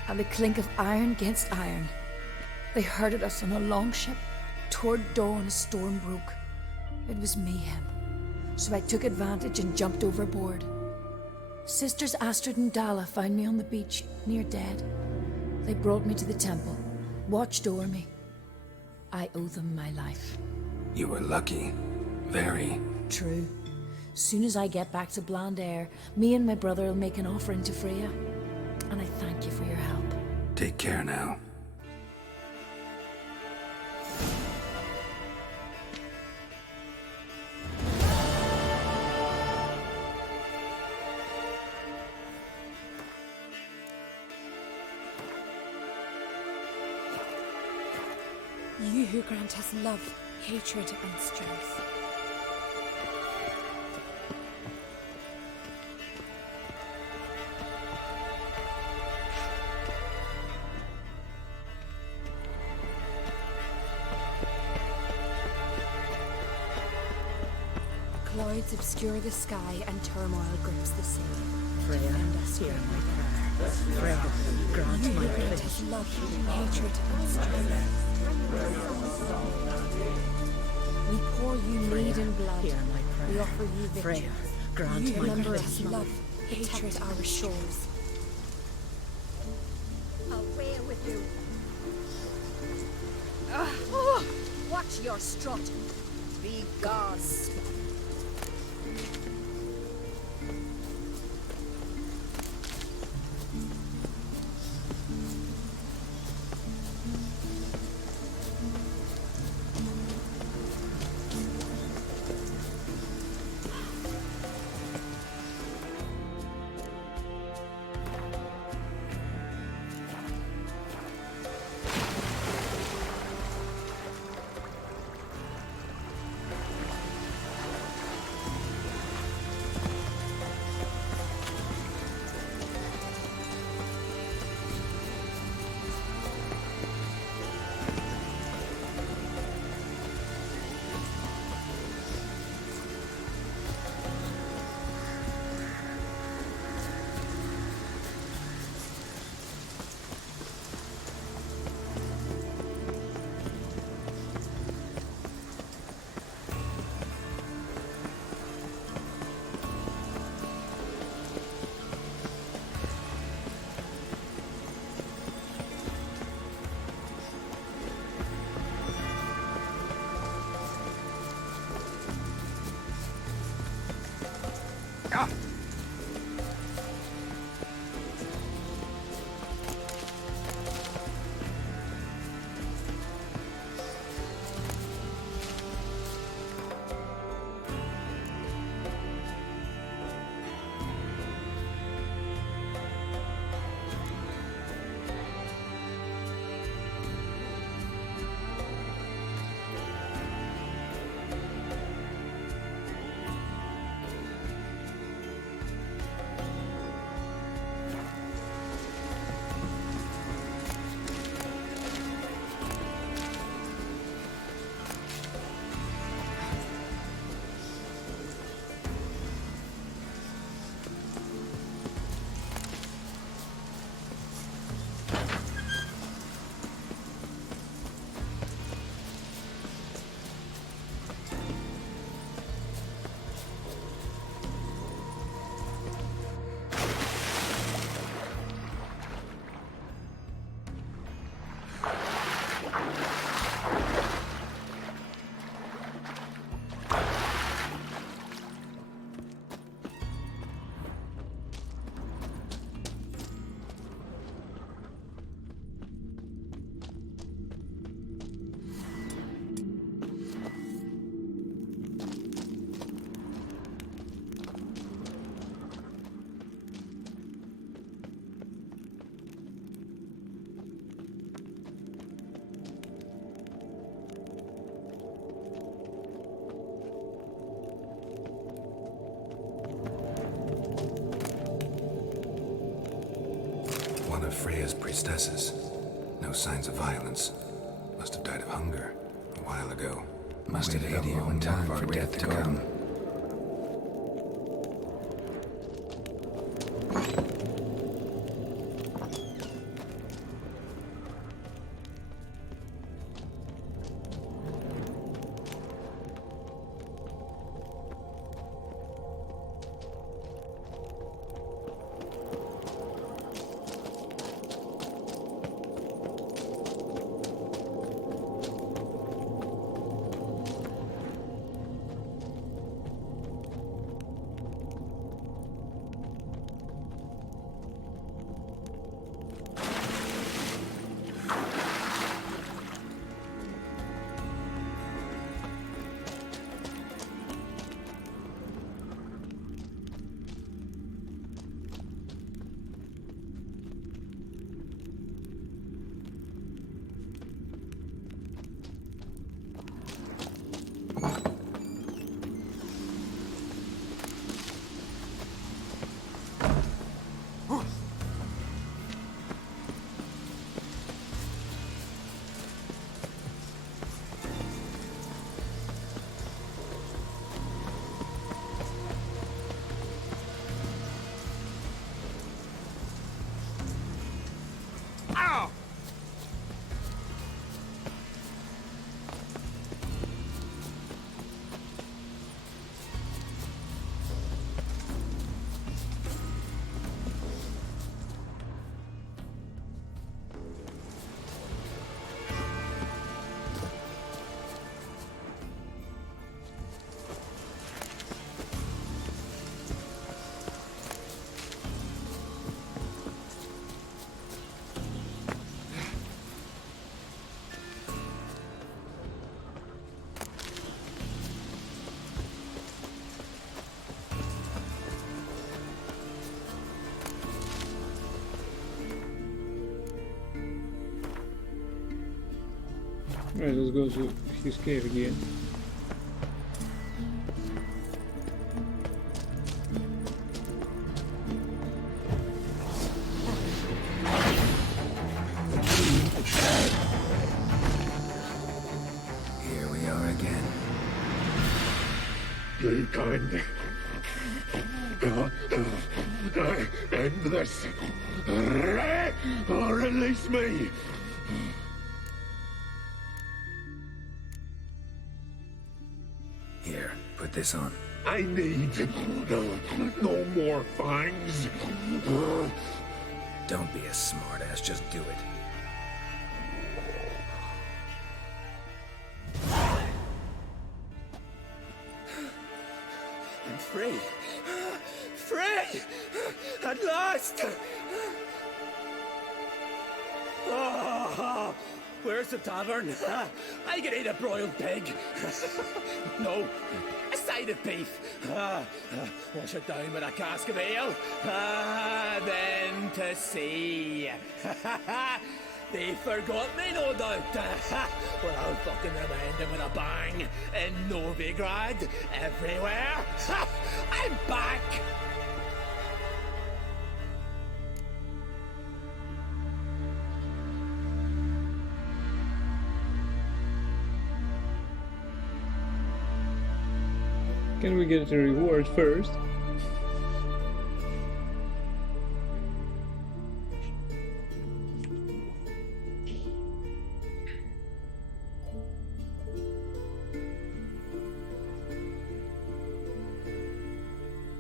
and the clink of iron against iron. They herded us on a longship. Toward dawn, a storm broke. It was mayhem, so I took advantage and jumped overboard. Sisters Astrid and Dala found me on the beach, near dead. They brought me to the temple, watched over me. I owe them my life. You were lucky. Very. True. Soon as I get back to Bland Air, me and my brother will make an offering to Freya. And I thank you for your help. Take care now. You who grant us love, hatred, and strength. Clouds obscure the sky and turmoil grips the sea. Freya, Defend us, hear Freya. my prayer. Freya, grant You my who grant plea. us love, hatred, and strength. We pour you mead and blood. Hear my prayer. We offer you victory. Freya, grant You my remember plea. us love, hatred, our shores. Away with you. Watch your strut. Be gods. of Freya's priestesses. No signs of violence. Must have died of hunger a while ago. Must have waited here when time for death to come. Right, let's go to his cave again. Here we are again. You kind. End this. Or release me. Here, put this on. I need no more fangs. Don't be a smartass, just do it. I'm free. Free! At last! Oh, where's the tavern? I can eat a broiled pig. No, a side of beef. Wash it down with a cask of ale. Then to sea. They forgot me, no doubt. Well, I'll fucking remind them with a bang. In Novigrad, everywhere. I'm back! Can we get a reward first?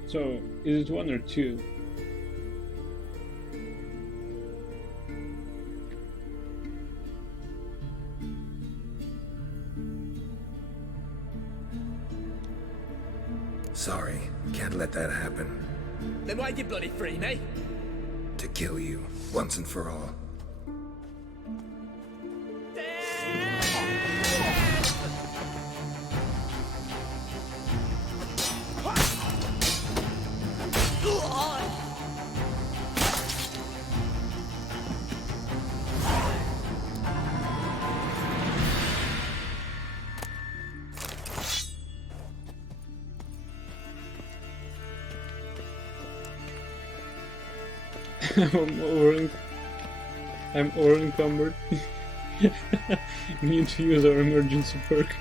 So, is it 1 or 2? Sorry, can't let that happen. Then why'd you bloody free me? To kill you, once and for all. I'm over I'm all encumbered. We need to use our emergency perk.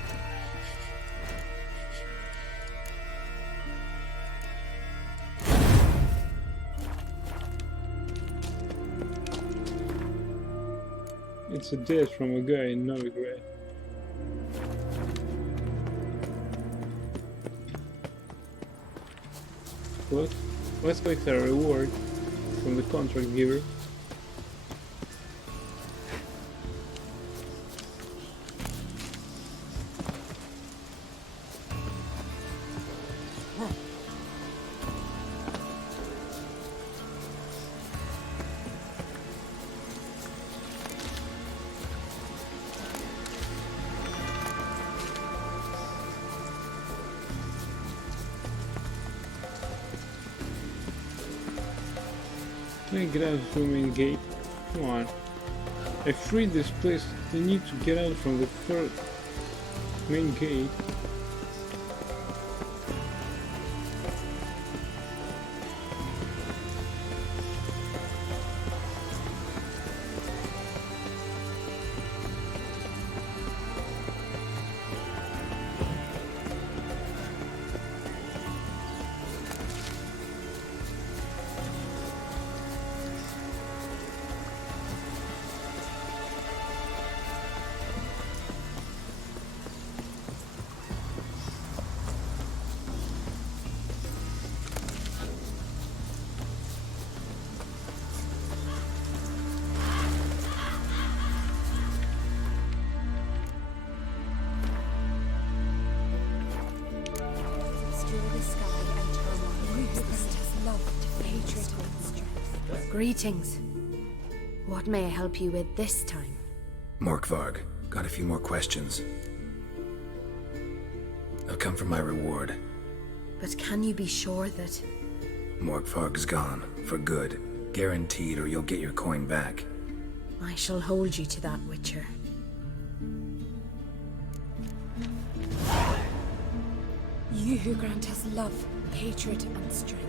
It's a death from a guy in Novigrad. What? Let's collect our reward from the contract giver. Can I get out from the main gate? Come on. I freed this place. I need to get out from the first main gate. Greetings. What may I help you with this time? Morkvarg, got a few more questions. They'll come from my reward. But can you be sure that... Morkvarg's gone, for good. Guaranteed, or you'll get your coin back. I shall hold you to that, Witcher. You who grant us love, hatred, and strength.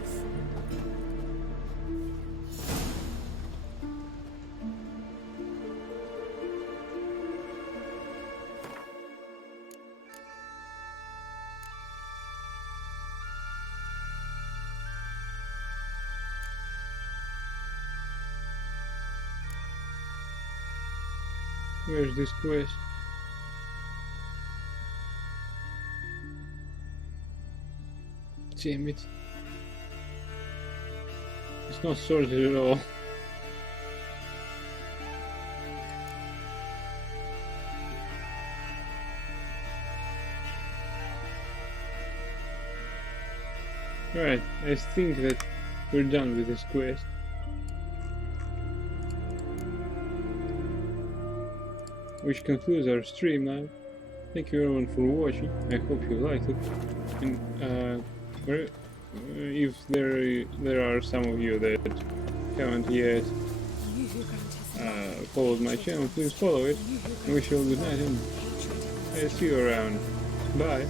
Where's this quest? Damn it. It's not sorted at all. Right, I think that we're done with this quest. Which concludes our stream now. Thank you everyone for watching. I hope you liked it. And if there are some of you that haven't yet followed my channel, please follow it. I wish you all good night and I'll see you around. Bye.